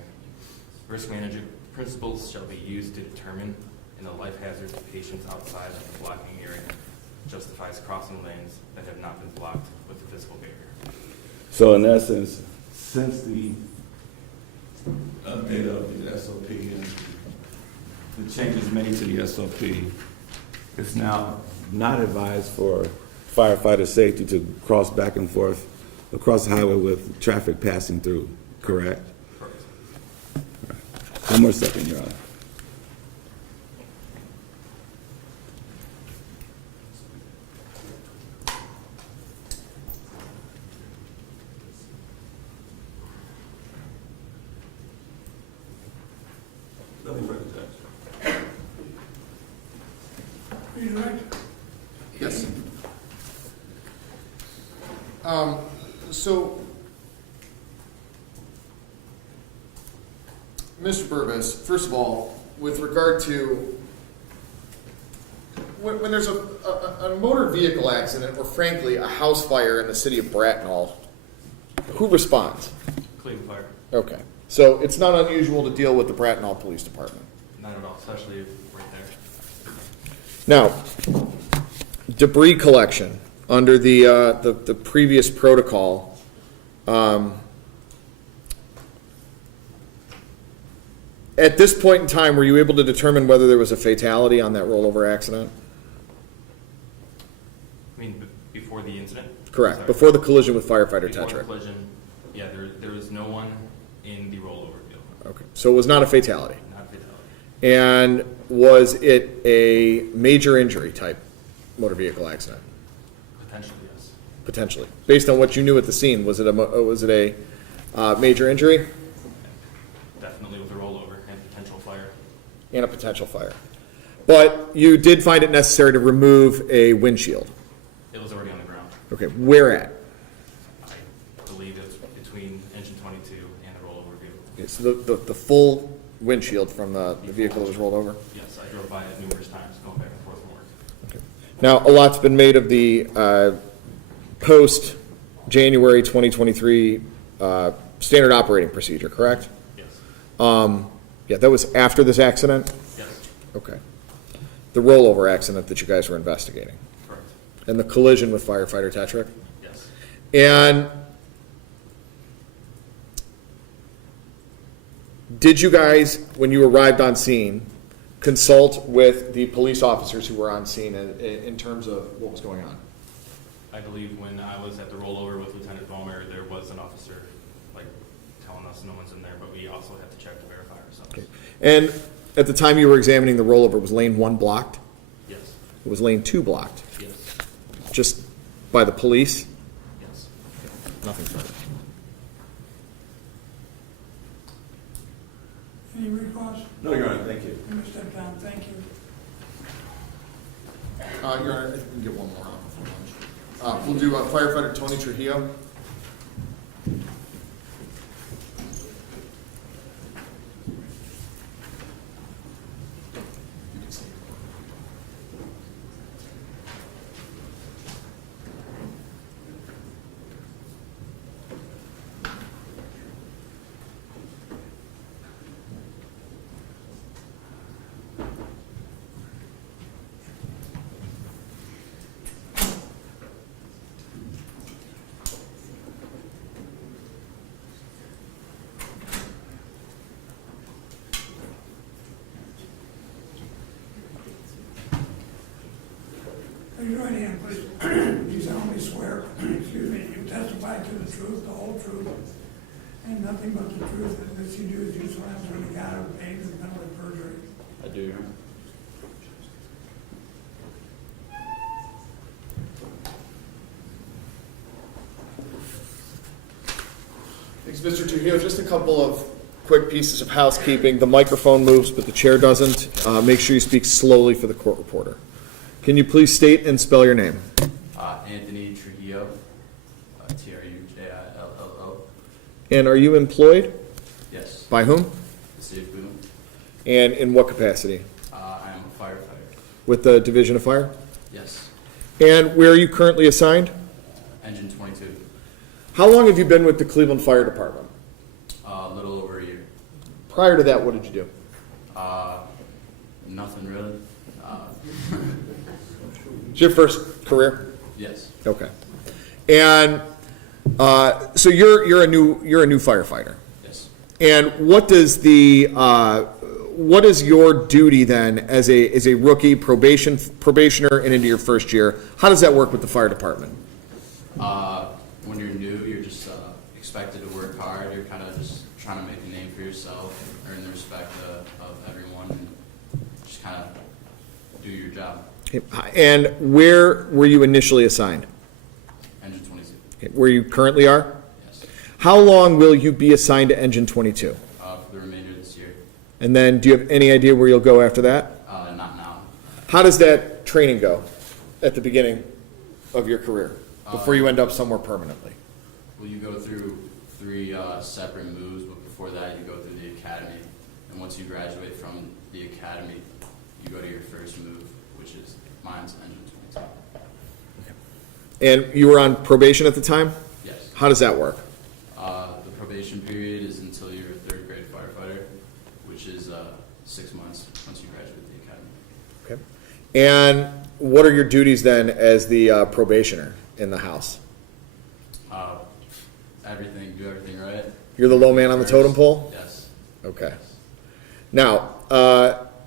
Risk management principles shall be used to determine in the life hazards of patients outside of the blocking area justifies crossing lanes that have not been blocked with a physical barrier. So in essence, since the update of the SOP and the changes made to the SOP, it's now not advised for firefighter safety to cross back and forth across the highway with traffic passing through, correct? Correct. One more second, Your Honor. Nothing further, Judge. Please, direct. Yes. So, Mr. Burvis, first of all, with regard to when there's a motor vehicle accident or frankly a house fire in the city of Bracknell, who responds? Cleveland Fire, Okay. So it's not unusual to deal with the Bracknell Police Department. not at all, especially right there. Now, debris collection under the previous protocol. At this point in time, were you able to determine whether there was a fatality on that rollover accident? I mean, before the incident? Correct. Sorry. Before the collision with firefighter Before the Tetrick. collision, yeah, there was no one in the rollover vehicle, Okay. So it was not a fatality. not fatality. And was it a major injury type motor vehicle accident? Potentially, yes. Potentially. Based on what you knew at the scene, was it a major injury Definitely with a rollover and potential fire. and a potential fire? But you did find it necessary to remove a windshield. It was already on the ground. Okay. Where at? I believe it's between engine 22 and the rollover vehicle. Okay, so the full windshield from the vehicle that was rolled over? Yes, I drove by it numerous times, going back and forth from work. Okay. Now, a lot's been made of the post-January 2023 standard operating procedure, correct? Yes. Yeah, that was after this accident? Yes, Okay. The rollover accident that you guys were investigating? correct. And the collision with firefighter Tetrick? Yes. And did you guys, when you arrived on scene, consult with the police officers who were on scene in terms of what was going on? I believe when I was at the rollover with Lieutenant Vollmer, there was an officer, like, telling us no one's in there, but we also had to check to verify ourselves. Okay. And at the time you were examining the rollover, was lane 1 blocked? Yes, It was lane 2 blocked? yes, Just by the police? yes. Nothing further. Any recourse? No, Your Honor, thank you. You may step down, thank you. Your Honor, I think we can get one more on before lunch. We'll do firefighter Tony Trujillo. You can stay. Raise your right hand, please. You solemnly swear, excuse me, you testify to the truth, the whole truth, And nothing but the truth, and this you do is you swear to the God of pain and penalty of perjury. I do, Your Honor. Thanks, Mr. Trujillo. Just a couple of quick pieces of housekeeping. The microphone moves, but the chair doesn't. Make sure you speak slowly for the court reporter. Can you please state and spell your name? Anthony Trujillo, Trujillo. And are you employed? Yes. By whom? The city of Boone. And in what capacity? I am a firefighter. With the Division of Fire? Yes. And where are you currently assigned? Engine 22. How long have you been with the Cleveland Fire Department? A little over a year. Prior to that, what did you do? Nothing really. It's your first career? Yes. Okay. And so you're a new firefighter. Yes. And what is your duty then as a rookie probationer and into your first year? How does that work with the fire department? When you're new, you're just expected to work hard. You're kind of just trying to make a name for yourself, earn the respect of everyone, and just kind of do your job. And where were you initially assigned? Engine 22. Okay, where you currently are? Yes. How long will you be assigned to Engine 22? For the remainder of this year. And then do you have any idea where you'll go after that? Not now. How does that training go at the beginning of your career before you end up somewhere permanently? Well, you go through 3 separate moves, but before that you go through the academy. And once you graduate from the academy, you go to your first move, which is mine's Engine 22. And you were on probation at the time? Yes. How does that work? The probation period is until you're a 3rd grade firefighter, which is 6 months once you graduate the academy. Okay. And what are your duties then as the probationer in the house? Do everything right. You're the low man on the totem pole? Yes. Okay. Now,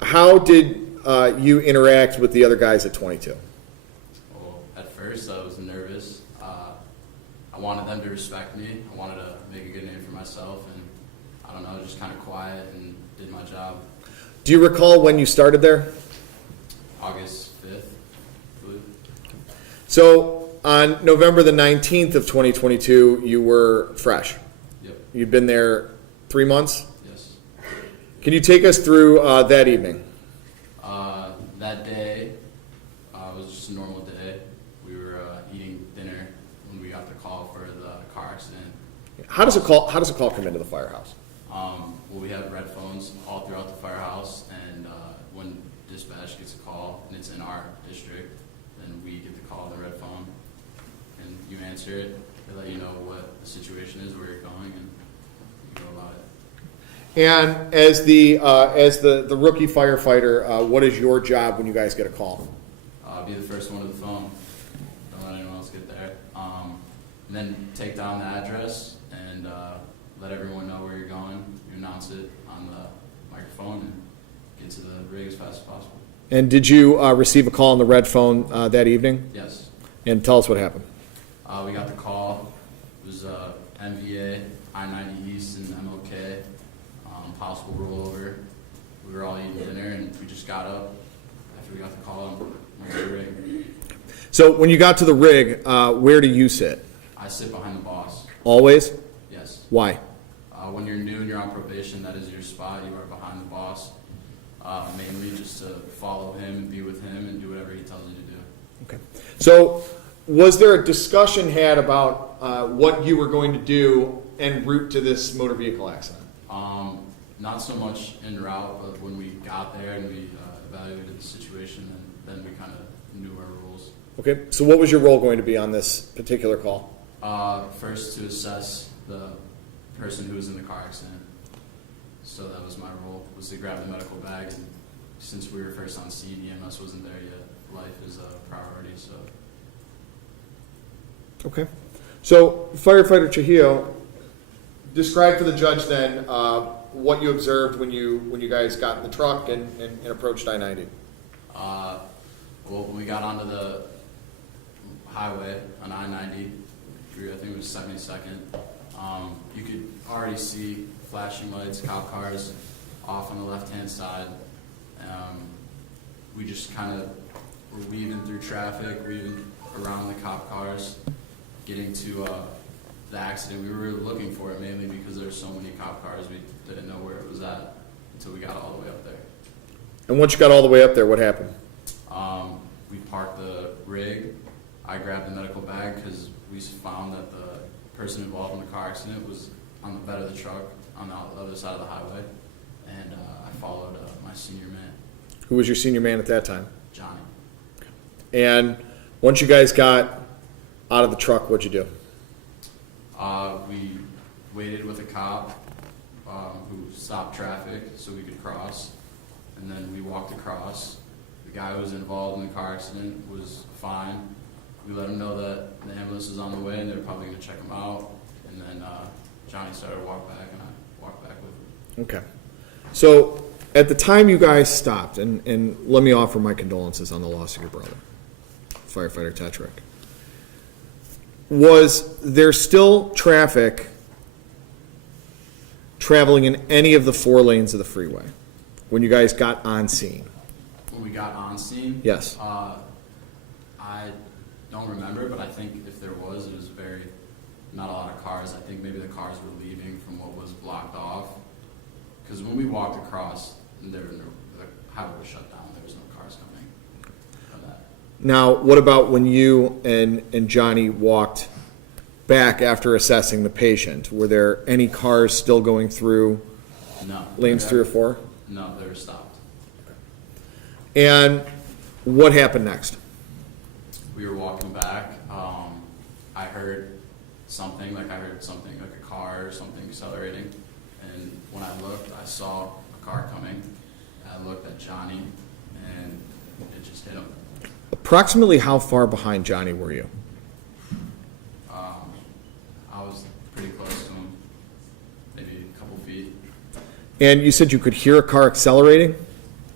how did you interact with the other guys at 22? Well, at first I was nervous. I wanted them to respect me. I wanted to make a good name for myself, and I don't know, just kind of quiet and did my job. Do you recall when you started there? August 5th, I believe. So on November the 19th of 2022, you were fresh. Yep. You'd been there 3 months? Yes. Can you take us through that evening? That day was just a normal day. We were eating dinner when we got the call for the car accident. How does a call come into the firehouse? Well, we have red phones all throughout the firehouse, and when dispatch gets a call and it's in our district, then we get the call on the red phone, and you answer it. They let you know what the situation is, where you're going, and you go about it. And as the rookie firefighter, what is your job when you guys get a call? Be the first one to the phone. Don't let anyone else get there. And then take down the address and let everyone know where you're going. You announce it on the microphone and get to the rig as fast as possible. And did you receive a call on the red phone that evening? Yes. And tell us what happened. We got the call. It was MVA, I-90 East, and MLK. Possible rollover. We were all eating dinner, and we just got up after we got the call and went to the rig. So when you got to the rig, where do you sit? I sit behind the boss. Always? Yes. Why? When you're new and you're on probation, that is your spot. You are behind the boss. Mainly just to follow him and be with him and do whatever he tells you to do. Okay. So was there a discussion had about what you were going to do en route to this motor vehicle accident? Not so much en route, but when we got there and we evaluated the situation, and then we kind of knew our rules. Okay. So what was your role going to be on this particular call? First, to assess the person who was in the car accident. So that was my role, was to grab the medical bag, and since we were first on scene, EMS wasn't there yet. Life is a priority, so. Okay. So firefighter Trujillo, describe to the judge then what you observed when you guys got in the truck and approached I-90. Well, when we got onto the highway on I-90, I think it was 72nd, You could already see flashing lights, cop cars off on the left-hand side. We just kind of were weaving through traffic, weaving around the cop cars, getting to the accident. We were looking for it mainly because there were so many cop cars, we didn't know where it was at until we got all the way up there. And once you got all the way up there, what happened? We parked the rig. I grabbed the medical bag because we found that the person involved in the car accident was on the bed of the truck on the other side of the highway, and I followed my senior man, Who was your senior man at that time? Johnny. And once you guys got out of the truck, what'd you do? We waited with a cop who stopped traffic so we could cross, and then we walked across. The guy who was involved in the car accident was fine. We let him know that the ambulance was on the way and they were probably going to check him out. And then Johnny started to walk back, and I walked back with him. Okay. So at the time you guys stopped, and let me offer my condolences on the loss of your brother, firefighter Tetrick. Was there still traffic traveling in any of the 4 lanes of the freeway when you guys got on scene? When we got on scene? Yes. I don't remember, but I think if there was, it was not a lot of cars. I think maybe the cars were leaving from what was blocked off. Because when we walked across, the highway was shut down. There was no cars coming from that. Now, what about when you and Johnny walked back after assessing the patient? Were there any cars still going through No. lanes 3 or 4? No, they were stopped. And what happened next? We were walking back. I heard something, like a car or something accelerating. And when I looked, I saw a car coming. I looked at Johnny, and it just hit him. Approximately how far behind Johnny were you? I was pretty close to him, maybe a couple feet, And you said you could hear a car accelerating?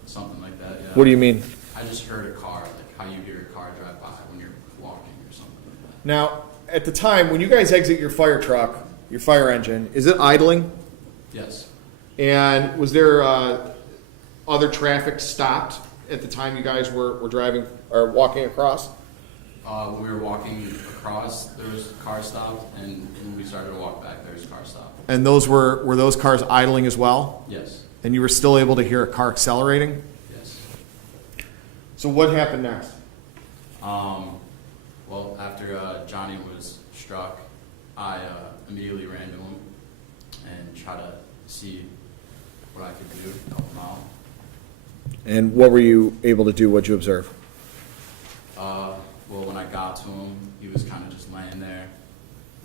something like that, yeah. What do you mean? I just heard a car, like how you hear a car drive by when you're walking or something like that. Now, at the time, when you guys exit your fire truck, your fire engine, is it idling? Yes. And was there other traffic stopped at the time you guys were driving or walking across? When we were walking across, there was a car stopped, and when we started to walk back, there was a car stopped. And those were those cars idling as well? Yes. And you were still able to hear a car accelerating? Yes. So what happened next? Well, after Johnny was struck, I immediately ran to him and tried to see what I could do to help him out. And what were you able to do? What'd you observe? Well, when I got to him, he was kind of just laying there,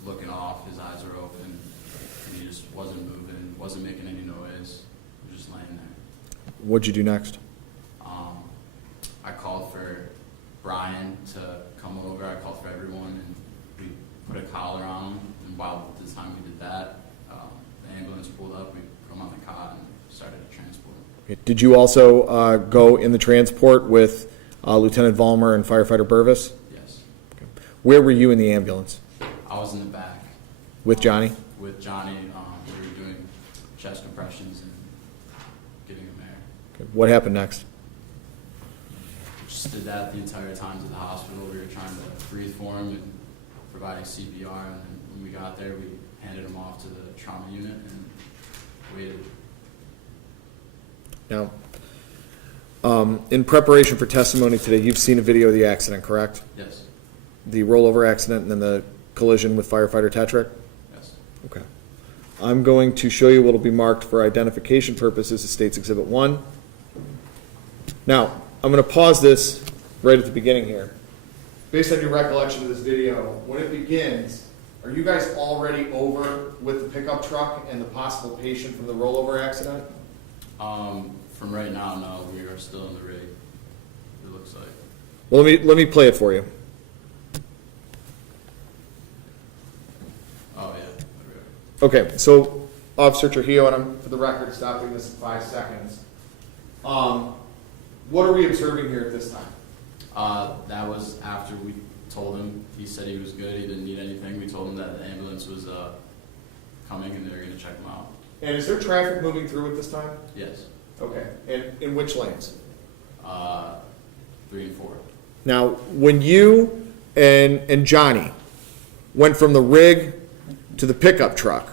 looking off. His eyes were open, and he just wasn't moving, wasn't making any noise. He was just laying there. What'd you do next? I called for Brian to come over. I called for everyone, and we put a collar on him. And while the time we did that, the ambulance pulled up. We put him on the cot and started to transport him. Did you also go in the transport with Lieutenant Vollmer and firefighter Burvis? Yes. Where were you in the ambulance? I was in the back. With Johnny? With Johnny, we were doing chest compressions and giving him air. What happened next? Just did that the entire time to the hospital. We were trying to breathe for him and providing CPR. And then when we got there, we handed him off to the trauma unit and waited. Now, in preparation for testimony today, you've seen a video of the accident, correct? Yes. The rollover accident and then the collision with firefighter Tetrick? Yes. Okay. I'm going to show you what will be marked for identification purposes as State's Exhibit 1. Now, I'm going to pause this right at the beginning here. Based on your recollection of this video, when it begins, are you guys already over with the pickup truck and the possible patient from the rollover accident? From right now, no, we are still in the rig, it looks like. Well, let me play it for you. Oh, yeah. Okay, so Officer Trujillo, and I'm, for the record, stopping this in 5 seconds. What are we observing here at this time? That was after we told him. He said he was good, he didn't need anything. We told him that the ambulance was coming and they were gonna check them out. And is there traffic moving through at this time? Yes. Okay. And in which lanes? 3 and 4. Now, when you and Johnny went from the rig to the pickup truck,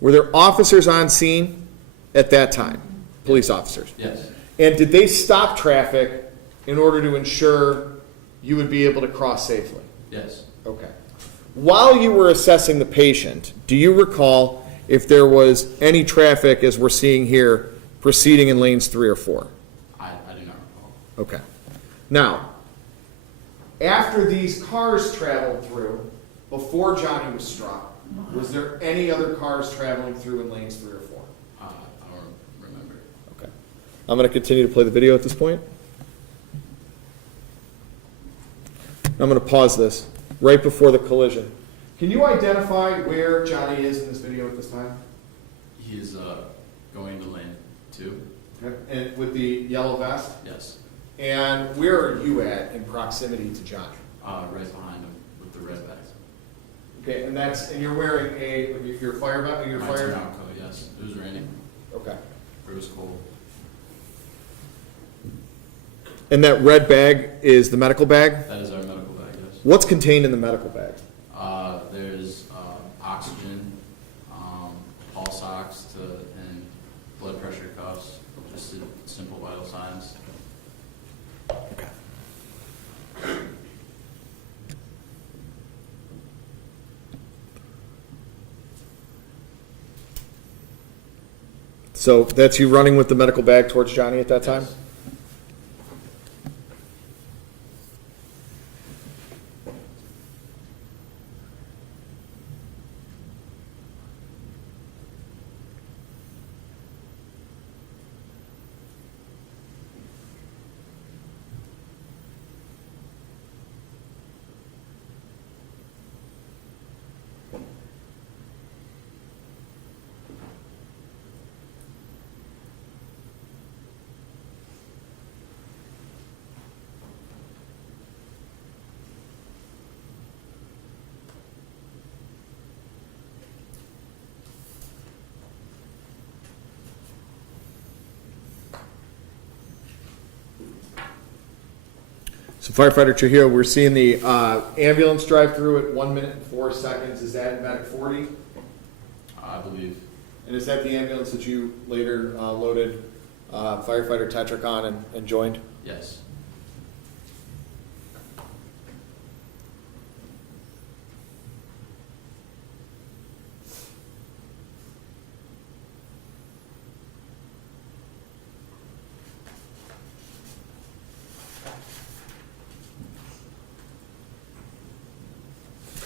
were there officers on scene at that time? Police officers? Yes. And did they stop traffic in order to ensure you would be able to cross safely? Yes. Okay. While you were assessing the patient, do you recall if there was any traffic, as we're seeing here, proceeding in lanes 3 or 4? I do not recall. Okay. Now, after these cars traveled through, before Johnny was struck, was there any other cars traveling through in lanes 3 or 4? I don't remember. Okay. I'm going to continue to play the video at this point. I'm going to pause this right before the collision. Can you identify where Johnny is in this video at this time? He's going to lane 2. Okay. And with the yellow vest? Yes. And where are you at in proximity to Johnny? Right behind him with the red bags. Okay, and you're wearing your fire vest, your My fire. turnout coat, yes. It was raining. Okay. It was cold. And that red bag is the medical bag? That is our medical bag, yes. What's contained in the medical bag? There's oxygen, pulse ox and blood pressure cuffs, just simple vital signs. Okay. So that's you running with the medical bag towards Johnny at that time? Yes. So firefighter Trujillo, we're seeing the ambulance drive through at 1 minute and 4 seconds. Is that medic 40? I believe. And is that the ambulance that you later loaded firefighter Tetrick on and joined? Yes.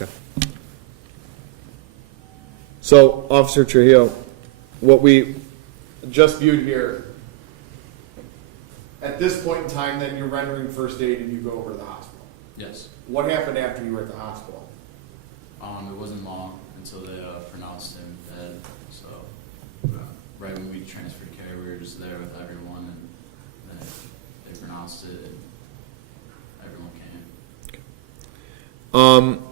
Okay. So, Officer Trujillo, what we just viewed here, at this point in time, then you're rendering first aid and you go over to the hospital. Yes. What happened after you were at the hospital? It wasn't long until they pronounced him dead. So right when we transferred care, we were just there with everyone, and then they pronounced it, and everyone came.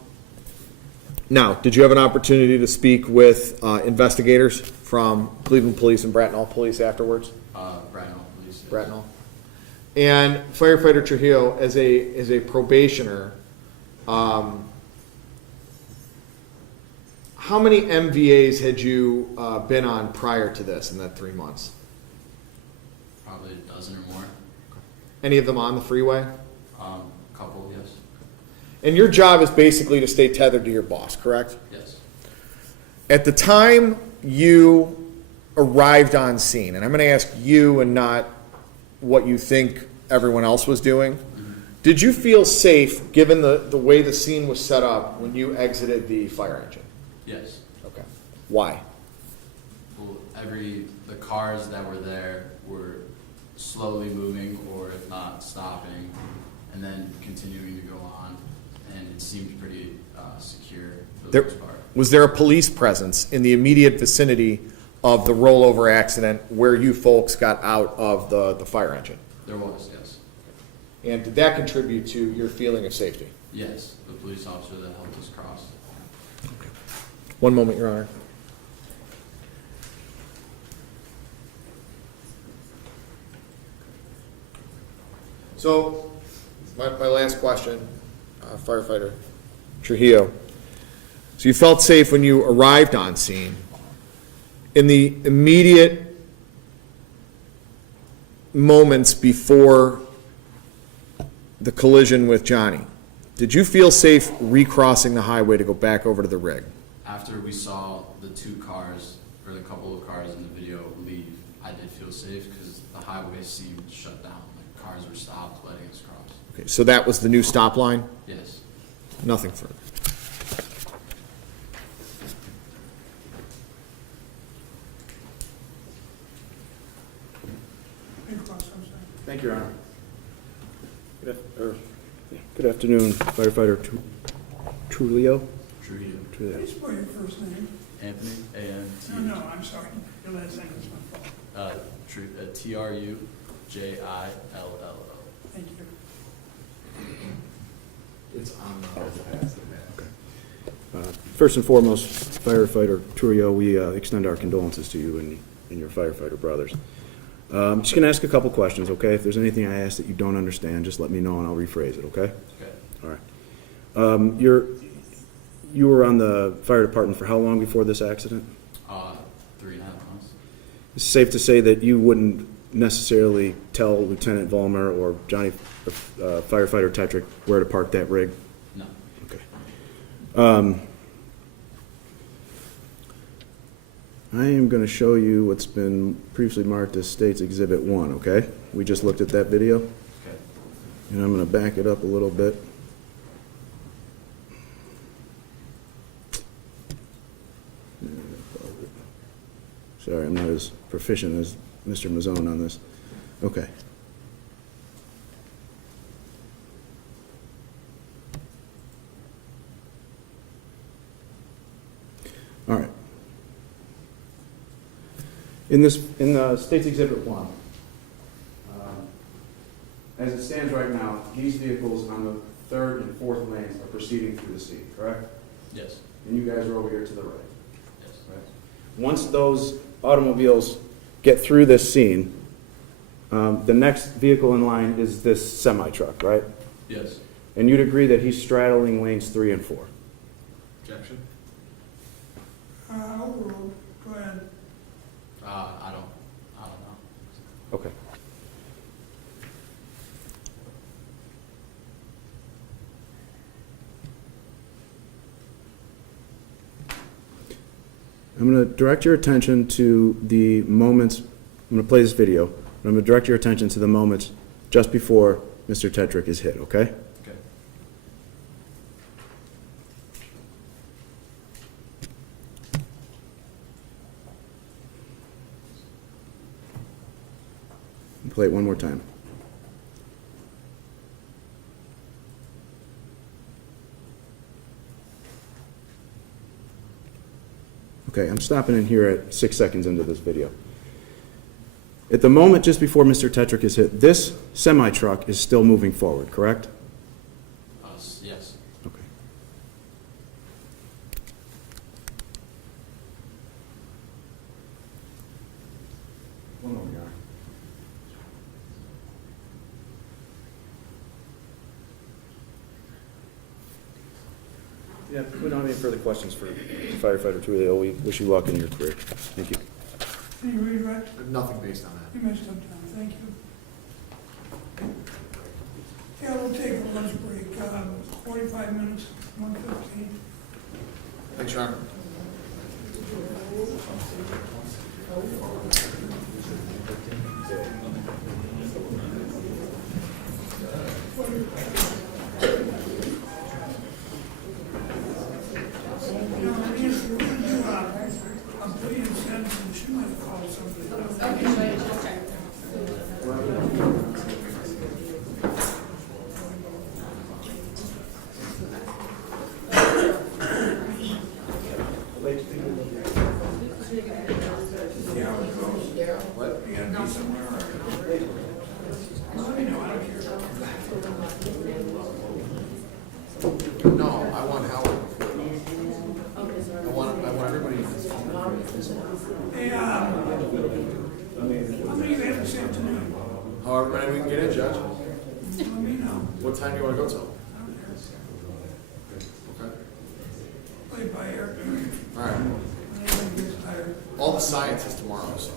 Now, did you have an opportunity to speak with investigators from Cleveland Police and Bracknell Police afterwards? Bracknell Police. Yes. Bracknell. And firefighter Trujillo, as a probationer, how many MVAs had you been on prior to this in that 3 months? Probably a dozen or more. Any of them on the freeway? Couple, yes. And your job is basically to stay tethered to your boss, correct? Yes. At the time you arrived on scene, and I'm going to ask you and not what you think everyone else was doing, did you feel safe given the way the scene was set up when you exited the fire engine? Yes. Okay. Why? Well, the cars that were there were slowly moving, or if not stopping, and then continuing to go on, and it seemed pretty secure for the most part. Was there a police presence in the immediate vicinity of the rollover accident where you folks got out of the fire engine? There was, yes. And did that contribute to your feeling of safety? Yes, the police officer that helped us cross. 1 moment, Your Honor. So, my last question, firefighter Trujillo. So you felt safe when you arrived on scene. In the immediate moments before the collision with Johnny, did you feel safe recrossing the highway to go back over to the rig? After we saw the two cars, or the couple of cars in the video leave, I did feel safe because the highway seemed shut down. Like cars were stopped, letting us cross. Okay, so that was the new stop line? Yes. Nothing further. Thank you, Your Honor. Good afternoon, firefighter Trujillo. Trujillo. Please spell your first name. Anthony, A-N-T. No, I'm sorry. Your last name is my fault. Trujillo. Thank you. It's on the First and foremost, firefighter Trujillo, we extend our condolences to you and your firefighter brothers. I'm just going to ask a couple questions, okay? If there's anything I ask that you don't understand, just let me know and I'll rephrase it, okay? Okay. All right. You were on the fire department for how long before this accident? 3.5 months. It's safe to say that you wouldn't necessarily tell Lieutenant Vollmer or Johnny firefighter Tetrick where to park that rig? No. Okay. I am going to show you what's been previously marked as State's Exhibit 1, okay? We just looked at that video, Okay. and I'm going to back it up a little bit. Sorry, I'm not as proficient as Mr. Mazzone on this. Okay. All right. In State's Exhibit 1, as it stands right now, these vehicles on the third and fourth lanes are proceeding through the scene, correct? Yes. And you guys are over here to the right. Yes. Right. Once those automobiles get through this scene, the next vehicle in line is this semi-truck, right? Yes. And you'd agree that he's straddling lanes 3 and 4? Objection? Overruled. Go ahead. I don't know. Okay. I'm going to direct your attention to the moments. I'm going to play this video. I'm going to direct your attention to the moments just before Mr. Tetrick is hit, okay? Okay. Play it one more time. Okay, I'm stopping in here at 6 seconds into this video. At the moment just before Mr. Tetrick is hit, this semi-truck is still moving forward, correct? Yes. Okay. One more, Your Honor. Yeah, we don't have any further questions for firefighter Trujillo. We wish you luck in your career. Thank you. Any regret? Nothing based on that. You messed up, Tom. Thank you. Yeah, we'll take a lunch break. 45 minutes, 1:15. Thanks, Your Honor. No, I want Howard before. I want everybody. Hey, how many you have this afternoon? However many we can get in, Judge. Let me know. What time do you want to go till? Okay. Play by ear. All right. When anyone gets tired. All the science is tomorrow, so.